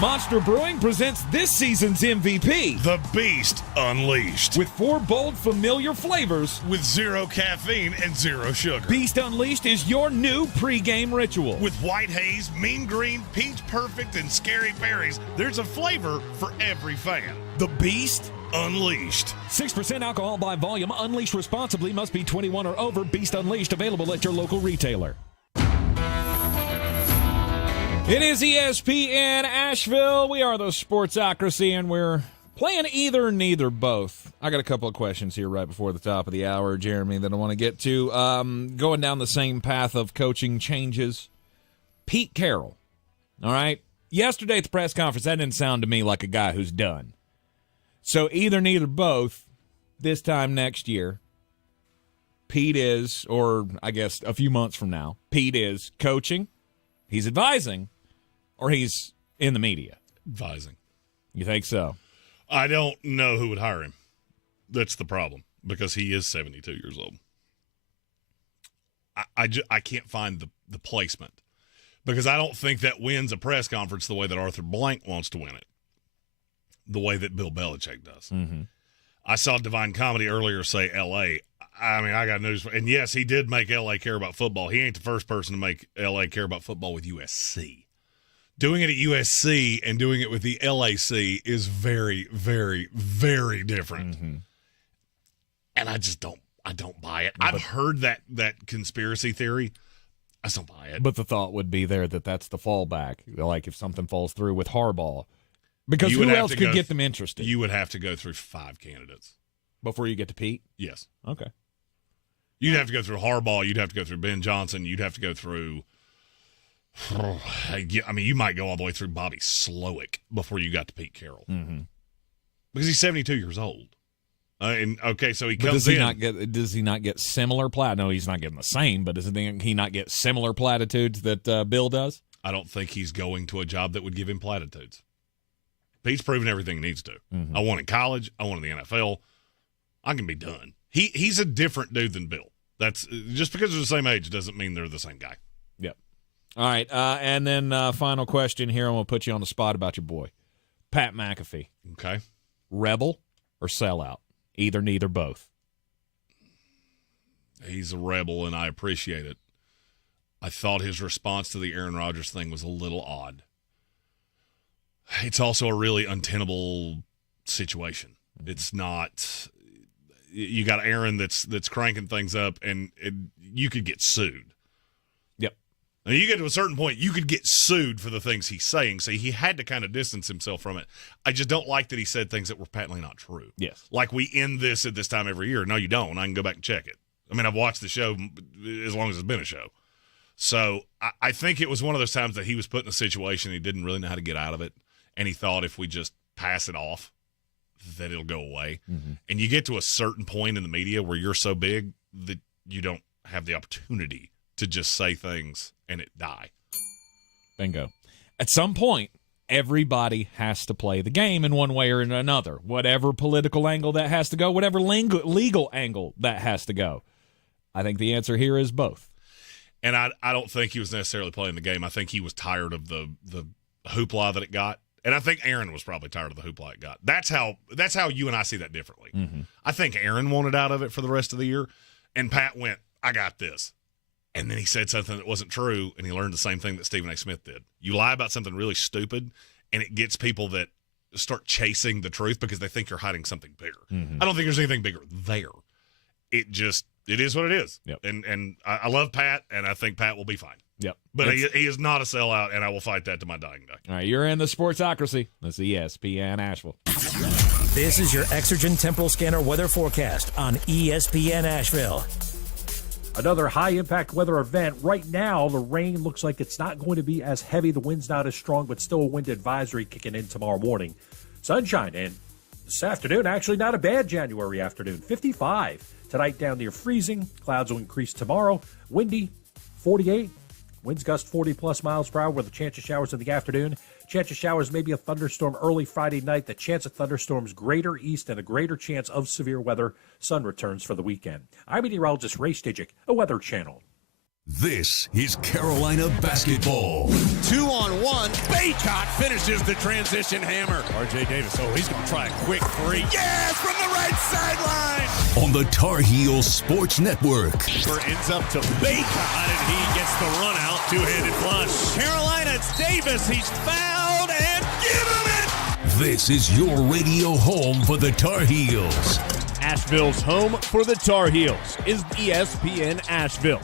Monster Brewing presents this season's MVP. The Beast Unleashed. With 4 bold, familiar flavors. With 0 caffeine and 0 sugar. Beast Unleashed is your new pregame ritual. With white haze, mean green, peach perfect, and scary berries, there's a flavor for every fan. The Beast Unleashed. 6% alcohol by volume. Unleashed responsibly. Must be 21 or over. Beast Unleashed. Available at your local retailer. It is ESPN Asheville. We are the Sportsocracy, and we're playing either, neither, both. I got a couple of questions here right before the top of the hour, Jeremy, that I want to get to. Going down the same path of coaching changes. Pete Carroll, all right? Yesterday at the press conference, that didn't sound to me like a guy who's done. So either, neither, both, this time next year, Pete is, or I guess a few months from now, Pete is coaching, he's advising, or he's in the media. Advising. You think so? I don't know who would hire him. That's the problem, because he is 72 years old. I can't find the placement, because I don't think that wins a press conference the way that Arthur Blank wants to win it, the way that Bill Belichick does. Mm-hmm. I saw Divine Comedy earlier say L.A. I mean, I got news. And, yes, he did make L.A. care about football. He ain't the first person to make L.A. care about football with USC. Doing it at USC and doing it with the LAC is very, very, very different. Mm-hmm. And I don't buy it. I've heard that conspiracy theory. I just don't buy it. But the thought would be there that that's the fallback. Like if something falls through with Harbaugh. Because who else could get them interested? You would have to go through 5 candidates. Before you get to Pete? Yes. Okay. You'd have to go through Harbaugh. You'd have to go through Ben Johnson. You'd have to go through, I mean, you might go all the way through Bobby Slowick before you got to Pete Carroll. Mm-hmm. Because he's 72 years old. And okay, so he comes does he in. Does he not get similar platitudes? No, he's not getting the same, but does he not get similar platitudes that Bill does? I don't think he's going to a job that would give him platitudes. Pete's proven everything he needs to. Mm-hmm. I won in college. I won in the NFL. I can be done. He's a different dude than Bill. That's just because they're the same age doesn't mean they're the same guy. Yep. All right, and then final question here. I'm going to put you on the spot about your boy, Pat McAfee. Okay. Rebel or sellout? Either, neither, both. He's a rebel, and I appreciate it. I thought his response to the Aaron Rodgers thing was a little odd. It's also a really untenable situation. It's not – you got Aaron that's cranking things up, and you could get sued. Yep. Now, you get to a certain point, you could get sued for the things he's saying, so he had to kind of distance himself from it. I just don't like that he said things that were patently not true. Yes. Like we end this at this time every year. No, you don't. I can go back and check it. I mean, I've watched the show as long as it's been a show. So I think it was one of those times that he was put in a situation he didn't really know how to get out of it, and he thought if we just pass it off, that it'll go away. Mm-hmm. And you get to a certain point in the media where you're so big that you don't have the opportunity to just say things and it die. Bingo. At some point, everybody has to play the game in one way or another, whatever political angle that has to go, whatever legal angle that has to go. I think the answer here is both. And I don't think he was necessarily playing the game. I think he was tired of the hoopla that it got. And I think Aaron was probably tired of the hoopla it got. That's how you and I see that differently. Mm-hmm. I think Aaron wanted out of it for the rest of the year, and Pat went, I got this. And then he said something that wasn't true, and he learned the same thing that Stephen A. Smith did. You lie about something really stupid, and it gets people that start chasing the truth because they think you're hiding something bigger. Mm-hmm. I don't think there's anything bigger there. It is what it is. Yep. And I love Pat, and I think Pat will be fine. Yep. But he is not a sellout, and I will fight that to my dying day. All right, you're in the Sportsocracy. That's ESPN Asheville. This is your Exergen Temporal Scanner weather forecast on ESPN Asheville. Another high-impact weather event. Right now, the rain looks like it's not going to be as heavy. The wind's not as strong, but still a wind advisory kicking in tomorrow morning. Sunshine, and this afternoon, actually not a bad January afternoon. 55. Tonight down near freezing. Clouds will increase tomorrow. Windy, 48. Winds gust 40-plus miles per hour with a chance of showers in the afternoon. Chance of showers, maybe a thunderstorm early Friday night. The chance of thunderstorms greater east and a greater chance of severe weather. Sun returns for the weekend. I'm meteorologist Ray Stijic, a Weather Channel. This is Carolina basketball. 2-on-1. Baycott finishes the transition hammer. R.J. Davis, he's going to try a quick three. Yes, from the right sideline. On the Tar Heels Sports Network. Ends up to Baycott, and he gets the run out. Two-handed flush. Carolina, it's Davis. He's fouled, and give him it. This is your radio home for the Tar Heels. Asheville's home for the Tar Heels is ESPN Asheville.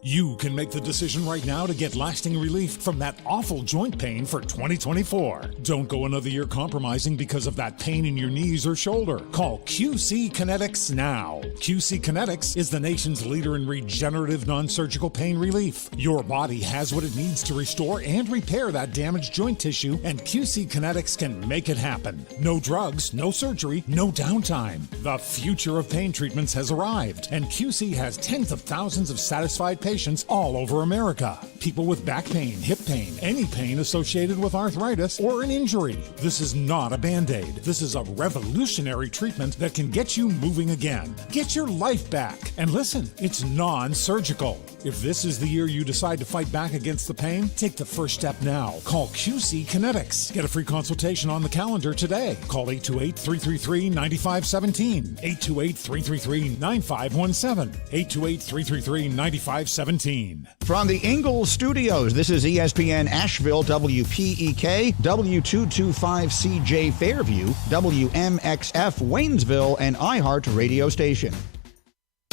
You can make the decision right now to get lasting relief from that awful joint pain for 2024. Don't go another year compromising because of that pain in your knees or shoulder. Call QC Kinetics now. QC Kinetics is the nation's leader in regenerative non-surgical pain relief. Your body has what it needs to restore and repair that damaged joint tissue, and QC Kinetics can make it happen. No drugs, no surgery, no downtime. The future of pain treatments has arrived, and QC has tens of thousands of satisfied patients all over America. People with back pain, hip pain, any pain associated with arthritis or an injury. This is not a Band-Aid. This is a revolutionary treatment that can get you moving again. Get your life back. And listen, it's non-surgical. If this is the year you decide to fight back against the pain, take the first step now. Call QC Kinetics. Get a free consultation on the calendar today. Call 828-333-9517. 828-333-9517. 828-333-9517. From the Ingalls Studios, this is ESPN Asheville, WPEK, W225CJ Fairview, WMXF Waynesville, and iHeart Radio Station.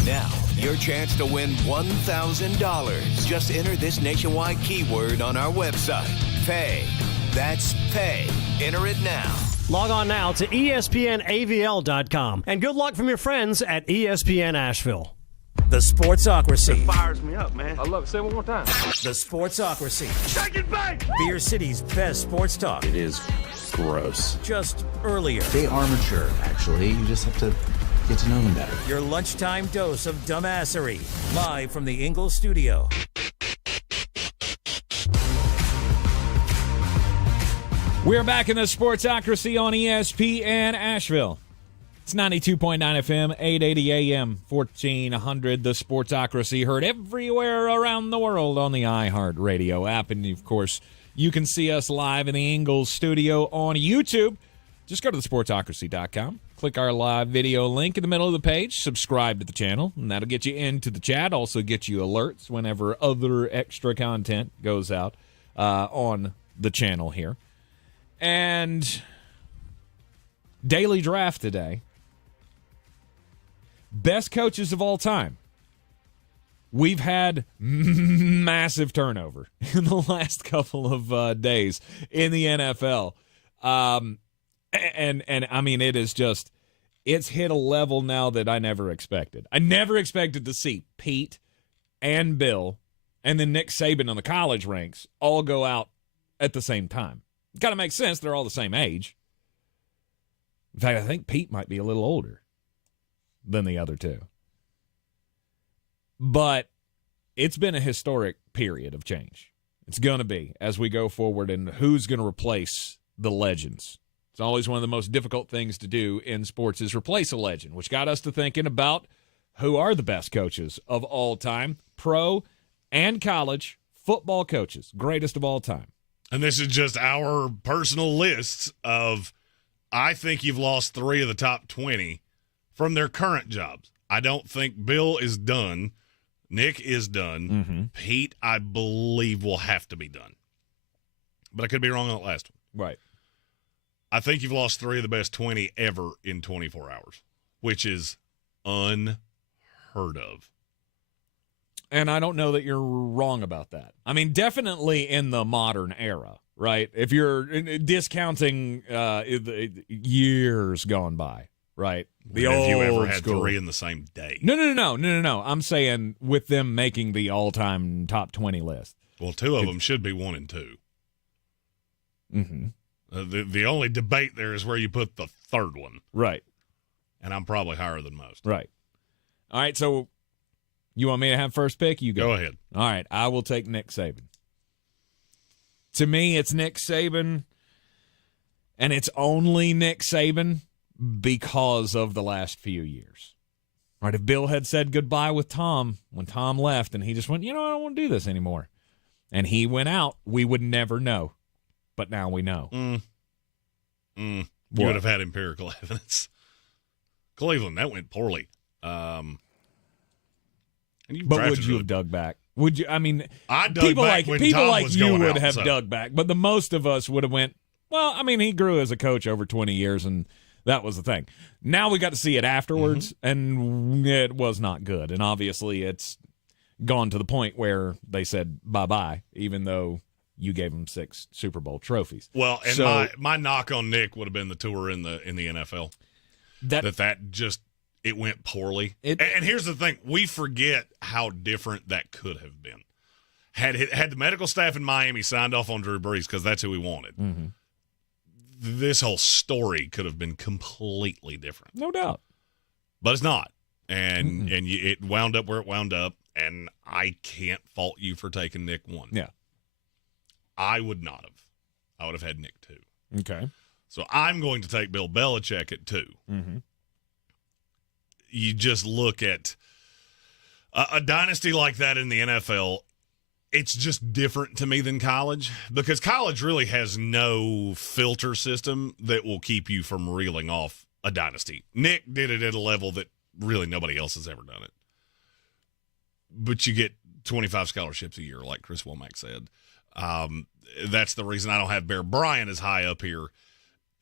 Now, your chance to win $1,000. Just enter this nationwide keyword on our website. Pay. That's pay. Enter it now. Log on now to ESPNAVL.com. And good luck from your friends at ESPN Asheville. The Sportsocracy. It fires me up, man. I love it. Say it one more time. The Sportsocracy. Shake it back! Beer City's best sports talk. It is gross. Just earlier. They are mature, actually. You just have to get to know them better. Your lunchtime dose of dumbassery. Live from the Ingalls studio. We're back in the Sportsocracy on ESPN Asheville. It's 92.9 FM, 880 AM, 1400. The Sportsocracy heard everywhere around the world on the iHeart Radio app. And, of course, you can see us live in the Ingalls studio on YouTube. just go to thesportsocracy.com, click our live video link in the middle of the page, subscribe to the channel, and that'll get you into the chat, also get you alerts whenever other extra content goes out on the channel here. And daily draft today. Best coaches of all time. We've had massive turnover in the last couple of days in the NFL. And I mean, it is just, it's hit a level now that I never expected. I never expected to see Pete and Bill and then Nick Saban on the college ranks all go out at the same time. It kind of makes sense. They're all the same age. In fact, I think Pete might be a little older than the other two. But it's been a historic period of change. It's going to be as we go forward, and who's going to replace the legends. It's always one of the most difficult things to do in sports is replace a legend, which got us to thinking about who are the best coaches of all time, pro and college football coaches, greatest of all time. And this is just our personal lists of, I think you've lost 3 of the top 20 from their current jobs. I don't think Bill is done. Nick is done. Mm-hmm. Pete, I believe, will have to be done. But I could be wrong on that last one. Right. I think you've lost 3 of the best 20 ever in 24 hours, which is unheard of. And I don't know that you're wrong about that. I mean, definitely in the modern era, right? If you're discounting years gone by, right? The old you ever had school. 3 in the same day? No. I'm saying with them making the all-time top 20 list. Well, 2 of them should be 1 and 2. Mm-hmm. The only debate there is where you put the third one. Right. And I'm probably higher than most. Right. All right, so you want me to have first pick? You go. Go ahead. All right, I will take Nick Saban. To me, it's Nick Saban, and it's only Nick Saban because of the last few years. All right, if Bill had said goodbye with Tom when Tom left and he just went, I don't want to do this anymore, and he went out, we would never know. But now we know. You would have had empirical evidence. Cleveland, that went poorly. And but would you have dug back? Would you? I mean, I dug back when Tom was you going would out, have so. dug back, but the most of us would have went, well, I mean, he grew as a coach over 20 years, and that was the thing. Now we got to see it afterwards, and it was not good. And obviously it's gone to the point where they said bye-bye, even though you gave him 6 Super Bowl trophies. Well, and my knock on Nick would have been the tour in the NFL. That just it went poorly. And here's the thing: we forget how different that could have been. Had the medical staff in Miami signed off on Drew Brees because that's who we wanted, this whole story could have been completely different. No doubt. But it's not, and it wound up where it wound up. And I can't fault you for taking Nick 1. Yeah. I would not have. I would have had Nick 2. Okay. So I'm going to take Bill Belichick at 2. Mm-hmm. You just look at a dynasty like that in the NFL, it's just different to me than college because college really has no filter system that will keep you from reeling off a dynasty. Nick did it at a level that really nobody else has ever done it. But you get 25 scholarships a year, like Chris Womack said. That's the reason I don't have Bear Bryant as high up here,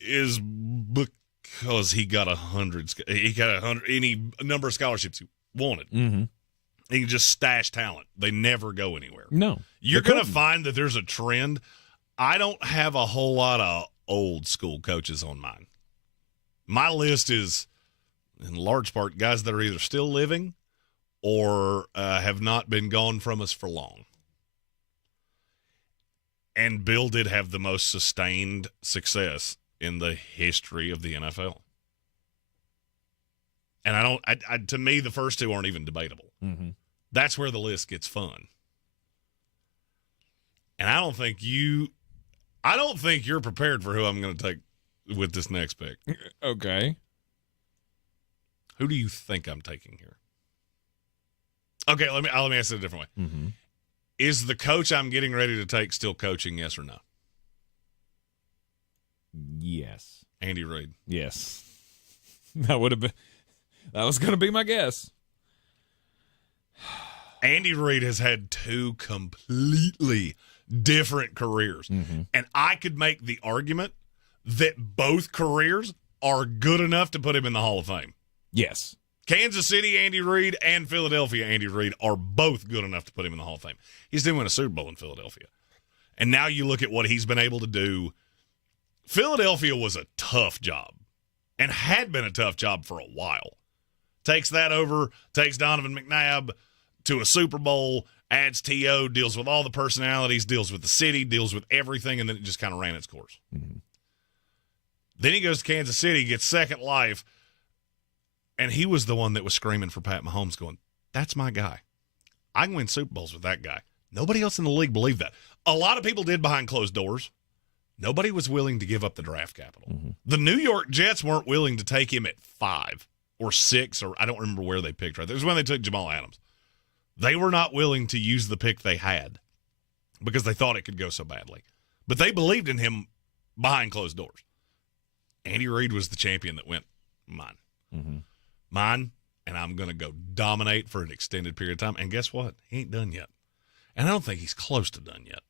is because he got 100. He got 100 any number of scholarships he wanted. Mm-hmm. He can just stash talent. They never go anywhere. No, you're going to find that there's a trend. I don't have a whole lot of old school coaches on mine. My list is, in large part, guys that are either still living or have not been gone from us for long. And Bill did have the most sustained success in the history of the NFL. And to me, the first 2 aren't even debatable. Mm-hmm. That's where the list gets fun. And I don't think you're prepared for who I'm going to take with this next pick. Okay. Who do you think I'm taking here? Okay, let me ask it a different way. Mm-hmm. Is the coach I'm getting ready to take still coaching, yes or no? Yes. Andy Reid. Yes. That was going to be my guess. Andy Reid has had two completely different careers. And I could make the argument that both careers are good enough to put him in the Hall of Fame. Yes. Kansas City Andy Reid and Philadelphia Andy Reid are both good enough to put him in the Hall of Fame. He's didn't win a Super Bowl in Philadelphia. And now you look at what he's been able to do. Philadelphia was a tough job and had been a tough job for a while. Takes that over, takes Donovan McNabb to a Super Bowl, adds T.O., deals with all the personalities, deals with the city, deals with everything, and then it just kind of ran its course. Then he goes to Kansas City, gets second life, and he was the one that was screaming for Pat Mahomes going, that's my guy. I can win Super Bowls with that guy. Nobody else in the league believed that. A lot of people did behind closed doors. Nobody was willing to give up the draft capital. The New York Jets weren't willing to take him at 5 or 6, or I don't remember where they picked right there. It was when they took Jamal Adams. They were not willing to use the pick they had because they thought it could go so badly. But they believed in him behind closed doors. Andy Reid was the champion that went, mine. Mine, and I'm going to go dominate for an extended period of time. And guess what? He ain't done yet. And I don't think he's close to done yet.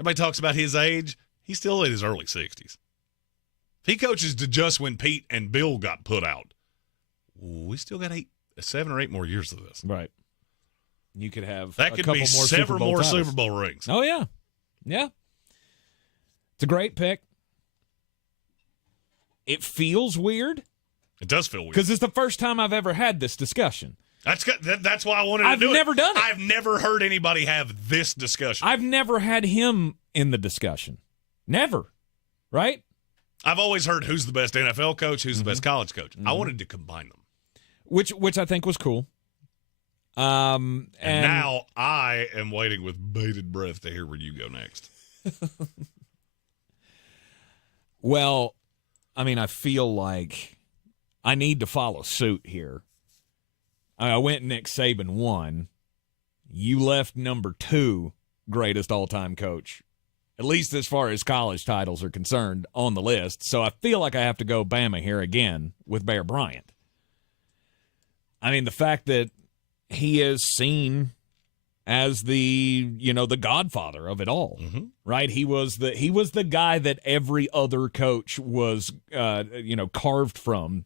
Everybody talks about his age. He's still in his early 60s. If he coaches to just when Pete and Bill got put out, we still got 7 or 8 more years of this. Right. You could have that could be several more Super Bowl rings. Oh, yeah. Yeah. It's a great pick. It feels weird. It does feel weird. Because it's the first time I've ever had this discussion. That's why I wanted to do it. I've never done it. I've never heard anybody have this discussion. I've never had him in the discussion. Never. Right? I've always heard who's the best NFL coach, who's the best college coach. I wanted to combine them. Which I think was cool. And now I am waiting with bated breath to hear where you go next. Well, I mean, I feel like I need to follow suit here. I went Nick Saban 1. You left number 2 greatest all-time coach, at least as far as college titles are concerned, on the list. So I feel like I have to go Bama here again with Bear Bryant. I mean, the fact that he is seen as the godfather of it all, right? He was the guy that every other coach was, carved from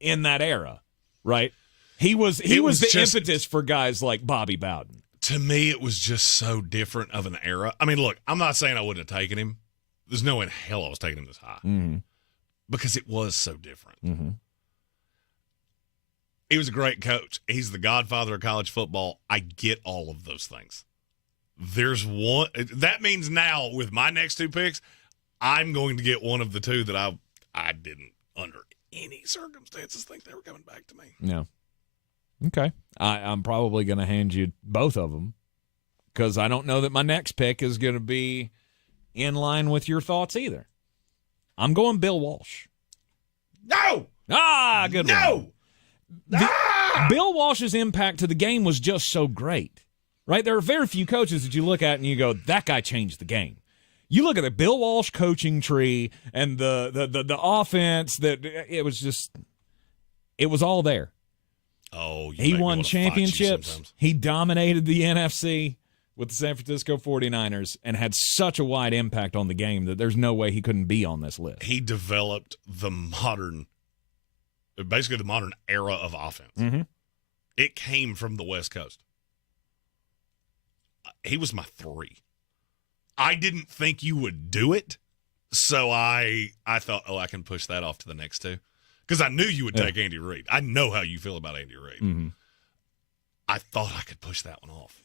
in that era, right? He was the impetus for guys like Bobby Bowden. To me, it was just so different of an era. I mean, look, I'm not saying I wouldn't have taken him. There's no way in hell I was taking him this high because it was so different. He was a great coach. He's the godfather of college football. I get all of those things. There's one that means now with my next 2 picks, I'm going to get one of the 2 that I didn't under any circumstances think they were coming back to me. No. Okay. I'm probably going to hand you both of them because I don't know that my next pick is going to be in line with your thoughts either. I'm going Bill Walsh. No! Good one. No! Bill Walsh's impact to the game was just so great, right? There are very few coaches that you look at and you go, that guy changed the game. You look at the Bill Walsh coaching tree and the offense that it was all there. Oh, he won championships. He dominated the NFC with the San Francisco 49ers and had such a wide impact on the game that there's no way he couldn't be on this list. He developed basically the modern era of offense. It came from the West Coast. He was my 3. I didn't think you would do it, so I thought, I can push that off to the next 2. Because I knew you would take Andy Reid. I know how you feel about Andy Reid. I thought I could push that one off.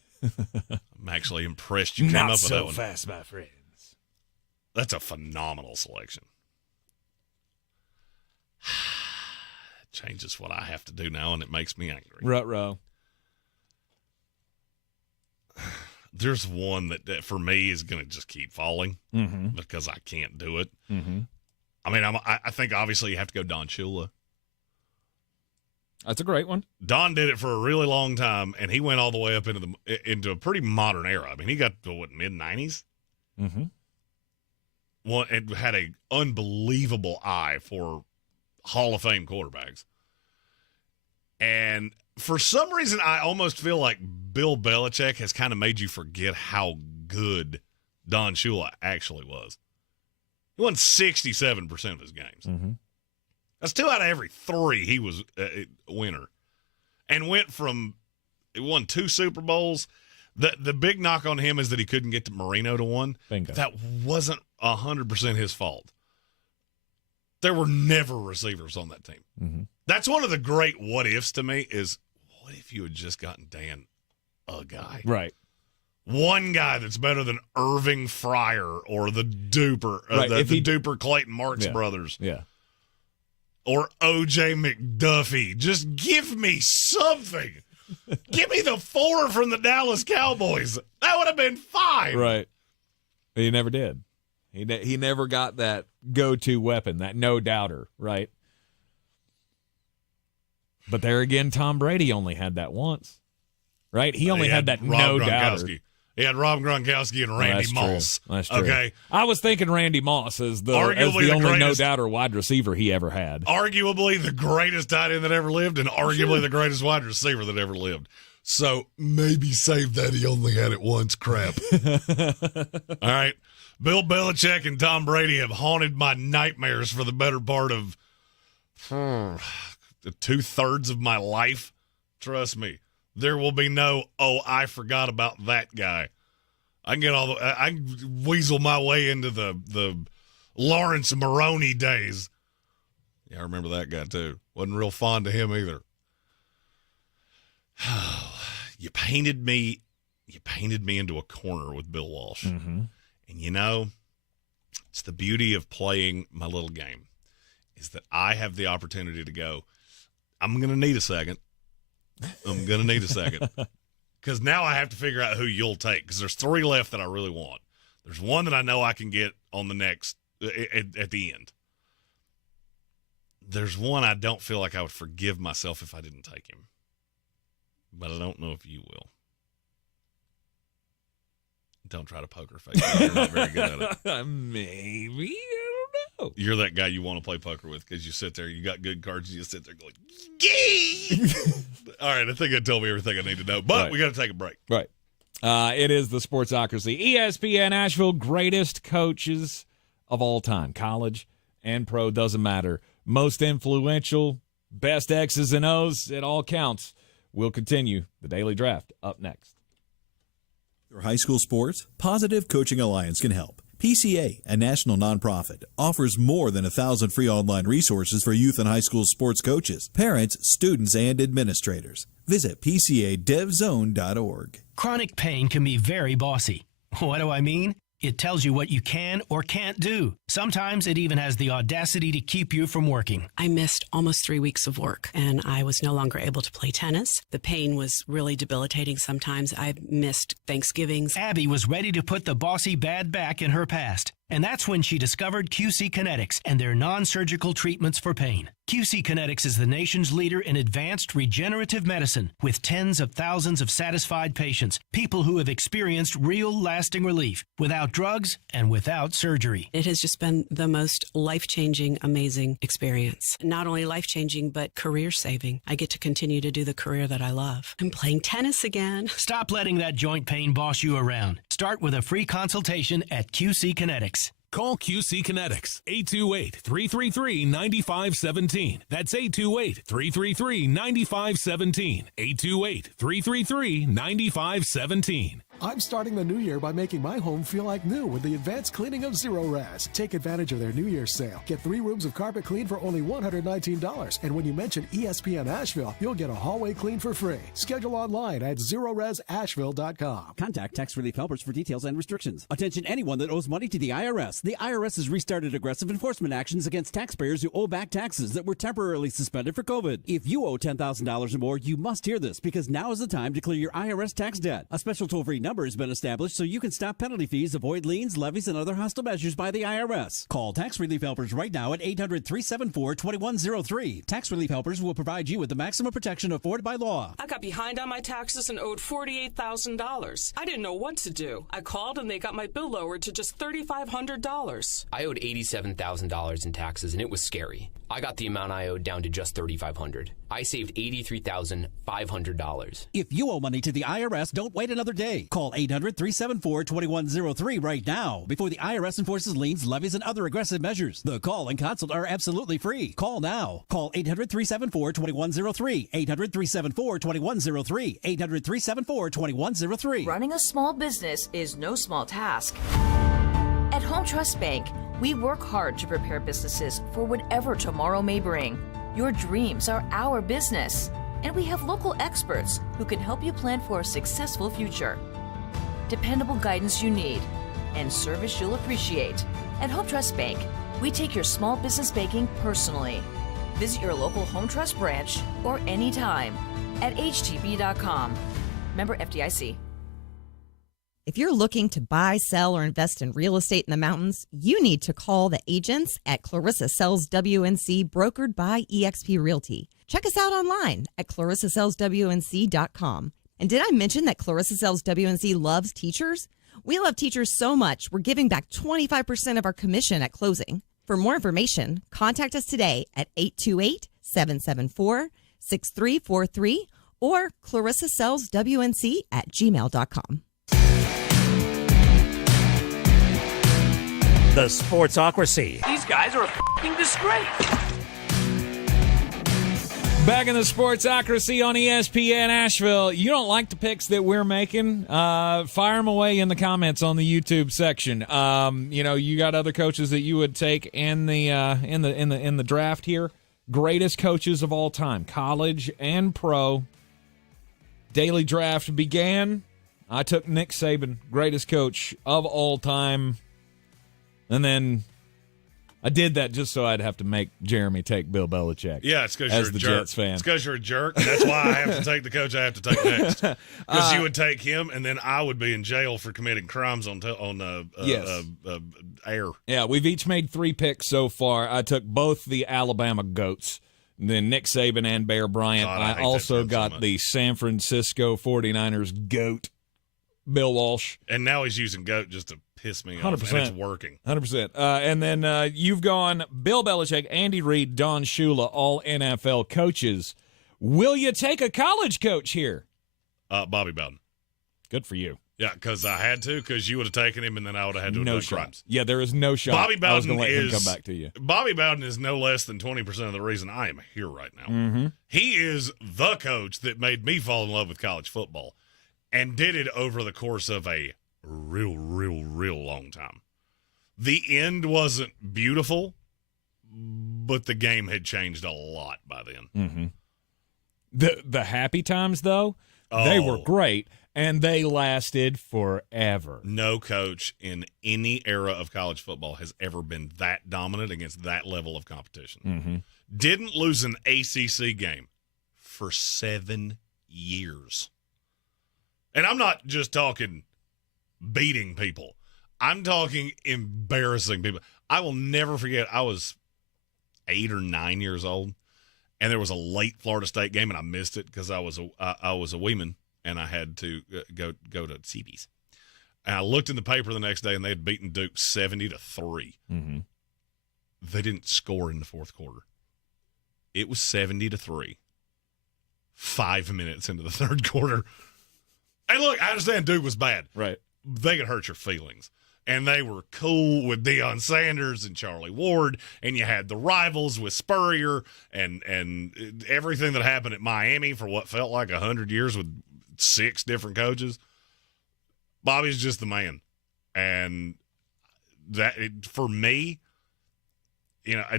I'm actually impressed you came up with that one. Not so fast, my friends. That's a phenomenal selection. Changes what I have to do now, and it makes me angry. Ruh-roh. There's one that for me is going to just keep falling because I can't do it. I mean, I think obviously you have to go Don Shula. That's a great one. Don did it for a really long time, and he went all the way up into a pretty modern era. I mean, he got to mid-90s? and had an unbelievable eye for Hall of Fame quarterbacks. And for some reason, I almost feel like Bill Belichick has kind of made you forget how good Don Shula actually was. He won 67% of his games. Mm-hmm. That's 2 out of every 3 he was a winner. And he won 2 Super Bowls. The big knock on him is that he couldn't get to Marino to 1. Bingo. That wasn't 100% his fault. There were never receivers on that team. Mm-hmm. That's one of the great what-ifs to me is, what if you had just gotten Dan a guy? Right. One guy that's better than Irving Fryer or the Duper, Right. the Duper Clayton Marks brothers. Yeah. Or O.J. McDuffie. Just give me something. Give me the 4 from the Dallas Cowboys. That would have been fine. Right. But he never did. He never got that go-to weapon, that no-doubter, right? But there again, Tom Brady only had that once, right? He only had that no-doubter. He had Rob Gronkowski and Randy Moss. That's true. Okay. I was thinking Randy Moss as the only no-doubter wide receiver he ever had. Arguably the greatest tight end that ever lived and arguably the greatest wide receiver that ever lived. So maybe save that he only had it once crap. All right. Bill Belichick and Tom Brady have haunted my nightmares for the better part of 2/3 of my life. Trust me. There will be no, I forgot about that guy. I can weasel my way into the Lawrence Maroney days. Yeah, I remember that guy too. Wasn't real fond of him either. You painted me into a corner with Bill Walsh. Mm-hmm. And it's the beauty of playing my little game is that I have the opportunity to go, I'm going to need a second. Because now I have to figure out who you'll take because there's 3 left that I really want. There's one that I know I can get on the next at the end. There's one I don't feel like I would forgive myself if I didn't take him. But I don't know if you will. Don't try to poker face. You're not very good at it. Maybe. I don't know. You're that guy you want to play poker with because you sit there, you got good cards, and you sit there going, gee! All right, I think that told me everything I need to know. But we got to take a break. Right. It is the Sportsocracy. ESPN Asheville, greatest coaches of all time. College and pro, doesn't matter. Most influential, best X's and O's, it all counts. We'll continue the Daily Draft up next. For high school sports, Positive Coaching Alliance can help. PCA, a national nonprofit, offers more than 1,000 free online resources for youth and high school sports coaches, parents, students, and administrators. Visit PCADevZone.org. Chronic pain can be very bossy. What do I mean? It tells you what you can or can't do. Sometimes it even has the audacity to keep you from working. I missed almost 3 weeks of work, and I was no longer able to play tennis. The pain was really debilitating sometimes. I missed Thanksgivings. Abby was ready to put the bossy bad back in her past. And that's when she discovered QC Kinetics and their non-surgical treatments for pain. QC Kinetics is the nation's leader in advanced regenerative medicine with tens of thousands of satisfied patients, people who have experienced real lasting relief without drugs and without surgery. It has just been the most life-changing, amazing experience. Not only life-changing, but career-saving. I get to continue to do the career that I love. I'm playing tennis again. Stop letting that joint pain boss you around. Start with a free consultation at QC Kinetics. Call QC Kinetics, 828-333-9517. That's 828-333-9517. 828-333-9517. I'm starting the new year by making my home feel like new with the advanced cleaning of Zero Raz. Take advantage of their New Year's sale. Get 3 rooms of carpet clean for only $119. And when you mention ESPN Asheville, you'll get a hallway clean for free. Schedule online at ZeroRazAsheville.com. Contact Tax Relief Helpers for details and restrictions. Attention anyone that owes money to the IRS. The IRS has restarted aggressive enforcement actions against taxpayers who owe back taxes that were temporarily suspended for COVID. If you owe $10,000 or more, you must hear this because now is the time to clear your IRS tax debt. A special toll-free number number has been established so you can stop penalty fees, avoid liens, levies, and other hostile measures by the IRS. Call Tax Relief Helpers right now at 800-374-2103. Tax Relief Helpers will provide you with the maximum protection afforded by law. I got behind on my taxes and owed $48,000. I didn't know what to do. I called and they got my bill lowered to just $3,500. I owed $87,000 in taxes and it was scary. I got the amount I owed down to just $3,500. I saved $83,500. If you owe money to the IRS, don't wait another day. Call 800-374-2103 right now before the IRS enforces liens, levies, and other aggressive measures. The call and consult are absolutely free. Call now. Call 800-374-2103. 800-374-2103. 800-374-2103. Running a small business is no small task. At Home Trust Bank, we work hard to prepare businesses for whatever tomorrow may bring. Your dreams are our business, and we have local experts who can help you plan for a successful future. Dependable guidance you need, and service you'll appreciate. At Home Trust Bank, we take your small business banking personally. Visit your local Home Trust branch or anytime at htb.com. Member FDIC. If you're looking to buy, sell, or invest in real estate in the mountains, you need to call the agents at Clarissa Sells WNC, brokered by eXp Realty. Check us out online at clarissasellswnc.com. And did I mention that Clarissa Sells WNC loves teachers? We love teachers so much, we're giving back 25% of our commission at closing. For more information, contact us today at 828-774-6343 or clarissasellswnc@gmail.com. The Sportsocracy. These guys are a f***ing disgrace. Back in the Sportsocracy on ESPN Asheville. You don't like the picks that we're making? Fire them away in the comments on the YouTube section. You got other coaches that you would take in the draft here. Greatest coaches of all time, college and pro. Daily draft began. I took Nick Saban, greatest coach of all time. And then I did that just so I'd have to make Jeremy take Bill Belichick. Yeah, it's because you're a jerk. Jets fan. It's because you're a jerk. That's why I have to take the coach I have to take next. Because you would take him, and then I would be in jail for committing crimes on air. Yeah, we've each made 3 picks so far. I took both the Alabama GOATs, then Nick Saban and Bear Bryant. God, I also got the San Francisco 49ers GOAT, Bill Walsh. And now he's using GOAT just to piss me 100%. off, and it's working. 100%. And then you've gone Bill Belichick, Andy Reid, Don Shula, all NFL coaches. Will you take a college coach here? Bobby Bowden. Good for you. Yeah, because I had to, because you would have taken him, and then I would have had to have done crimes. Yeah, there is no shot. Bobby I was Bowden gonna let him come back to you. Bobby Bowden is no less than 20% of the reason I am here right now. Mm-hmm. He is the coach that made me fall in love with college football, and did it over the course of a real long time. The end wasn't beautiful, but the game had changed a lot by then. Mm-hmm. The happy times, though, they were great, and they lasted forever. No coach in any era of college football has ever been that dominant against that level of competition. Mm-hmm. Didn't lose an ACC game for 7 years. And I'm not just talking beating people. I'm talking embarrassing people. I will never forget, I was 8 or 9 years old, and there was a late Florida State game, and I missed it because I was a Weeman, and I had to go to CB's. And I looked in the paper the next day, and they had beaten Duke 70-3. Mm-hmm. They didn't score in the fourth quarter. It was 70-3. 5 minutes into the third quarter. And look, I understand Duke was bad. Right. They could hurt your feelings. And they were cool with Deion Sanders and Charlie Ward, and you had the rivals with Spurrier and everything that happened at Miami for what felt like 100 years with 6 different coaches. Bobby's just the man. And for me, I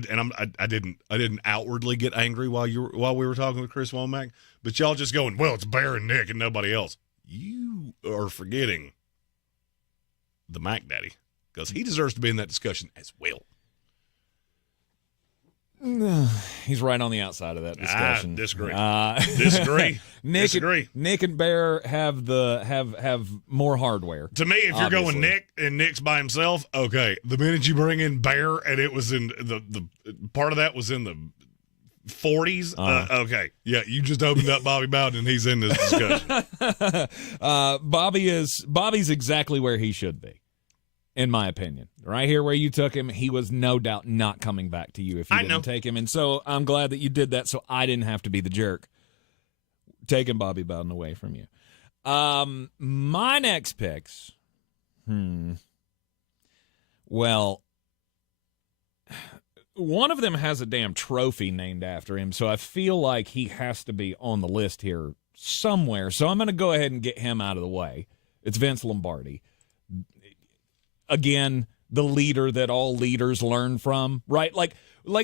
didn't outwardly get angry while we were talking with Chris Womack, but y'all just going, well, it's Bear and Nick and nobody else. You are forgetting the Mac Daddy, because he deserves to be in that discussion as well. He's right on the outside of that discussion. Disagree. Disagree. Nick and Bear have more hardware. To me, if you're going Nick and Nick's by himself, okay. The minute you bring in Bear and it was in the part of that was in the 40s, okay. Yeah, you just opened up Bobby Bowden and he's in this discussion. Bobby's exactly where he should be, in my opinion. Right here where you took him, he was no doubt not coming back to you if you didn't take him. And so I'm glad that you did that so I didn't have to be the jerk taking Bobby Bowden away from you. My next picks, well, one of them has a damn trophy named after him, so I feel like he has to be on the list here somewhere. So I'm going to go ahead and get him out of the way. It's Vince Lombardi. Again, the leader that all leaders learn from, right? Like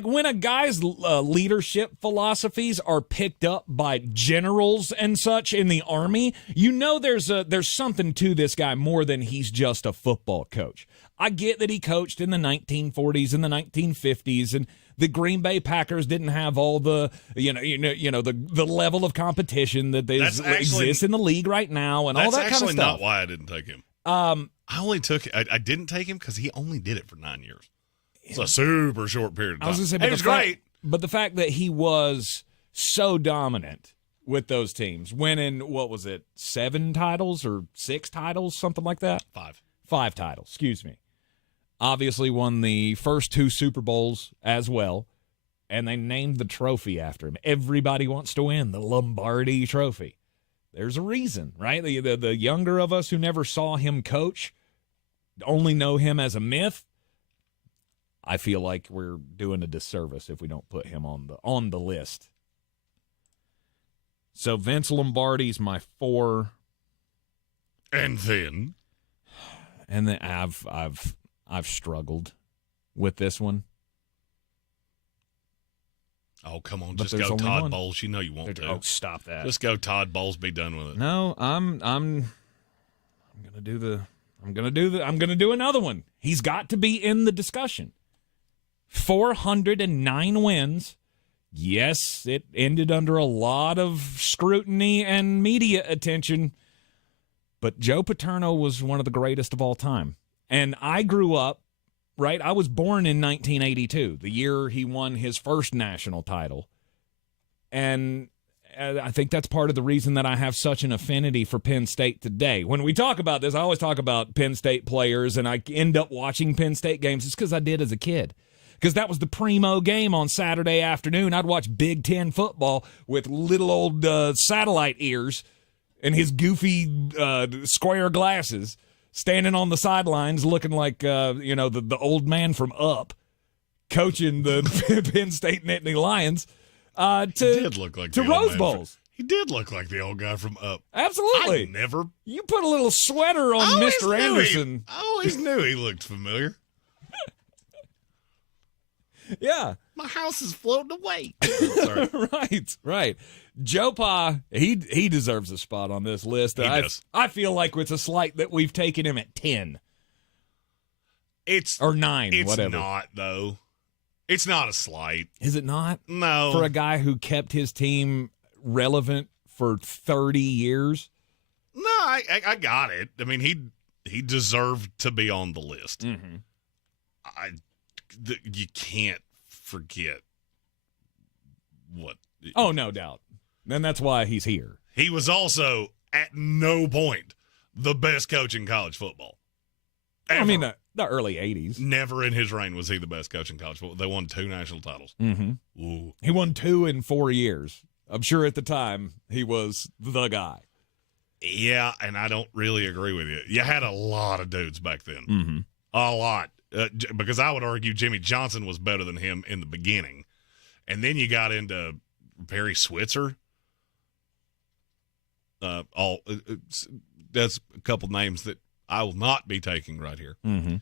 when a guy's leadership philosophies are picked up by generals and such in the Army, you know there's something to this guy more than he's just a football coach. I get that he coached in the 1940s and the 1950s, and the Green Bay Packers didn't have all the the level of competition that exists in the league right now, and all that kind of stuff. That's actually not why I didn't take him. I didn't take him because he only did it for 9 years. It's a super short period of time. I was going to say, but it was great. But the fact that he was so dominant with those teams, winning, 7 titles or 6 titles, something like that? 5 titles, excuse me. Obviously won the first 2 Super Bowls as well, and they named the trophy after him. Everybody wants to win the Lombardi Trophy. There's a reason, right? The younger of us who never saw him coach only know him as a myth. I feel like we're doing a disservice if we don't put him on the list. So Vince Lombardi's my 4. And then I've struggled with this one. Oh, come on. Just go Todd Bowles. You know you won't do. Oh, stop that. Just go Todd Bowles. Be done with it. No, I'm going to do another one. He's got to be in the discussion. 409 wins. Yes, it ended under a lot of scrutiny and media attention, but Joe Paterno was one of the greatest of all time. And I grew up, right? I was born in 1982, the year he won his first national title. And I think that's part of the reason that I have such an affinity for Penn State today. When we talk about this, I always talk about Penn State players, and I end up watching Penn State games. It's because I did as a kid. Because that was the primo game on Saturday afternoon. I'd watch Big Ten football with little old satellite ears and his goofy square glasses, standing on the sidelines looking like, the old man from Up, coaching the Penn State Nittany Lions to Rose Bowls. He did look like the old guy from Up. Absolutely. You put a little sweater on Mr. Anderson. I always knew he looked familiar. Yeah. My house is floating away. Right. Joe Pa, he deserves a spot on this list. I feel like it's a slight that we've taken him at 10. Or 9, whatever. It's not, though. It's not a slight. Is it not? No. For a guy who kept his team relevant for 30 years? No, I got it. I mean, he deserved to be on the list. Mm-hmm. You can't forget what. Oh, no doubt. And that's why he's here. He was also, at no point, the best coach in college football. Ever. I mean, the early 80s. Never in his reign was he the best coach in college football. They won 2 national titles. Mm-hmm. Ooh. He won 2 in 4 years. I'm sure at the time he was the guy. Yeah, and I don't really agree with you. You had a lot of dudes back then. Mm-hmm. A lot. Because I would argue Jimmy Johnson was better than him in the beginning. And then you got into Barry Switzer. That's a couple names that I will not be taking right here. Mm-hmm.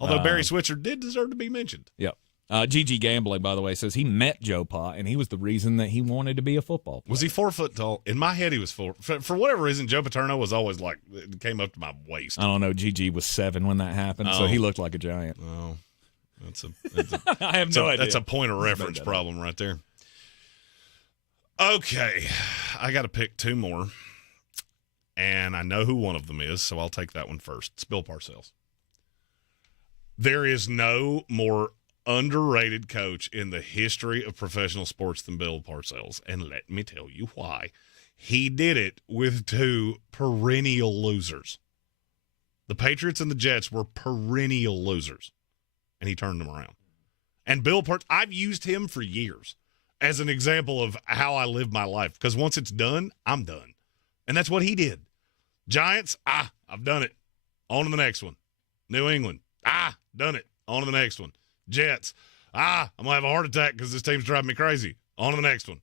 Although Barry Switzer did deserve to be mentioned. Yep. GG Gambling, by the way, says he met Joe Pa, and he was the reason that he wanted to be a football player. Was he 4 foot tall? In my head, he was 4. For whatever reason, Joe Paterno was always like, it came up to my waist. I don't know. GG was 7 when that happened, so he looked like a giant. Oh, I have no idea. That's a point of reference problem right there. Okay, I got to pick two more, and I know who one of them is, so I'll take that one first. It's Bill Parcells. There is no more underrated coach in the history of professional sports than Bill Parcells, and let me tell you why. He did it with two perennial losers. The Patriots and the Jets were perennial losers, and he turned them around. And Bill Parcells, I've used him for years as an example of how I live my life, because once it's done, I'm done. And that's what he did. Giants, I've done it. On to the next one. New England, done it. On to the next one. Jets, I'm going to have a heart attack because this team's driving me crazy. On to the next one.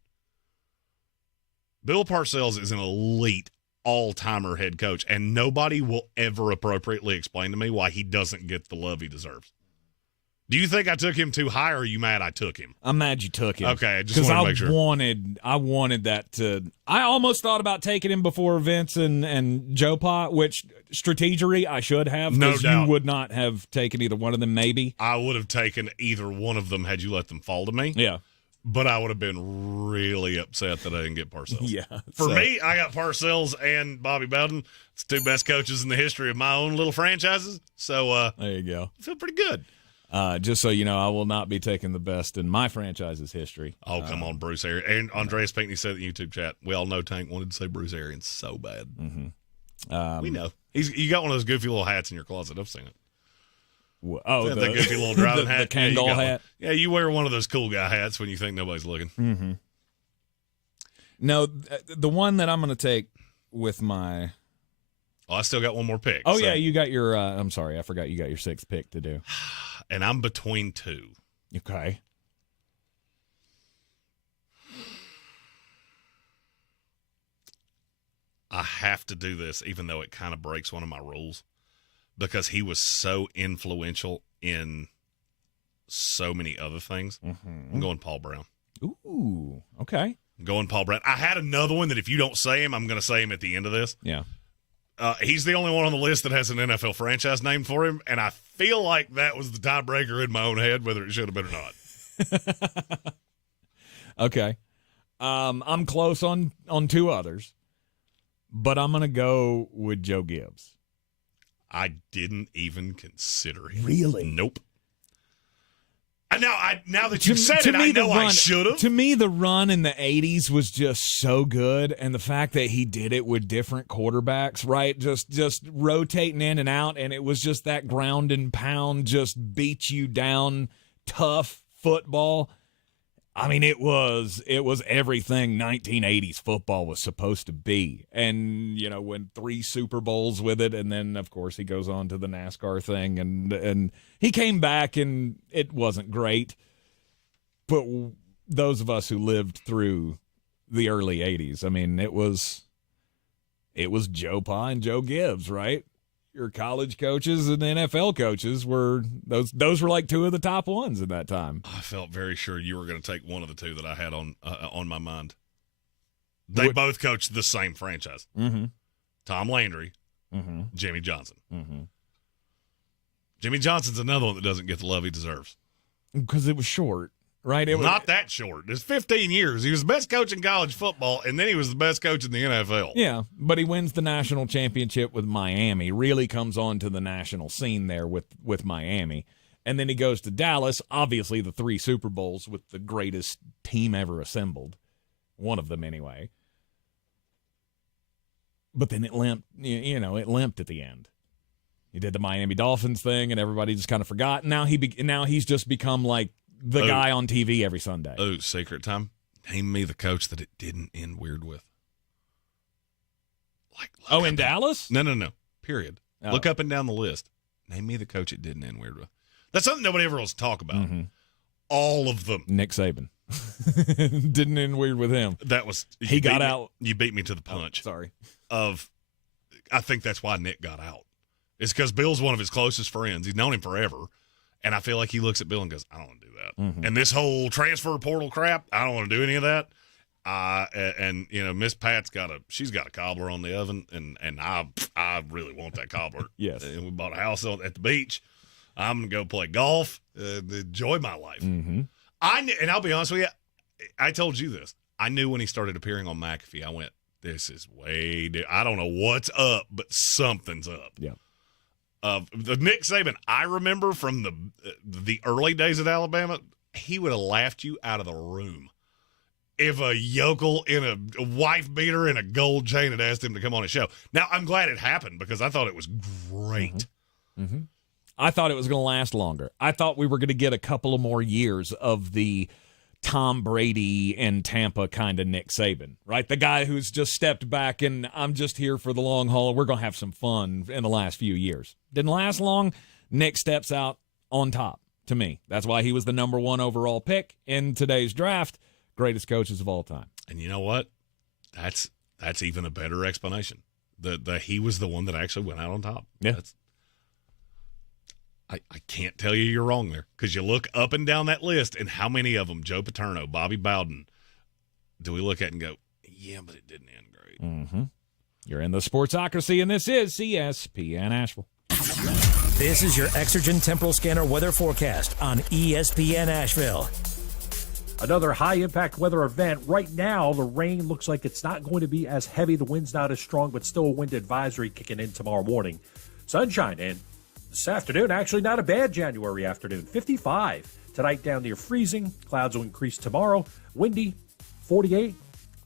Bill Parcells is an elite all-timer head coach, and nobody will ever appropriately explain to me why he doesn't get the love he deserves. Do you think I took him too high, or are you mad I took him? I'm mad you took him. Okay, I just wanted to make sure. I wanted that to – I almost thought about taking him before Vince and Joe Pa, which strategery I should have. No doubt. You would not have taken either one of them, maybe. I would have taken either one of them had you let them fall to me. Yeah. But I would have been really upset that I didn't get Parcells. Yeah. For me, I got Parcells and Bobby Bowden. It's two best coaches in the history of my own little franchises. So there you go. I feel pretty good. Just so you know, I will not be taking the best in my franchise's history. Oh, come on, Bruce Arians. And Andreas Pinckney said in the YouTube chat, we all know Tank wanted to say Bruce Arians so bad. Mm-hmm. We know. You got one of those goofy little hats in your closet. I've seen it. Oh, the goofy little driving hat. The Kangol hat. Yeah, you wear one of those cool guy hats when you think nobody's looking. Mm-hmm. No, the one that I'm going to take with my... Oh, I still got one more pick. Oh, so. Yeah, you got your... I'm sorry, I forgot you got your sixth pick to do. And I'm between two. Okay. I have to do this, even though it kind of breaks one of my rules, because he was so influential in so many other things. Mm-hmm. I'm going Paul Brown. Ooh, okay. I'm going Paul Brown. I had another one that if you don't say him, I'm going to say him at the end of this. Yeah. He's the only one on the list that has an NFL franchise named for him, and I feel like that was the tiebreaker in my own head, whether it should have been or not. Okay. I'm close on two others, but I'm going to go with Joe Gibbs. I didn't even consider him. Really? Nope. Now that you've said it, I know I should have. To me, the run in the 80s was just so good, and the fact that he did it with different quarterbacks, right? Just rotating in and out, and it was just that ground and pound, just beat you down, tough football. I mean, it was everything 1980s football was supposed to be. And, you know, win 3 Super Bowls with it, and then, of course, he goes on to the NASCAR thing, and he came back, and it wasn't great. But those of us who lived through the early 80s, I mean, it was Joe Pa and Joe Gibbs, right? Your college coaches and NFL coaches were those were like two of the top ones at that time. I felt very sure you were going to take one of the two that I had on my mind. They both coached the same franchise. Mm-hmm. Tom Landry, mm-hmm. Jimmy Johnson. Mm-hmm. Jimmy Johnson's another one that doesn't get the love he deserves. Because it was short, right? It was not that short. It's 15 years. He was the best coach in college football, and then he was the best coach in the NFL. Yeah, but he wins the national championship with Miami, really comes on to the national scene there with Miami. And then he goes to Dallas, obviously the 3 Super Bowls with the greatest team ever assembled. One of them anyway. But then it limped, it limped at the end. He did the Miami Dolphins thing, and everybody just kind of forgot. Now he's just become like the guy on TV every Sunday. Oh, secret time. Name me the coach that it didn't end weird with. In Dallas? No. Period. Oh. Look up and down the list. Name me the coach it didn't end weird with. That's something nobody ever wants to talk about. Mm-hmm. All of them. Nick Saban. Didn't end weird with him. That was he got out. You beat me to the punch. Oh, sorry. I think that's why Nick got out. It's because Bill's one of his closest friends. He's known him forever. And I feel like he looks at Bill and goes, I don't want to do that. Mm-hmm. And this whole transfer portal crap, I don't want to do any of that. And Miss Pat's she's got a cobbler on the oven, and I really want that cobbler. Yes. And we bought a house at the beach. I'm going to go play golf, enjoy my life. Mm-hmm. And I'll be honest with you, I told you this. I knew when he started appearing on McAfee, I went, this is way I don't know what's up, but something's up. Yeah. The Nick Saban, I remember from the early days at Alabama, he would have laughed you out of the room if a yokel in a wife beater and a gold chain had asked him to come on his show. Now, I'm glad it happened because I thought it was great. Mm-hmm. I thought it was going to last longer. I thought we were going to get a couple of more years of the Tom Brady in Tampa kind of Nick Saban, right? The guy who's just stepped back and I'm just here for the long haul. We're going to have some fun in the last few years. Didn't last long. Nick steps out on top to me. That's why he was the number 1 overall pick in today's draft. Greatest coaches of all time. And you know what? That's even a better explanation. He was the one that actually went out on top. Yeah. I can't tell you you're wrong there because you look up and down that list and how many of them, Joe Paterno, Bobby Bowden, do we look at and go, yeah, but it didn't end great. Mm-hmm. You're in the Sportsocracy, and this is ESPN Asheville. This is your Exergen Temporal Scanner weather forecast on ESPN Asheville. Another high-impact weather event. Right now, the rain looks like it's not going to be as heavy. The wind's not as strong, but still a wind advisory kicking in tomorrow morning. Sunshine in. This afternoon, actually not a bad January afternoon. 55. Tonight down near freezing. Clouds will increase tomorrow. Windy, 48.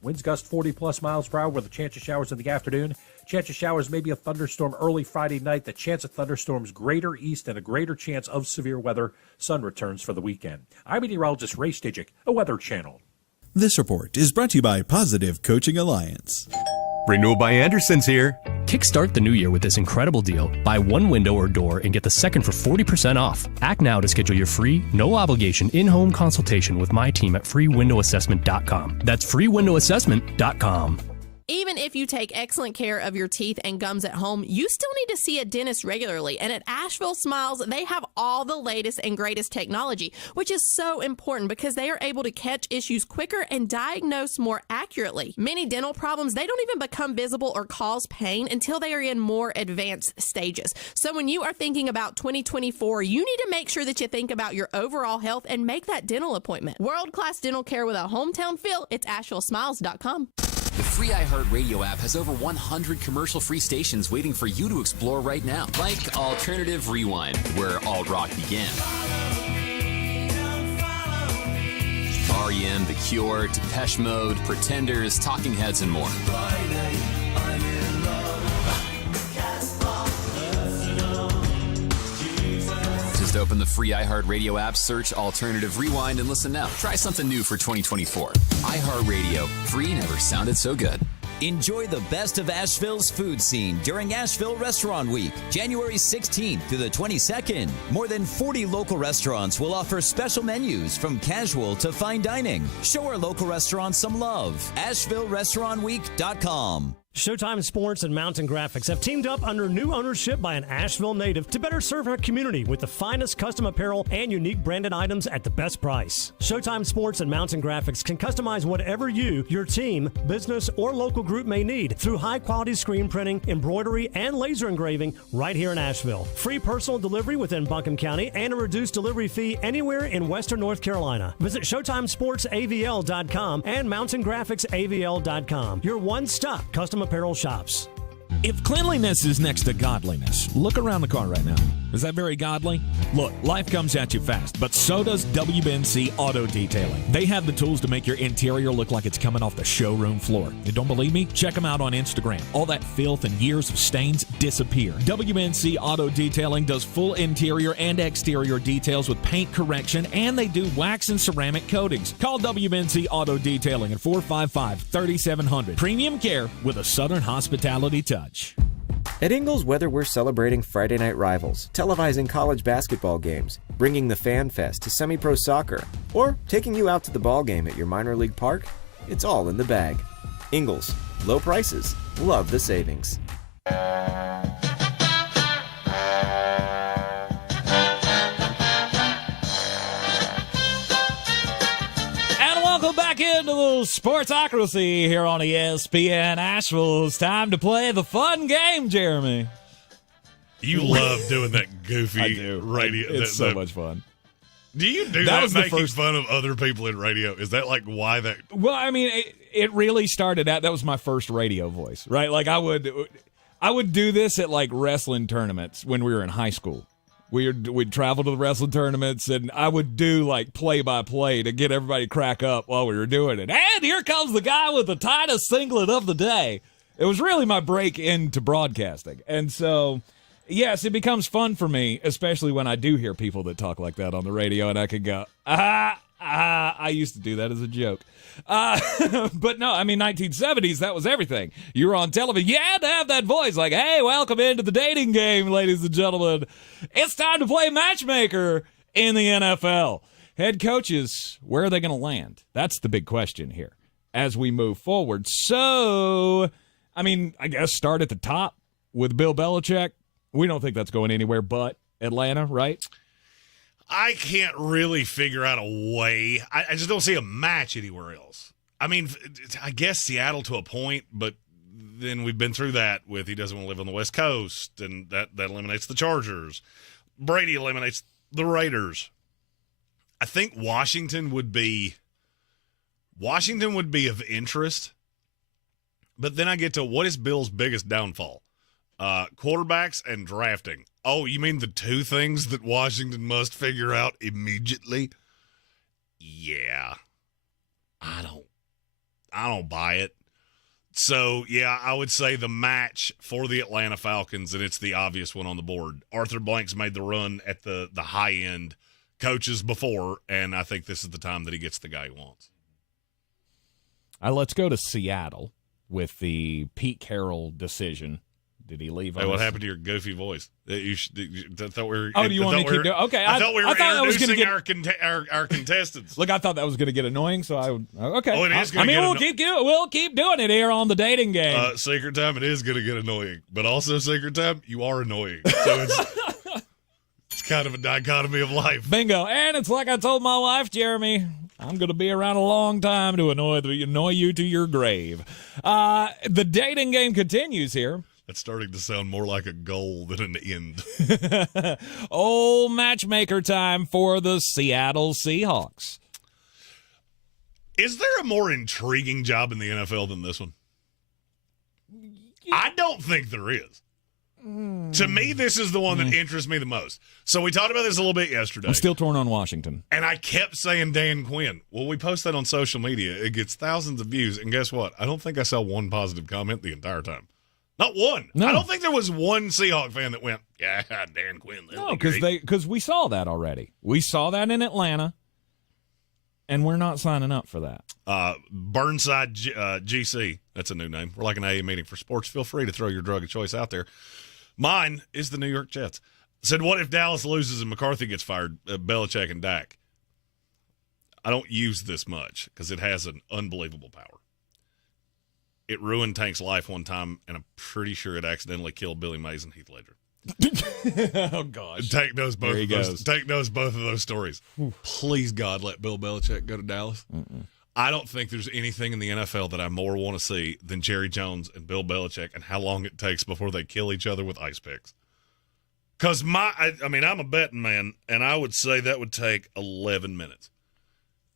Winds gust 40-plus miles per hour with a chance of showers in the afternoon. Chance of showers, maybe a thunderstorm early Friday night. The chance of thunderstorms greater east and a greater chance of severe weather. Sun returns for the weekend. I'm meteorologist Ray Stijik, a Weather Channel. This report is brought to you by Positive Coaching Alliance. Renewal by Anderson's here. Kickstart the new year with this incredible deal. Buy one window or door and get the second for 40% off. Act now to schedule your free, no-obligation in-home consultation with my team at freewindowassessment.com. That's freewindowassessment.com. Even if you take excellent care of your teeth and gums at home, you still need to see a dentist regularly. And at Asheville Smiles, they have all the latest and greatest technology, which is so important because they are able to catch issues quicker and diagnose more accurately. Many dental problems, they don't even become visible or cause pain until they are in more advanced stages. So when you are thinking about 2024, you need to make sure that you think about your overall health and make that dental appointment. World-class dental care with a hometown feel. It's AshevilleSmiles.com. The free iHeartRadio app has over 100 commercial-free stations waiting for you to explore right now, like Alternative Rewind, where alt rock began. R.E.M., The Cure, Depeche Mode, Pretenders, Talking Heads, and more. Just open the free iHeartRadio app, search Alternative Rewind, and listen now. Try something new for 2024. iHeartRadio. Free never sounded so good. Enjoy the best of Asheville's food scene during Asheville Restaurant Week, January 16th through the 22nd. More than 40 local restaurants will offer special menus from casual to fine dining. Show our local restaurants some love. AshevilleRestaurantWeek.com. Showtime Sports and Mountain Graphics have teamed up under new ownership by an Asheville native to better serve our community with the finest custom apparel and unique branded items at the best price. Showtime Sports and Mountain Graphics can customize whatever you, your team, business, or local group may need through high-quality screen printing, embroidery, and laser engraving right here in Asheville. Free personal delivery within Buncombe County and a reduced delivery fee anywhere in Western North Carolina. Visit ShowtimeSportsAVL.com and MountainGraphicsAVL.com. Your one-stop custom apparel shops. If cleanliness is next to godliness, look around the car right now. Is that very godly? Look, life comes at you fast, but so does WBNC Auto Detailing. They have the tools to make your interior look like it's coming off the showroom floor. You don't believe me? Check them out on Instagram. All that filth and years of stains disappear. WBNC Auto Detailing does full interior and exterior details with paint correction, and they do wax and ceramic coatings. Call WBNC Auto Detailing at 455-3700. Premium care with a Southern hospitality touch. At Ingles Weather, we're celebrating Friday night rivals, televising college basketball games, bringing the Fan Fest to semi-pro soccer, or taking you out to the ball game at your minor league park. It's all in the bag. Ingles, low prices, love the savings. Welcome back into the Sportsocracy here on ESPN Asheville. It's time to play the fun game, Jeremy. You love doing that goofy I do. radio. It's so much fun. Do you do that making fun of other people in radio? Is that like why that? Well, I mean, it really started out. That was my first radio voice, right? Like I would do this at like wrestling tournaments when we were in high school. We'd travel to the wrestling tournaments, and I would do like play-by-play to get everybody to crack up while we were doing it. And here comes the guy with the tightest singlet of the day. It was really my break into broadcasting. And so, yes, it becomes fun for me, especially when I do hear people that talk like that on the radio, and I could go, I used to do that as a joke. But no, I mean, 1970s, that was everything. You were on television. You had to have that voice like, hey, welcome into the dating game, ladies and gentlemen. It's time to play Matchmaker in the NFL. Head coaches, where are they going to land? That's the big question here as we move forward. So, I mean, I guess start at the top with Bill Belichick. We don't think that's going anywhere but Atlanta, right? I can't really figure out a way. I just don't see a match anywhere else. I mean, I guess Seattle to a point, but then we've been through that with he doesn't want to live on the West Coast, and that eliminates the Chargers. Brady eliminates the Raiders. I think Washington would be of interest, but then I get to what is Bill's biggest downfall? Quarterbacks and drafting. Oh, you mean the two things that Washington must figure out immediately? Yeah. I don't buy it. So, yeah, I would say the match for the Atlanta Falcons, and it's the obvious one on the board. Arthur Blank's made the run at the high-end coaches before, and I think this is the time that he gets the guy he wants. Let's go to Seattle with the Pete Carroll decision. Did he leave? Hey, what happened to your goofy voice? I thought we were. Oh, do you want me to keep doing? Okay, I thought we were introducing our contestants. Look, I thought that was going to get annoying, so I would. Okay. Oh, it is. We'll keep doing it here on the dating game. Secret time, it is going to get annoying, but also secret time, you are annoying. So it's kind of a dichotomy of life. Bingo. And it's like I told my wife, Jeremy, I'm going to be around a long time to annoy you to your grave. The dating game continues here. That's starting to sound more like a goal than an end. Old matchmaker time for the Seattle Seahawks. Is there a more intriguing job in the NFL than this one? I don't think there is. To me, this is the one that interests me the most. So we talked about this a little bit yesterday. I'm still torn on Washington. And I kept saying Dan Quinn. Well, we post that on social media. It gets thousands of views. And guess what? I don't think I saw one positive comment the entire time. Not one. No. I don't think there was one Seahawk fan that went, yeah, Dan Quinn. No, because we saw that already. We saw that in Atlanta, and we're not signing up for that. Burnside GC. That's a new name. We're like an AA meeting for sports. Feel free to throw your drug of choice out there. Mine is the New York Jets. Said, what if Dallas loses and McCarthy gets fired, Belichick and Dak? I don't use this much because it has an unbelievable power. It ruined Tank's life one time, and I'm pretty sure it accidentally killed Billy Mays and Heath Ledger. Oh, gosh. Tank knows both of those stories. Please, God, let Bill Belichick go to Dallas. I don't think there's anything in the NFL that I more want to see than Jerry Jones and Bill Belichick and how long it takes before they kill each other with ice picks. Because I'm a betting man, and I would say that would take 11 minutes.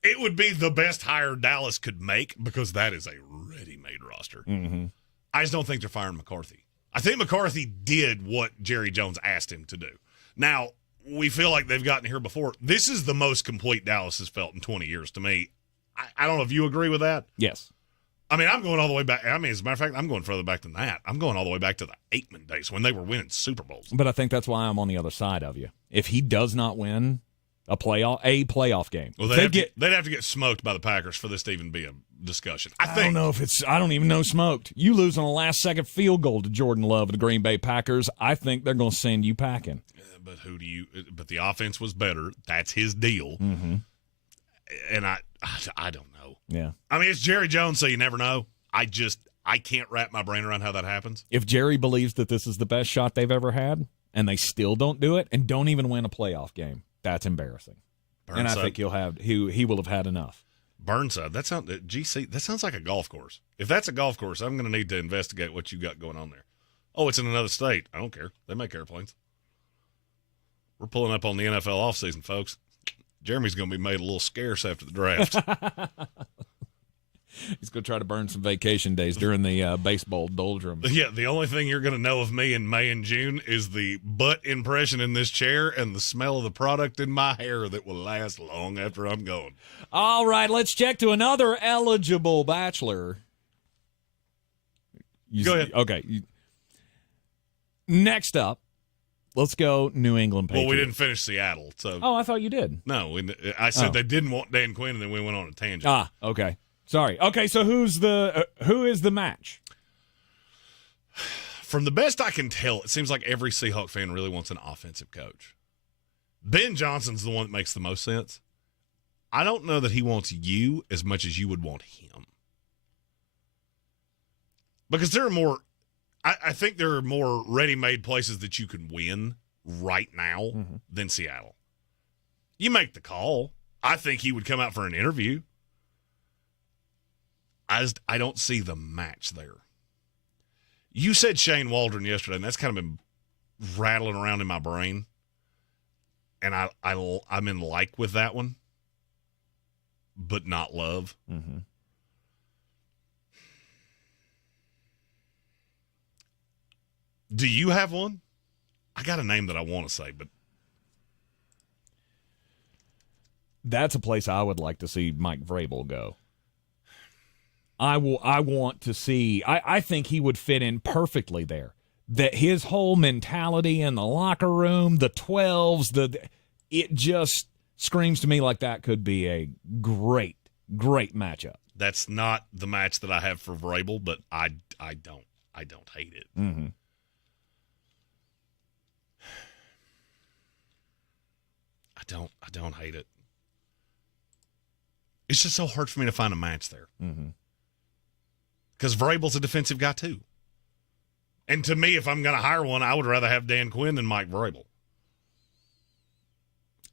It would be the best hire Dallas could make because that is a ready-made roster. Mm-hmm. I just don't think they're firing McCarthy. I think McCarthy did what Jerry Jones asked him to do. Now, we feel like they've gotten here before. This is the most complete Dallas has felt in 20 years to me. I don't know if you agree with that. Yes. I mean, I'm going all the way back. I mean, as a matter of fact, I'm going further back than that. I'm going all the way back to the Aikman days when they were winning Super Bowls. But I think that's why I'm on the other side of you. If he does not win a playoff game, well, they'd have to get smoked by the Packers for this to even be a discussion. I don't know if I don't even know smoked. You lose on a last-second field goal to Jordan Love of the Green Bay Packers, I think they're going to send you packing. But the offense was better. That's his deal. Mm-hmm. And I don't know. Yeah. I mean, it's Jerry Jones, so you never know. I can't wrap my brain around how that happens. If Jerry believes that this is the best shot they've ever had, and they still don't do it, and don't even win a playoff game, that's embarrassing. And I think he will have had enough. Burnside, that sounds like a golf course. If that's a golf course, I'm going to need to investigate what you got going on there. Oh, it's in another state. I don't care. They make airplanes. We're pulling up on the NFL offseason, folks. Jeremy's going to be made a little scarce after the draft. He's going to try to burn some vacation days during the baseball doldrums. Yeah, the only thing you're going to know of me in May and June is the butt impression in this chair and the smell of the product in my hair that will last long after I'm gone. All right, let's check to another eligible bachelor. Go ahead. Okay. Next up, let's go New England Patriots. Well, we didn't finish Seattle. So. Oh, I thought you did. No, I said they didn't want Dan Quinn, and then we went on a tangent. Ah, okay. Sorry. Okay, so who is the match? From the best I can tell, it seems like every Seahawk fan really wants an offensive coach. Ben Johnson's the one that makes the most sense. I don't know that he wants you as much as you would want him. Because there are more – I think there are more ready-made places that you can win right now than Seattle. You make the call. I think he would come out for an interview. I don't see the match there. You said Shane Waldron yesterday, and that's kind of been rattling around in my brain. And I'm in like with that one, but not love. Mm-hmm. Do you have one? I got a name that I want to say, but that's a place I would like to see Mike Vrabel go. I want to see. I think he would fit in perfectly there. That his whole mentality in the locker room, the 12s, it just screams to me like that could be a great matchup. That's not the match that I have for Vrabel, but I don't hate it. Mm-hmm. I don't hate it. It's just so hard for me to find a match there. Mm-hmm. Because Vrabel's a defensive guy, too. And to me, if I'm going to hire one, I would rather have Dan Quinn than Mike Vrabel.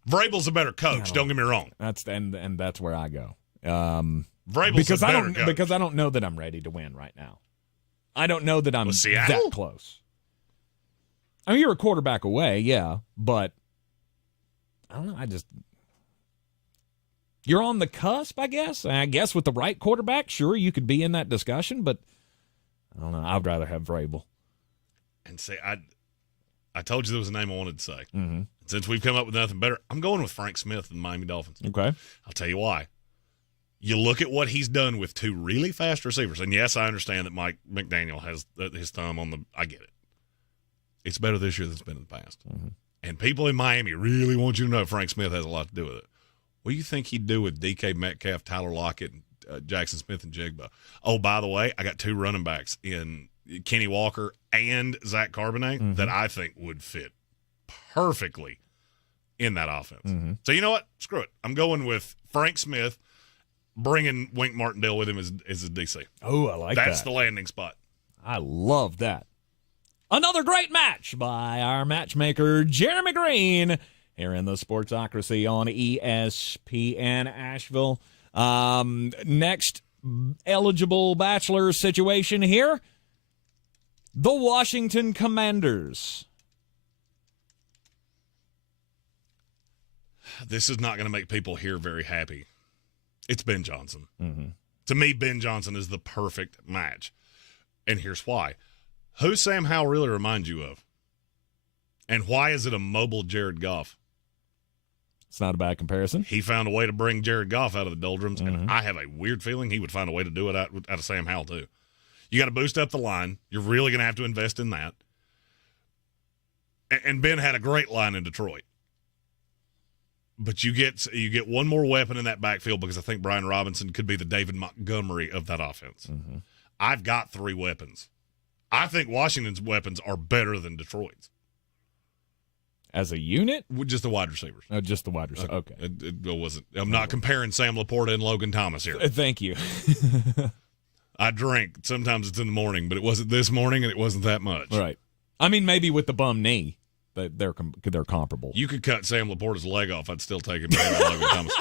Vrabel's a better coach, don't get me wrong. That's where I go. Vrabel's a better coach. Because I don't know that I'm ready to win right now. I don't know that I'm that close. I mean, you're a quarterback away, yeah, but I don't know. You're on the cusp, I guess. I guess with the right quarterback, sure, you could be in that discussion, but I don't know. I'd rather have Vrabel. And say, I told you there was a name I wanted to say. Mm-hmm. Since we've come up with nothing better, I'm going with Frank Smith and the Miami Dolphins. Okay. I'll tell you why. You look at what he's done with two really fast receivers, and yes, I understand that Mike McDaniel has his thumb on the – I get it. It's better this year than it's been in the past. Mm-hmm. And people in Miami really want you to know Frank Smith has a lot to do with it. What do you think he'd do with DK Metcalf, Tyler Lockett, and Jackson Smith and Jigba? Oh, by the way, I got two running backs in Kenny Walker and Zach Charbonnet that I think would fit perfectly in that offense. Mm-hmm. So you know what? Screw it. I'm going with Frank Smith, bringing Wink Martindale with him as a DC. Oh, I like that. That's the landing spot. I love that. Another great match by our matchmaker, Jeremy Green, here in the Sportsocracy on ESPN Asheville. Next eligible bachelor situation here, the Washington Commanders. This is not going to make people here very happy. It's Ben Johnson. Mm-hmm. To me, Ben Johnson is the perfect match. And here's why. Who Sam Howell really reminds you of? And why is it a mobile Jared Goff? It's not a bad comparison. He found a way to bring Jared Goff out of the doldrums, and I have a weird feeling he would find a way to do it out of Sam Howell, too. You got to boost up the line. You're really going to have to invest in that. And Ben had a great line in Detroit. But you get one more weapon in that backfield because I think Brian Robinson could be the David Montgomery of that offense. Mm-hmm. I've got three weapons. I think Washington's weapons are better than Detroit's. As a unit? Just the wide receivers. Oh, just the wide receivers. Okay. It wasn't. I'm not comparing Sam Laporta and Logan Thomas here. Thank you. I drink. Sometimes it's in the morning, but it wasn't this morning, and it wasn't that much. Right. I mean, maybe with the bum knee, they're comparable. You could cut Sam Laporta's leg off. I'd still take him over Logan Thomas.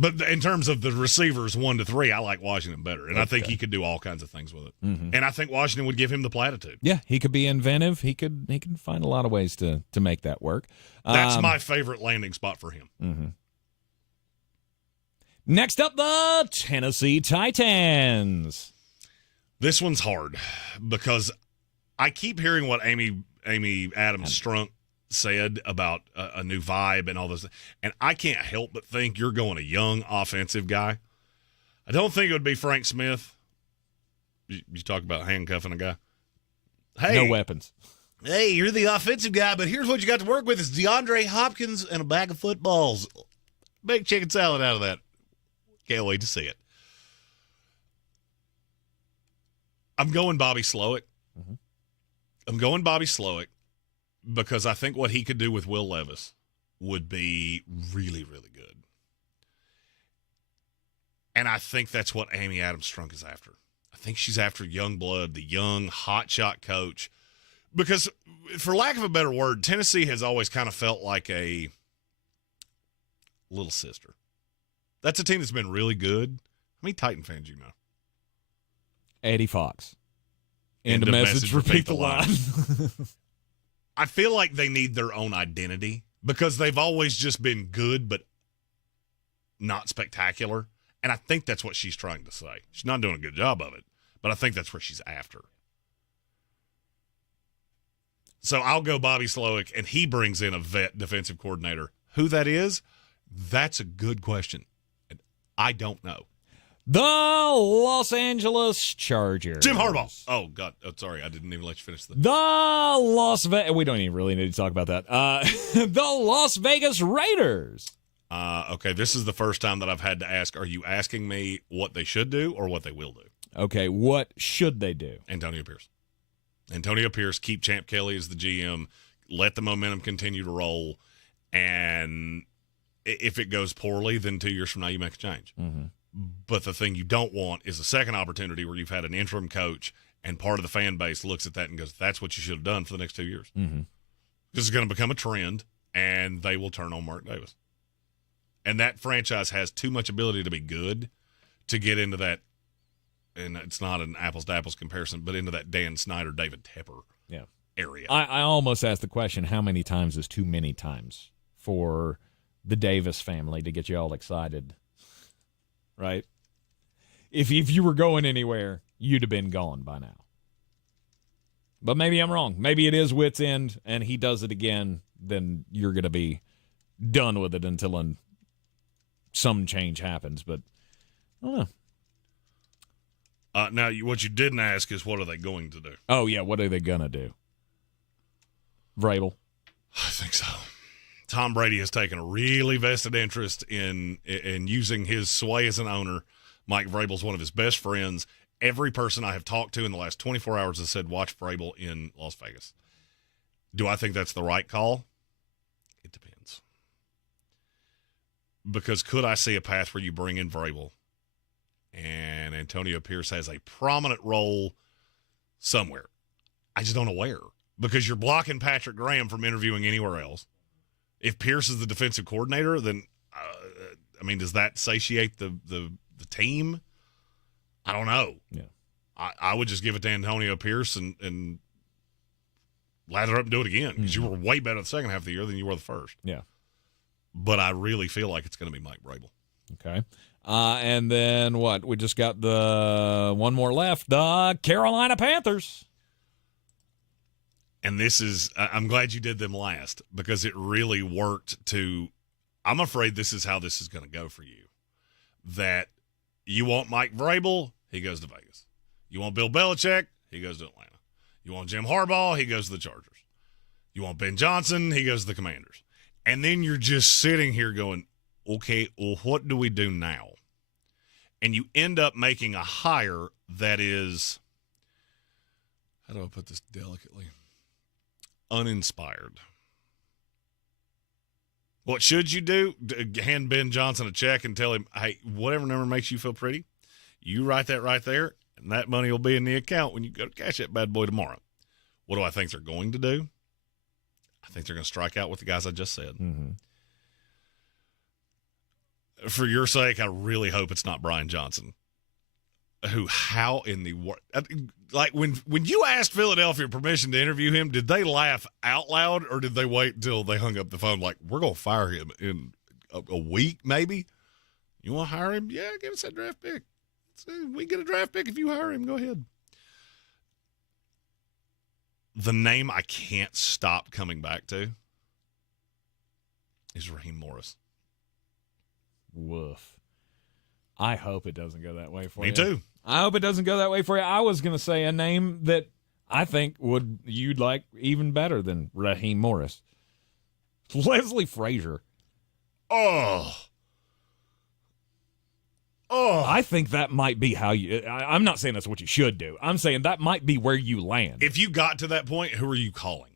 But in terms of the receivers 1 to 3, I like Washington better, and I think he could do all kinds of things with it. Mm-hmm. And I think Washington would give him the platitude. Yeah, he could be inventive. He can find a lot of ways to make that work. That's my favorite landing spot for him. Mm-hmm. Next up, the Tennessee Titans. This one's hard because I keep hearing what Amy Adams Strunk said about a new vibe and all this, and I can't help but think you're going a young offensive guy. I don't think it would be Frank Smith. You talk about handcuffing a guy. Hey, no weapons. Hey, you're the offensive guy, but here's what you got to work with: is DeAndre Hopkins and a bag of footballs. Make chicken salad out of that. Can't wait to see it. I'm going Bobby Slowick. Mm-hmm. I'm going Bobby Slowick because I think what he could do with Will Levis would be really, really good. And I think that's what Amy Adams Strunk is after. I think she's after young blood, the young, hotshot coach. Because, for lack of a better word, Tennessee has always kind of felt like a little sister. That's a team that's been really good. How many Titan fans you know? Eddie Fox. End of message, repeat the line. I feel like they need their own identity because they've always just been good but not spectacular. And I think that's what she's trying to say. She's not doing a good job of it, but I think that's where she's after. So I'll go Bobby Slowick, and he brings in a vet defensive coordinator. Who that is, that's a good question. I don't know. The Los Angeles Chargers. Jim Harbaugh. Oh, God. Oh, sorry. I didn't even let you finish the Las Vegas. We don't even really need to talk about that. The Las Vegas Raiders. Okay, this is the first time that I've had to ask, are you asking me what they should do or what they will do? Okay, what should they do? Antonio Pierce. Antonio Pierce, keep Champ Kelly as the GM, let the momentum continue to roll, and if it goes poorly, then 2 years from now you make a change. Mm-hmm. But the thing you don't want is a second opportunity where you've had an interim coach and part of the fan base looks at that and goes, that's what you should have done for the next 2 years. Mm-hmm. This is going to become a trend, and they will turn on Mark Davis. And that franchise has too much ability to be good to get into that, and it's not an apples-to-apples comparison, but into that Dan Snyder, David Tepper area. I almost asked the question, how many times is too many times for the Davis family to get you all excited? Right? If you were going anywhere, you'd have been gone by now. But maybe I'm wrong. Maybe it is wit's end, and he does it again, then you're going to be done with it until some change happens. But I don't know. Now, what you didn't ask is what are they going to do? Oh, yeah, what are they going to do? Vrabel? I think so. Tom Brady has taken a really vested interest in using his sway as an owner. Mike Vrabel's one of his best friends. Every person I have talked to in the last 24 hours has said, watch Vrabel in Las Vegas. Do I think that's the right call? It depends. Because could I see a path where you bring in Vrabel and Antonio Pierce has a prominent role somewhere? I just don't know where. Because you're blocking Patrick Graham from interviewing anywhere else. If Pierce is the defensive coordinator, then, does that satiate the team? I don't know. Yeah, I would just give it to Antonio Pierce and lather up and do it again because you were way better the second half of the year than you were the first. Yeah. But I really feel like it's going to be Mike Vrabel. Okay. And then what? We just got the one more left, the Carolina Panthers. And this is, I'm glad you did them last because it really worked to, I'm afraid this is how this is going to go for you. That you want Mike Vrabel, he goes to Vegas. You want Bill Belichick, he goes to Atlanta. You want Jim Harbaugh, he goes to the Chargers. You want Ben Johnson, he goes to the Commanders. And then you're just sitting here going, okay, well, what do we do now? And you end up making a hire that is, how do I put this delicately? Uninspired. What should you do? Hand Ben Johnson a check and tell him, hey, whatever number makes you feel pretty, you write that right there, and that money will be in the account when you go to cash that bad boy tomorrow. What do I think they're going to do? I think they're going to strike out with the guys I just said. Mm-hmm. for your sake, I really hope it's not Brian Johnson. How in the world? Like, when you asked Philadelphia permission to interview him, did they laugh out loud or did they wait until they hung up the phone? Like, we're going to fire him in a week, maybe? You want to hire him? Yeah, give us that draft pick. We get a draft pick if you hire him. Go ahead. The name I can't stop coming back to is Raheem Morris. Woof. I hope it doesn't go that way for you. Me too. I hope it doesn't go that way for you. I was going to say a name that I think you'd like even better than Raheem Morris. Leslie Frazier. Oh. I think that might be how you. I'm not saying that's what you should do. I'm saying that might be where you land. If you got to that point, who are you calling?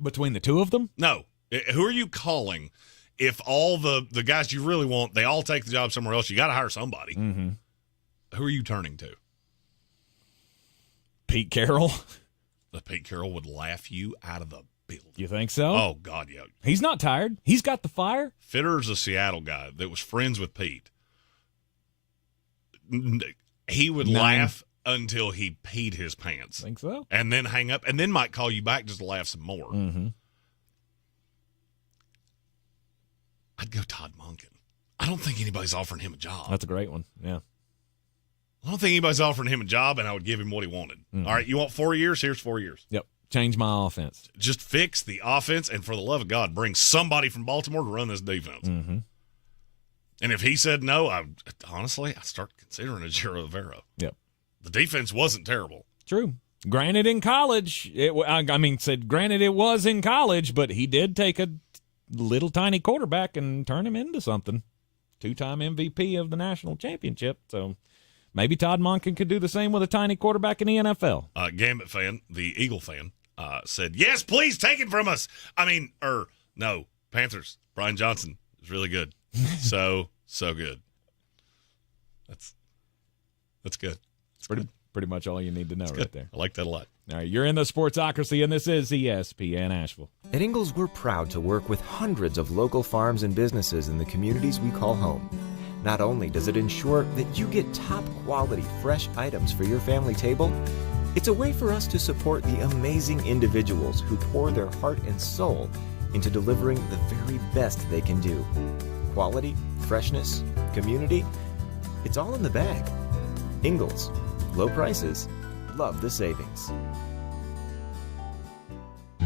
Between the two of them? No. Who are you calling? If all the guys you really want, they all take the job somewhere else, you got to hire somebody. Mm-hmm. Who are you turning to? Pete Carroll. Pete Carroll would laugh you out of the building. You think so? Oh, God, yeah. He's not tired. He's got the fire. Fitter's a Seattle guy that was friends with Pete. He would laugh until he peed his pants. Think so? And then hang up, and then might call you back just to laugh some more. Mm-hmm. I'd go Todd Monken. I don't think anybody's offering him a job. That's a great one, yeah. I don't think anybody's offering him a job, and I would give him what he wanted. Mm-hmm. All right, you want 4 years? Here's 4 years. Yep. Change my offense. Just fix the offense, and for the love of God, bring somebody from Baltimore to run this defense. Mm-hmm. And if he said no, I start considering a Giro Rivera. Yep. The defense wasn't terrible. True. Granted, in college, it was in college, but he did take a little tiny quarterback and turn him into something. 2-time MVP of the national championship. So maybe Todd Monken could do the same with a tiny quarterback in the NFL. Gambit fan, the Eagle fan, said, yes, please take it from us. No, Panthers. Brian Johnson is really good. so good. That's good. It's pretty much all you need to know right there. I like that a lot. All right, you're in the Sportsocracy, and this is ESPN Asheville. At Ingalls, we're proud to work with hundreds of local farms and businesses in the communities we call home. Not only does it ensure that you get top-quality, fresh items for your family table, it's a way for us to support the amazing individuals who pour their heart and soul into delivering the very best they can do. Quality, freshness, community, it's all in the bag. Ingalls, low prices, love the savings.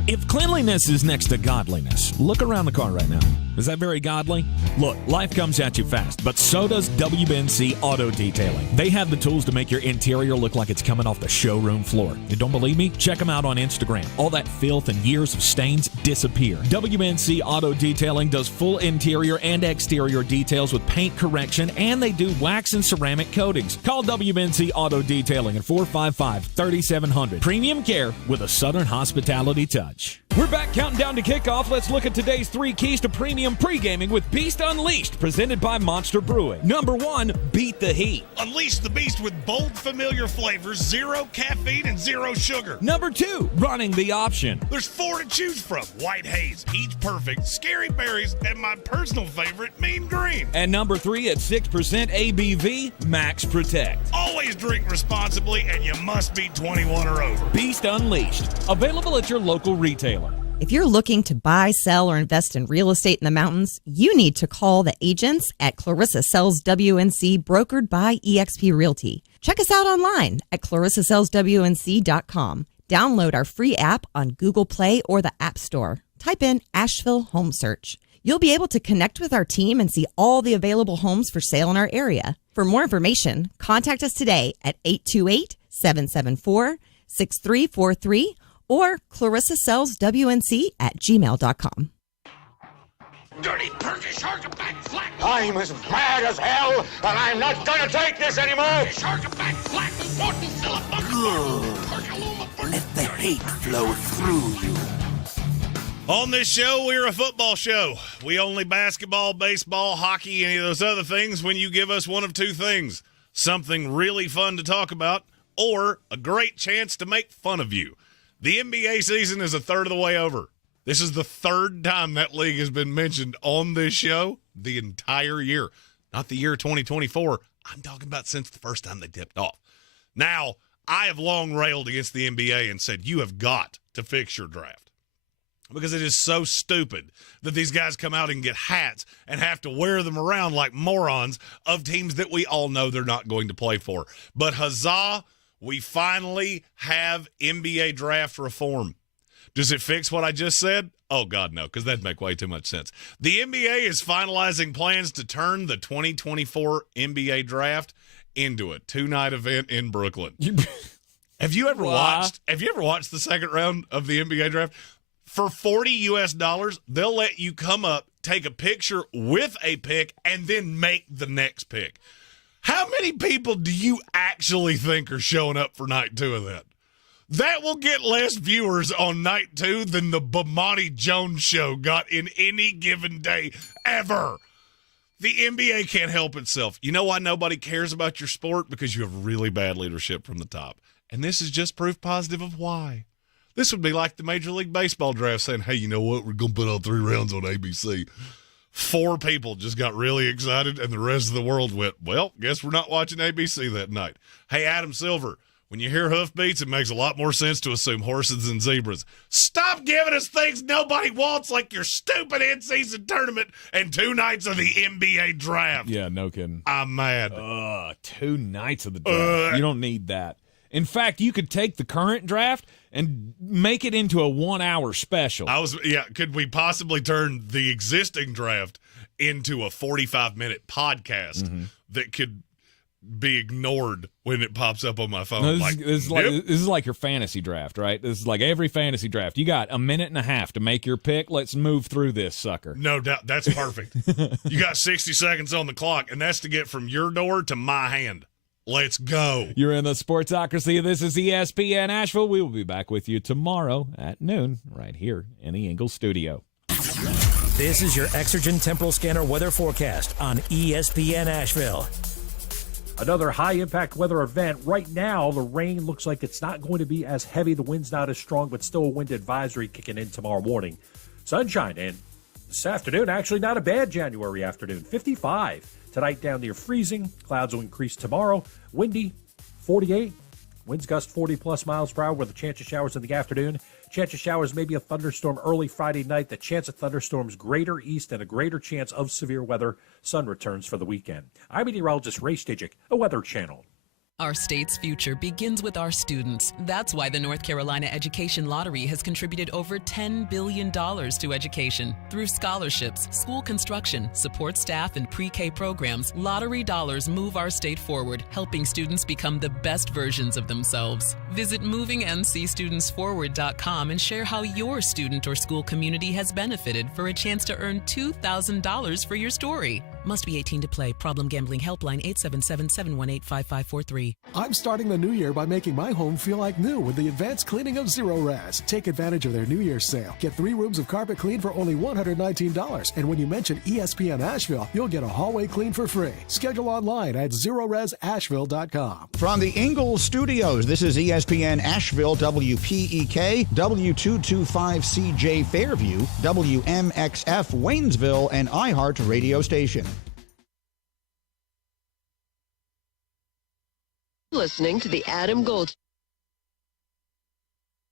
If cleanliness is next to godliness, look around the car right now. Is that very godly? Look, life comes at you fast, but so does WNC Auto Detailing. They have the tools to make your interior look like it's coming off the showroom floor. You don't believe me? Check them out on Instagram. All that filth and years of stains disappear. WNC Auto Detailing does full interior and exterior details with paint correction, and they do wax and ceramic coatings. Call WNC Auto Detailing at 455-3700. Premium care with a Southern hospitality touch. We're back counting down to kickoff. Let's look at today's 3 keys to premium pre-gaming with Beast Unleashed, presented by Monster Brewing. Number 1, beat the heat. Unleash the beast with bold, familiar flavors, 0 caffeine, and 0 sugar. Number 2, running the option. There's 4 to choose from: White Haze, Peach Perfect, Scary Berries, and my personal favorite, Mean Green. And number 3, at 6% ABV, Max Protect. Always drink responsibly, and you must be 21 or over. Beast Unleashed, available at your local retailer. If you're looking to buy, sell, or invest in real estate in the mountains, you need to call the agents at Clarissa Sells WNC, brokered by eXp Realty. Check us out online at clarissasellswnc.com. Download our free app on Google Play or the App Store. Type in Asheville Home Search. You'll be able to connect with our team and see all the available homes for sale in our area. For more information, contact us today at 828-774-6343 or clarissasellswnc@gmail.com. Dirty Perky shark back flat. I'm as mad as hell, and I'm not gonna take this anymore. Shark back flat. Let the hate flow through you. On this show, we're a football show. We only basketball, baseball, hockey, any of those other things when you give us one of 2 things: something really fun to talk about, or a great chance to make fun of you. The NBA season is a third of the way over. This is the 3rd time that league has been mentioned on this show. the entire year. Not the year 2024. I'm talking about since the first time they tipped off. Now, I have long railed against the NBA and said, you have got to fix your draft. Because it is so stupid that these guys come out and get hats and have to wear them around like morons of teams that we all know they're not going to play for. But huzzah, we finally have NBA draft reform. Does it fix what I just said? Oh, God, no, because that'd make way too much sense. The NBA is finalizing plans to turn the 2024 NBA draft into a 2-night event in Brooklyn. Have you ever watched the second round of the NBA draft? For $40 US, they'll let you come up, take a picture with a pick, and then make the next pick. How many people do you actually think are showing up for night 2 of that? That will get less viewers on night 2 than the Bomani Jones show got in any given day ever. The NBA can't help itself. You know why nobody cares about your sport? Because you have really bad leadership from the top. And this is just proof positive of why. This would be like the Major League Baseball draft saying, hey, you know what? We're going to put all 3 rounds on ABC. 4 people just got really excited, and the rest of the world went, well, guess we're not watching ABC that night. Hey, Adam Silver, when you hear hoofbeats, it makes a lot more sense to assume horses and zebras. Stop giving us things nobody wants like your stupid in-season tournament and 2 nights of the NBA draft. Yeah, no kidding. I'm mad. 2 nights of the draft. You don't need that. In fact, you could take the current draft and make it into a 1-hour special. Could we possibly turn the existing draft into a 45-minute podcast that could be ignored when it pops up on my phone? No, this is like your fantasy draft, right? This is like every fantasy draft. You got a minute and a half to make your pick. Let's move through this sucker. No doubt. That's perfect. You got 60 seconds on the clock, and that's to get from your door to my hand. Let's go. You're in the Sportsocracy. This is ESPN Asheville. We will be back with you tomorrow at noon right here in the Ingles studio. This is your Exergen Temporal Scanner weather forecast on ESPN Asheville. Another high-impact weather event. Right now, the rain looks like it's not going to be as heavy. The wind's not as strong, but still a wind advisory kicking in tomorrow morning. Sunshine, and this afternoon, actually not a bad January afternoon. 55. Tonight down near freezing. Clouds will increase tomorrow. Windy, 48. Winds gust 40-plus miles per hour with a chance of showers in the afternoon. Chance of showers, maybe a thunderstorm early Friday night. The chance of thunderstorms greater east and a greater chance of severe weather. Sun returns for the weekend. I'm meteorologist Ray Stijik, a Weather Channel. Our state's future begins with our students. That's why the North Carolina Education Lottery has contributed over $10 billion to education. Through scholarships, school construction, support staff, and pre-K programs, lottery dollars move our state forward, helping students become the best versions of themselves. Visit movingncstudentsforward.com and share how your student or school community has benefited for a chance to earn $2,000 for your story. Must be 18 to play. Problem Gambling Helpline 877-718-5543. I'm starting the new year by making my home feel like new with the advanced cleaning of Zero Res. Take advantage of their New Year's sale. Get 3 rooms of carpet clean for only $119. And when you mention ESPN Asheville, you'll get a hallway clean for free. Schedule online at ZeroResAsheville.com. From the Ingles studios, this is ESPN Asheville, WPEK, W225CJ Fairview, WMXF Waynesville, and iHeart radio station. Listening to the Adam Gold